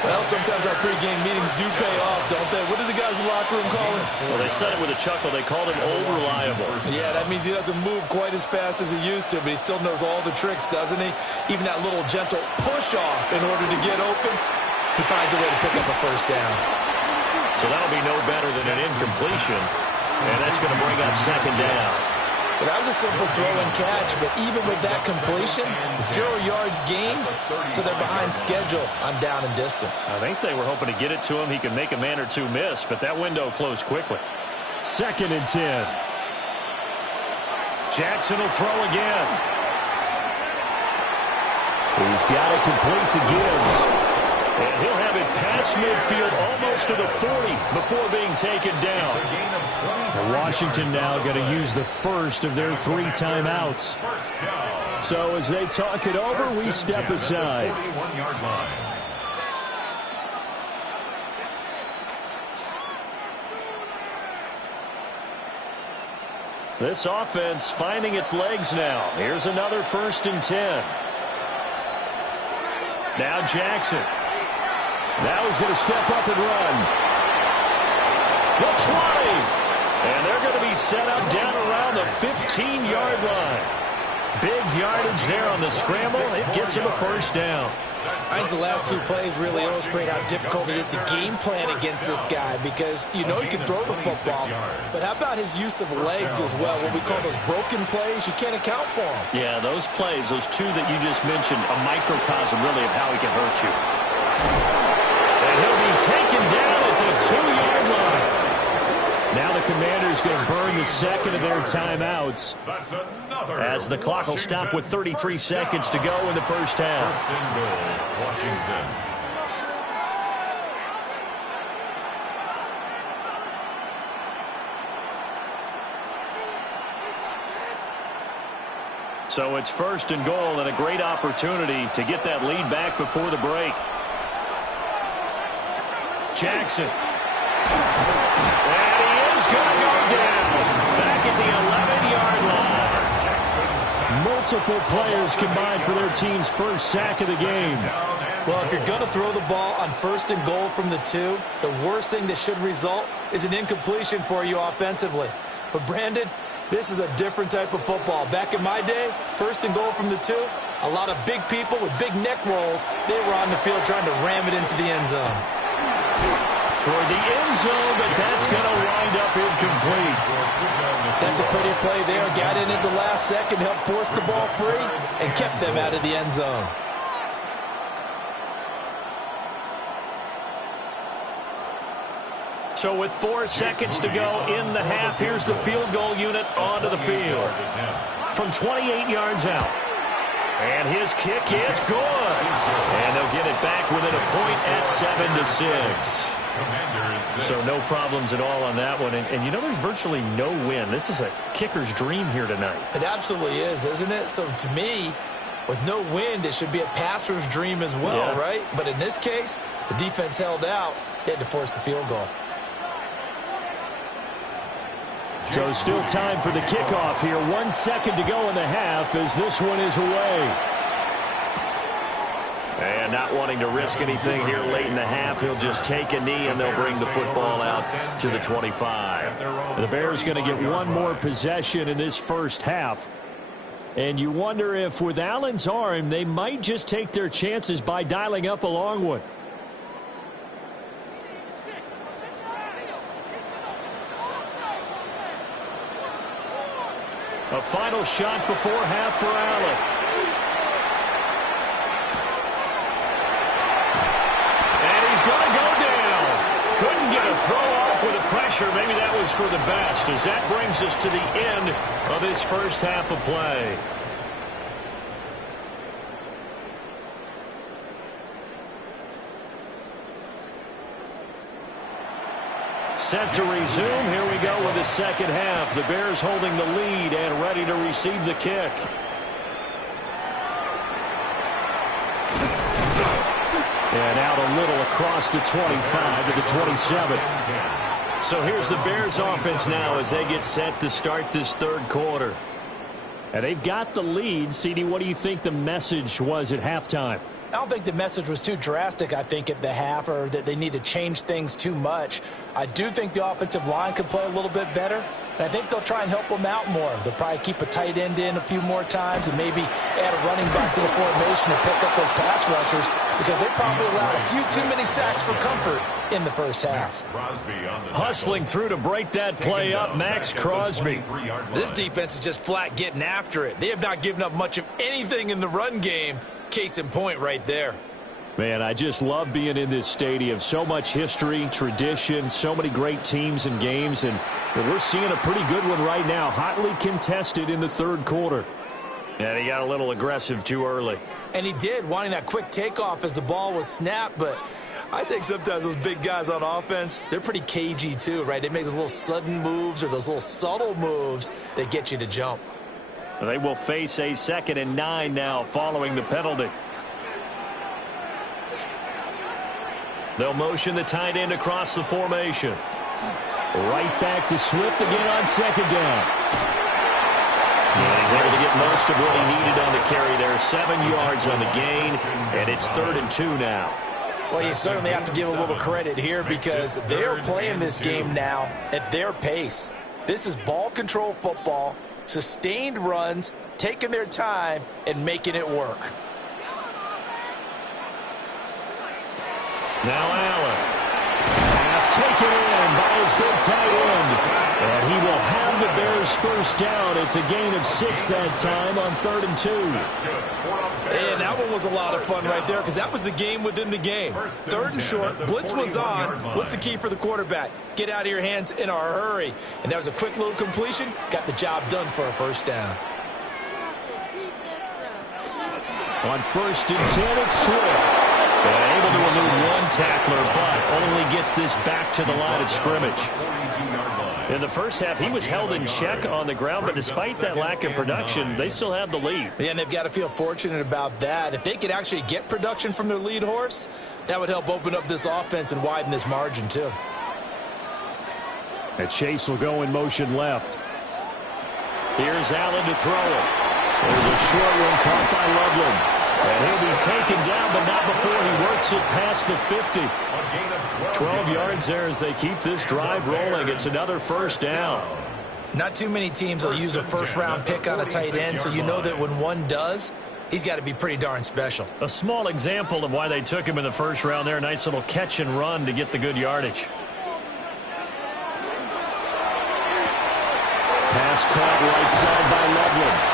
Well, sometimes our pregame meetings do pay off, don't they? What did the guys in the locker room call him? Well, they said it with a chuckle. They called him old reliable. Yeah, that means he doesn't move quite as fast as he used to, but he still knows all the tricks, doesn't he? Even that little gentle push-off in order to get open, he finds a way to pick up a first down. So that'll be no better than an incompletion, and that's going to bring up second down. Well, that was a simple throw and catch, but even with that completion, 0 yards gained, so they're behind schedule on down and distance. I think they were hoping to get it to him. He could make a man or two miss, but that window closed quickly. 2nd and 10. Jackson will throw again. He's got it complete to Gibbs. And he'll have it past midfield almost to the 40 before being taken down. And Washington now going to use the first of their 3 timeouts. So as they talk it over, we step aside. 41-yard line. This offense finding its legs now. Here's another 1st and 10. Now Jackson. Now he's going to step up and run. The 20. And they're going to be set up down around the 15-yard line. Big yardage there on the scramble. It gets him a 1st down. I think the last 2 plays really illustrate how difficult it is to game plan against this guy because you know he can throw the football. But how about his use of legs as well? What we call those broken plays, you can't account for them. Yeah, those plays, those 2 that you just mentioned, a microcosm really of how he can hurt you. And he'll be taken down at the 2-yard line. Now the Commanders going to burn the 2nd of their timeouts. As the clock will stop with 33 seconds to go in the 1st half. 1st and goal, Washington. So it's 1st and goal and a great opportunity to get that lead back before the break. Jackson. And he is going to go down. Back at the 11-yard line. Multiple players combined for their team's first sack of the game. Well, if you're going to throw the ball on 1st and goal from the 2, the worst thing that should result is an incompletion for you offensively. But, Brandon, this is a different type of football. Back in my day, 1st and goal from the 2, a lot of big people with big neck rolls, they were on the field trying to ram it into the end zone. Toward the end zone, but that's going to wind up incomplete. That's a pretty play there. Got in at the last second, helped force the ball free, and kept them out of the end zone. So with 4 seconds to go in the half, here's the field goal unit onto the field. From 28 yards out. And his kick is good. And they'll get it back within a point at 7-6. So no problems at all on that one. And you know, there's virtually no win. This is a kicker's dream here tonight. It absolutely is, isn't it? So to me, with no wind, it should be a passer's dream as well, right? But in this case, the defense held out. They had to force the field goal. So still time for the kickoff here. 1 second to go in the half as this one is away. And not wanting to risk anything here late in the half, he'll just take a knee and they'll bring the football out to the 25. The Bears going to get one more possession in this first half. And you wonder if with Allen's arm, they might just take their chances by dialing up a long one. A final shot before half for Allen. And he's going to go down. Couldn't get a throw off with the pressure. Maybe that was for the best, as that brings us to the end of this first half of play. Set to resume. Here we go with the second half. The Bears holding the lead and ready to receive the kick. And out a little across the 25 to the 27. So here's the Bears offense now as they get set to start this third quarter. And they've got the lead. CD, what do you think the message was at halftime? I don't think the message was too drastic, I think, at the half, or that they need to change things too much. I do think the offensive line could play a little bit better, and I think they'll try and help them out more. They'll probably keep a tight end in a few more times and maybe add a running back to the formation to pick up those pass rushers. because they probably allowed a few too many sacks for comfort in the first half. Hustling through to break that play up, Max Crosby. This defense is just flat getting after it. They have not given up much of anything in the run game. Case in point right there. Man, I just love being in this stadium. So much history, tradition, so many great teams and games, and we're seeing a pretty good one right now, hotly contested in the third quarter. And he got a little aggressive too early. And he did, wanting that quick takeoff as the ball was snapped, but I think sometimes those big guys on offense, they're pretty cagey too, right? They make those little sudden moves or those little subtle moves that get you to jump. They will face a 2nd and 9 now following the penalty. They'll motion the tight end across the formation. Right back to Swift again on 2nd down. Yeah, he's able to get most of what he needed on the carry there. 7 yards on the gain, and it's 3rd and 2 now. Well, you certainly have to give a little credit here because they're playing this game now at their pace. This is ball control football, sustained runs, taking their time, and making it work. Now Allen. Pass taken in by his big tight end. And he will have the Bears first down. It's a gain of 6 that time on 3rd and 2. And that one was a lot of fun right there because that was the game within the game. 3rd and short, blitz was on. What's the key for the quarterback? Get out of your hands in a hurry. And that was a quick little completion. Got the job done for a first down. On 1st and 10, it's Swift. Able to elude one tackler, but only gets this back to the line of scrimmage. In the first half, he was held in check on the ground, but despite that lack of production, they still have the lead. Yeah, and they've got to feel fortunate about that. If they could actually get production from their lead horse, that would help open up this offense and widen this margin, too. And Chase will go in motion left. Here's Allen to throw it. There's a short one caught by Loveland. And he'll be taken down, but not before he works it past the 50. 12 yards there as they keep this drive rolling. It's another first down. Not too many teams will use a first-round pick on a tight end, so you know that when one does, he's got to be pretty darn special. A small example of why they took him in the first round there. Nice little catch and run to get the good yardage. Pass caught right side by Loveland.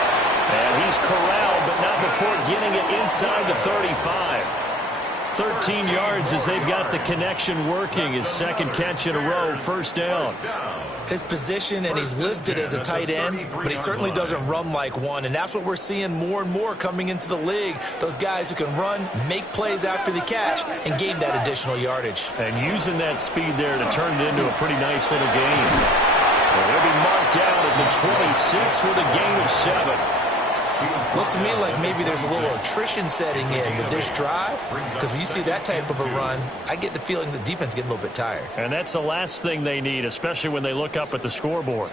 And he's corralled, but not before getting it inside the 35. 13 yards as they've got the connection working. His 2nd catch in a row, first down. His position, and he's listed as a tight end, but he certainly doesn't run like one, and that's what we're seeing more and more coming into the league. Those guys who can run, make plays after the catch, and gain that additional yardage. And using that speed there to turn it into a pretty nice little gain. And they'll be marked down at the 26 with a gain of 7. Looks to me like maybe there's a little attrition setting in with this drive, because when you see that type of a run, I get the feeling the defense is getting a little bit tired. And that's the last thing they need, especially when they look up at the scoreboard.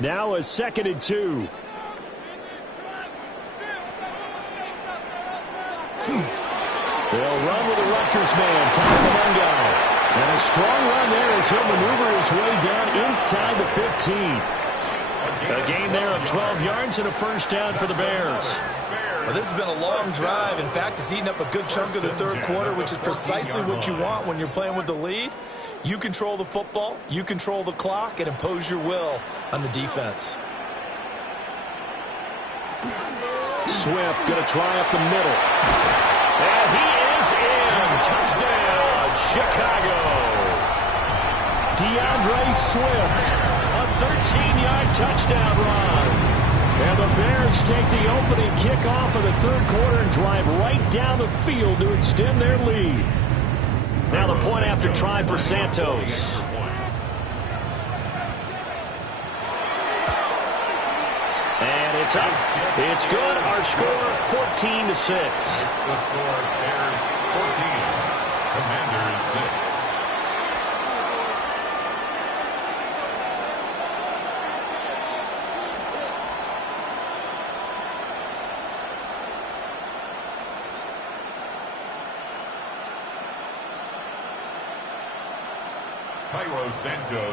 Now a 2nd and 2. They'll run with a Rutgers man, Kyle. And a strong run there as he'll maneuver his way down inside the 15. A gain there of 12 yards and a first down for the Bears. Well, this has been a long drive. In fact, it's eaten up a good chunk of the third quarter, which is precisely what you want when you're playing with the lead. You control the football, you control the clock, and impose your will on the defense. Swift going to try up the middle. And he is in. Touchdown, Chicago. DeAndre Swift. A 13-yard touchdown run. And the Bears take the opening kickoff of the third quarter and drive right down the field to extend their lead. Now the point after try for Santos. And it's up. It's good. Our score, 14-6. It's the score, Bears 14, Commanders 6.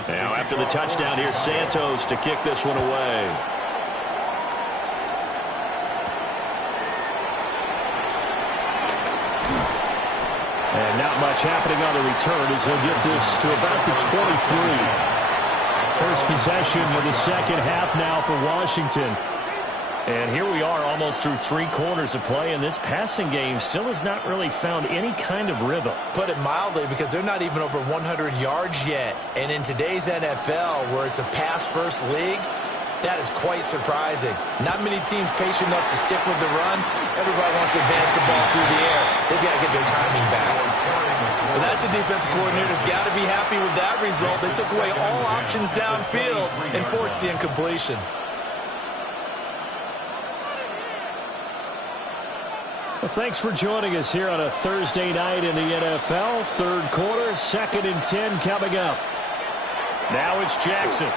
Now after the touchdown, here's Santos to kick this one away. much happening on the return as he'll get this to about the 23. First possession of the second half now for Washington. And here we are almost through 3 quarters of play, and this passing game still has not really found any kind of rhythm. Put it mildly, because they're not even over 100 yards yet. And in today's NFL, where it's a pass-first league, that is quite surprising. Not many teams patient enough to stick with the run. Everybody wants to advance the ball through the air. They've got to get their timing back. Well, that's a defensive coordinator's got to be happy with that result. They took away all options downfield and forced the incompletion. Well, thanks for joining us here on a Thursday night in the NFL. Third quarter, 2nd and 10 coming up. Now it's Jackson.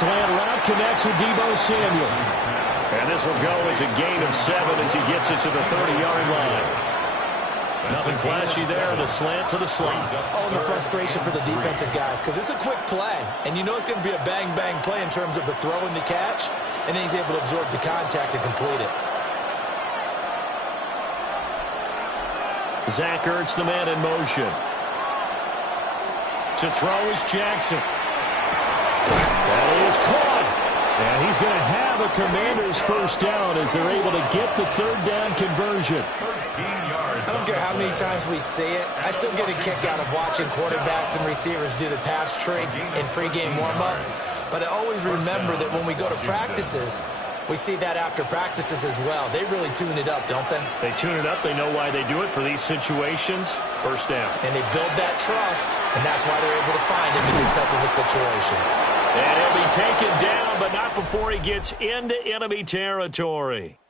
Slant route connects with Deebo Samuel. And this will go as a gain of 7 as he gets it to the 30-yard line. Nothing flashy there, the slant to the slot. Oh, and the frustration for the defensive guys, because it's a quick play. And you know it's going to be a bang-bang play in terms of the throw and the catch. And then he's able to absorb the contact and complete it. Zach Ertz, the man in motion. To throw is Jackson. That is caught. And he's going to have a Commanders first down as they're able to get the third down conversion. 13 yards. I don't care how many times we see it. I still get a kick out of watching quarterbacks and receivers do the pass trick in pregame warm-up. But I always remember that when we go to practices, we see that after practices as well. They really tune it up, don't they? They tune it up. They know why they do it for these situations. First down. And they build that trust, and that's why they're able to find him in this type of a situation. And he'll be taken down, but not before he gets into enemy territory.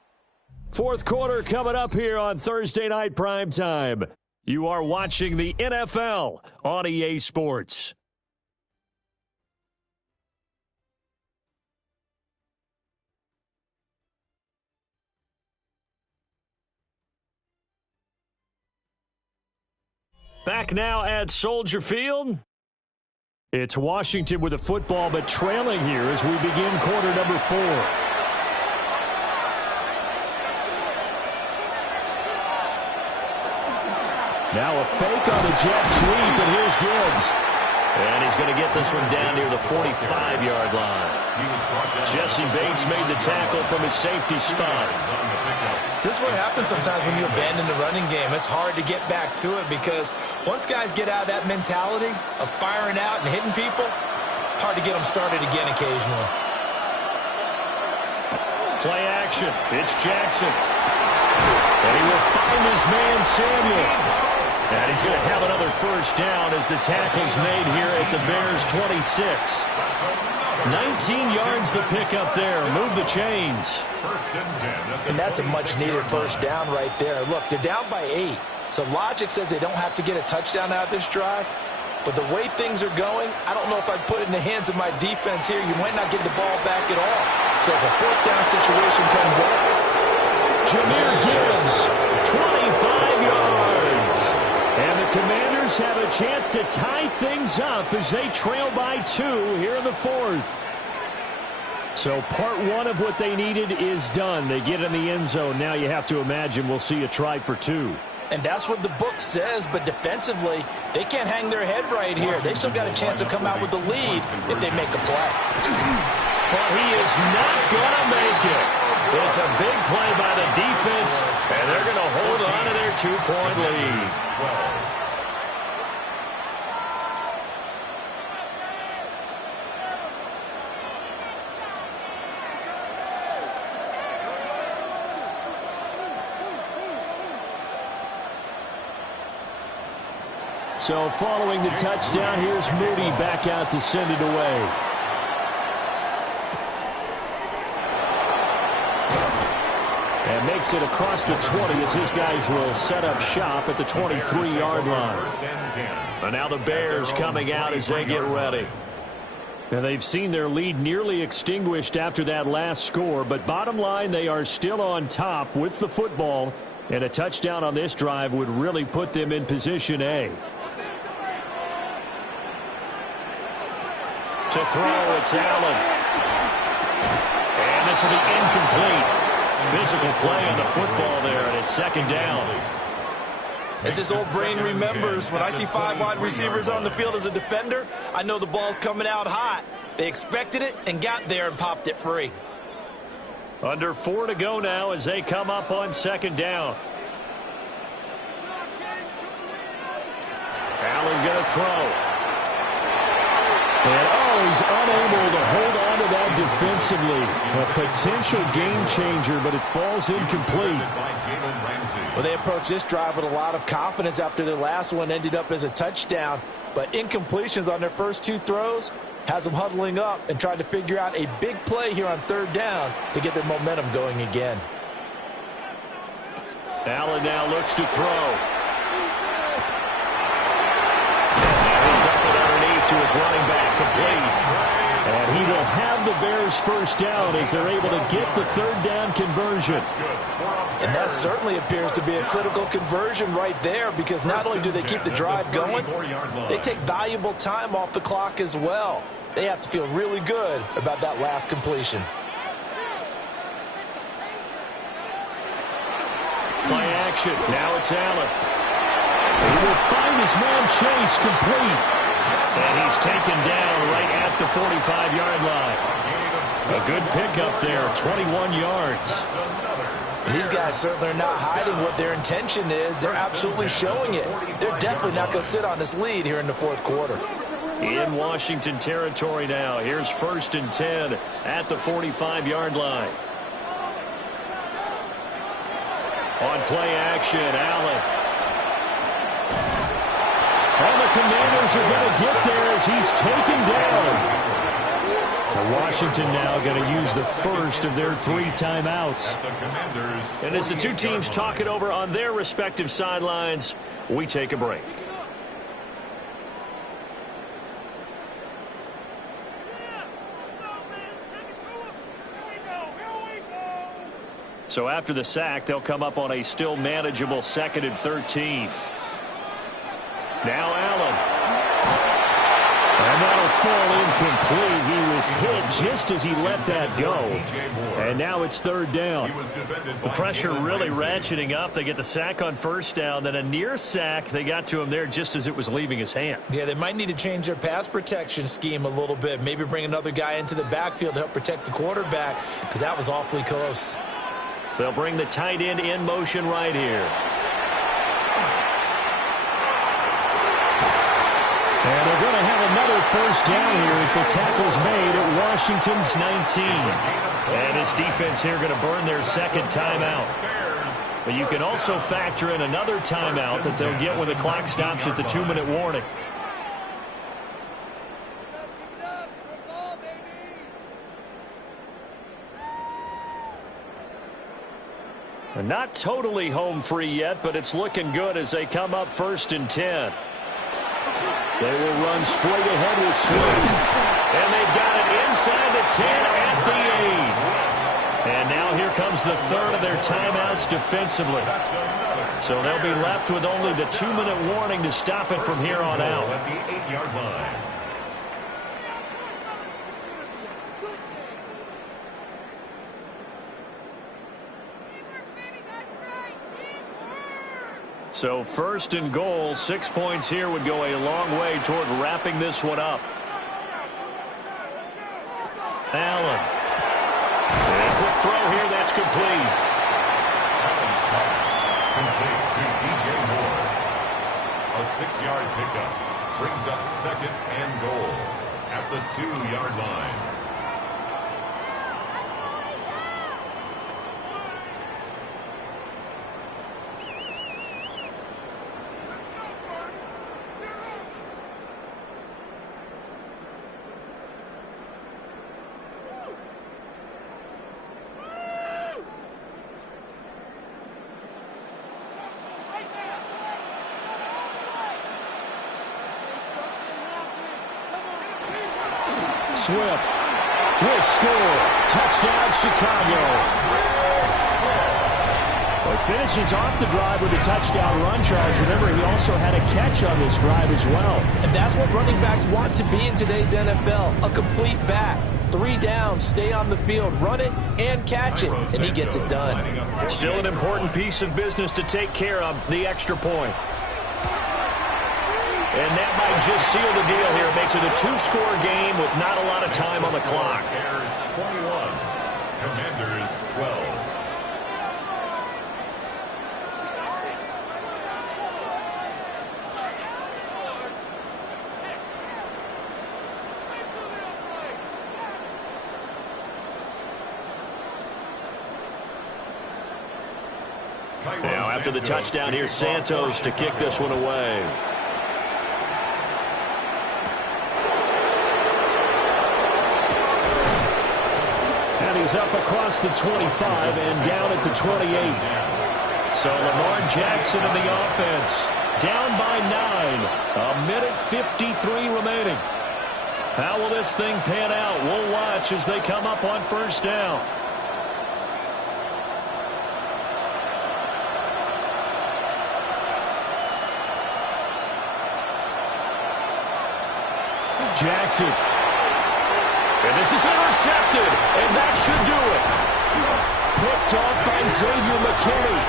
Fourth quarter coming up here on Thursday Night Primetime. You are watching the NFL on EA Sports. Back now at Soldier Field. It's Washington with the football, but trailing here as we begin quarter number 4. Now a fake on the jet sweep, and here's Gibbs. And he's going to get this one down near the 45-yard line. Jesse Bates made the tackle from his safety spot. This is what happens sometimes when you abandon the running game. It's hard to get back to it because once guys get out of that mentality of firing out and hitting people, hard to get them started again occasionally. Play action. It's Jackson. And he will find his man, Samuel. And he's going to have another first down as the tackle's made here at the Bears' 26. 19 yards the pick up there. Move the chains. And that's a much-needed first down right there. Look, they're down by 8. So logic says they don't have to get a touchdown out of this drive. But the way things are going, I don't know if I'd put it in the hands of my defense here. You might not get the ball back at all. So if a fourth down situation comes up. Jahmyr Gibbs, 25 yards. And the Commanders have a chance to tie things up as they trail by 2 here in the fourth. So part 1 of what they needed is done. They get in the end zone. Now you have to imagine we'll see a try for 2. And that's what the book says, but defensively, they can't hang their head right here. They've still got a chance to come out with the lead if they make a play. But he is not going to make it. It's a big play by the defense, and they're going to hold on to their 2-point lead. So following the touchdown, here's Moody back out to send it away. And makes it across the 20 as his guys will set up shop at the 23-yard line. And now the Bears coming out as they get ready. And they've seen their lead nearly extinguished after that last score. But bottom line, they are still on top with the football. And a touchdown on this drive would really put them in position A. To throw, it's Allen. And this will be incomplete. Physical play on the football there, and it's second down. As this old brain remembers, when I see 5 wide receivers on the field as a defender, I know the ball's coming out hot. They expected it and got there and popped it free. Under 4 to go now as they come up on second down. Allen going to throw. And, he's unable to hold on to that defensively. A potential game changer, but it falls incomplete. Well, they approached this drive with a lot of confidence after their last one ended up as a touchdown. But incompletions on their first 2 throws has them huddling up and trying to figure out a big play here on third down to get their momentum going again. Allen now looks to throw. To his running back, complete. And he will have the Bears first down as they're able to get the third down conversion. And that certainly appears to be a critical conversion right there, because not only do they keep the drive going, they take valuable time off the clock as well. They have to feel really good about that last completion. Play action. Now it's Allen. He will find his man Chase complete. And he's taken down right at the 45-yard line. A good pickup there, 21 yards. And these guys certainly are not hiding what their intention is. They're absolutely showing it. They're definitely not going to sit on this lead here in the fourth quarter. In Washington territory now. Here's 1st and 10 at the 45-yard line. On play action, Allen. And the Commanders are going to get there as he's taken down. Washington now going to use the first of their 3 timeouts. And as the 2 teams talk it over on their respective sidelines, we take a break. So after the sack, they'll come up on a still manageable 2nd and 13. Now Allen. And that'll fall incomplete. He was hit just as he let that go. And now it's 3rd down. The pressure really ratcheting up. They get the sack on 1st down. Then a near sack. They got to him there just as it was leaving his hand. Yeah, they might need to change their pass protection scheme a little bit. Maybe bring another guy into the backfield to help protect the quarterback, because that was awfully close. They'll bring the tight end in motion right here. And they're going to have another first down here as the tackle's made at Washington's 19. And this defense here going to burn their 2nd timeout. But you can also factor in another timeout that they'll get when the clock stops at the 2-minute warning. And not totally home free yet, but it's looking good as they come up 1st and 10. They will run straight ahead with Swift. And they've got it inside the 10 at the 8. And now here comes the 3rd of their timeouts defensively. So they'll be left with only the 2-minute warning to stop it from here on out. At the 8-yard line. So 1st and goal, 6 points here would go a long way toward wrapping this one up. Allen. And a quick throw here, that's complete. Allen's pass complete to DJ Moore. A 6-yard pickup brings up 2nd and goal at the 2-yard line. Swift will score. Touchdown, Chicago. A finishes off the drive with a touchdown run, Charles. Remember, he also had a catch on this drive as well. And that's what running backs want to be in today's NFL, a complete back. 3 downs, stay on the field, run it, and catch it, and he gets it done. Still an important piece of business to take care of, the extra point. And that might just seal the deal here. It makes it a 2-score game with not a lot of time on the clock. Bears 21, Commanders 12. Now, after the touchdown, here's Santos to kick this one away. And he's up across the 25 and down at the 28. So Lamar Jackson in the offense, down by 9. 1:53 remaining. How will this thing pan out? We'll watch as they come up on first down. Jackson. And this is intercepted, and that should do it. Picked off by Xavier McKinney.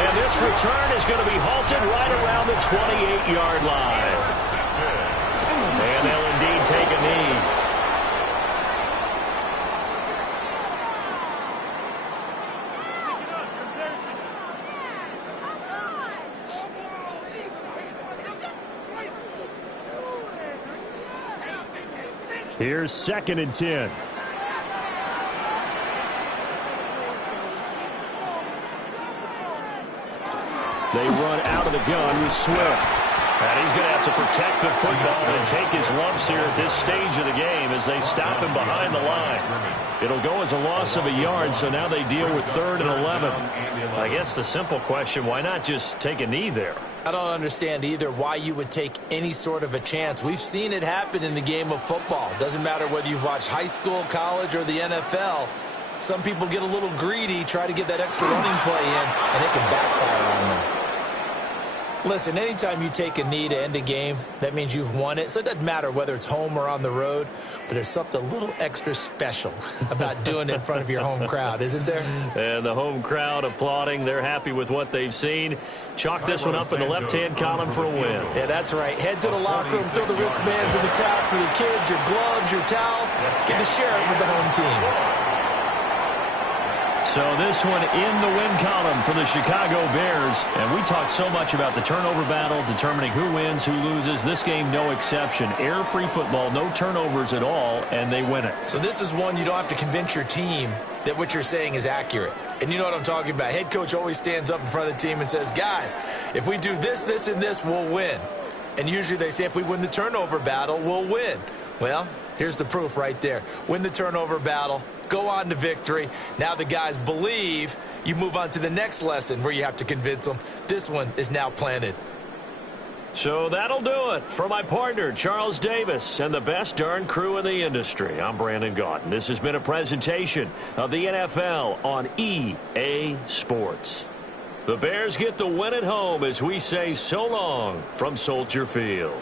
And this return is going to be halted right around the 28-yard line. And they'll indeed take a knee. Here's 2nd and 10. They run out of the gun with Swift. And he's going to have to protect the football and take his lumps here at this stage of the game as they stop him behind the line. It'll go as a loss of a yard, so now they deal with 3rd and 11. I guess the simple question, why not just take a knee there? I don't understand either why you would take any sort of a chance. We've seen it happen in the game of football. Doesn't matter whether you've watched high school, college, or the NFL. Some people get a little greedy, try to get that extra running play in, and it can backfire on them. Listen, anytime you take a knee to end a game, that means you've won it. So it doesn't matter whether it's home or on the road, but there's something a little extra special about doing it in front of your home crowd, isn't there? And the home crowd applauding. They're happy with what they've seen. Chalk this one up in the left-hand column for a win. Yeah, that's right. Head to the locker room, throw the wristbands in the crowd for your kids, your gloves, your towels. Get to share it with the home team. So this one in the win column for the Chicago Bears. And we talk so much about the turnover battle, determining who wins, who loses. This game, no exception. Error-free football, no turnovers at all, and they win it. So this is one you don't have to convince your team that what you're saying is accurate. And you know what I'm talking about. Head coach always stands up in front of the team and says, guys, if we do this, this, and this, we'll win. And usually they say if we win the turnover battle, we'll win. Well, here's the proof right there. Win the turnover battle. Go on to victory. Now the guys believe. You move on to the next lesson where you have to convince them. This one is now planted. So that'll do it. For my partner, Charles Davis, and the best darn crew in the industry, I'm Brandon Gaudin. This has been a presentation of the NFL on EA Sports. The Bears get the win at home as we say so long from Soldier Field.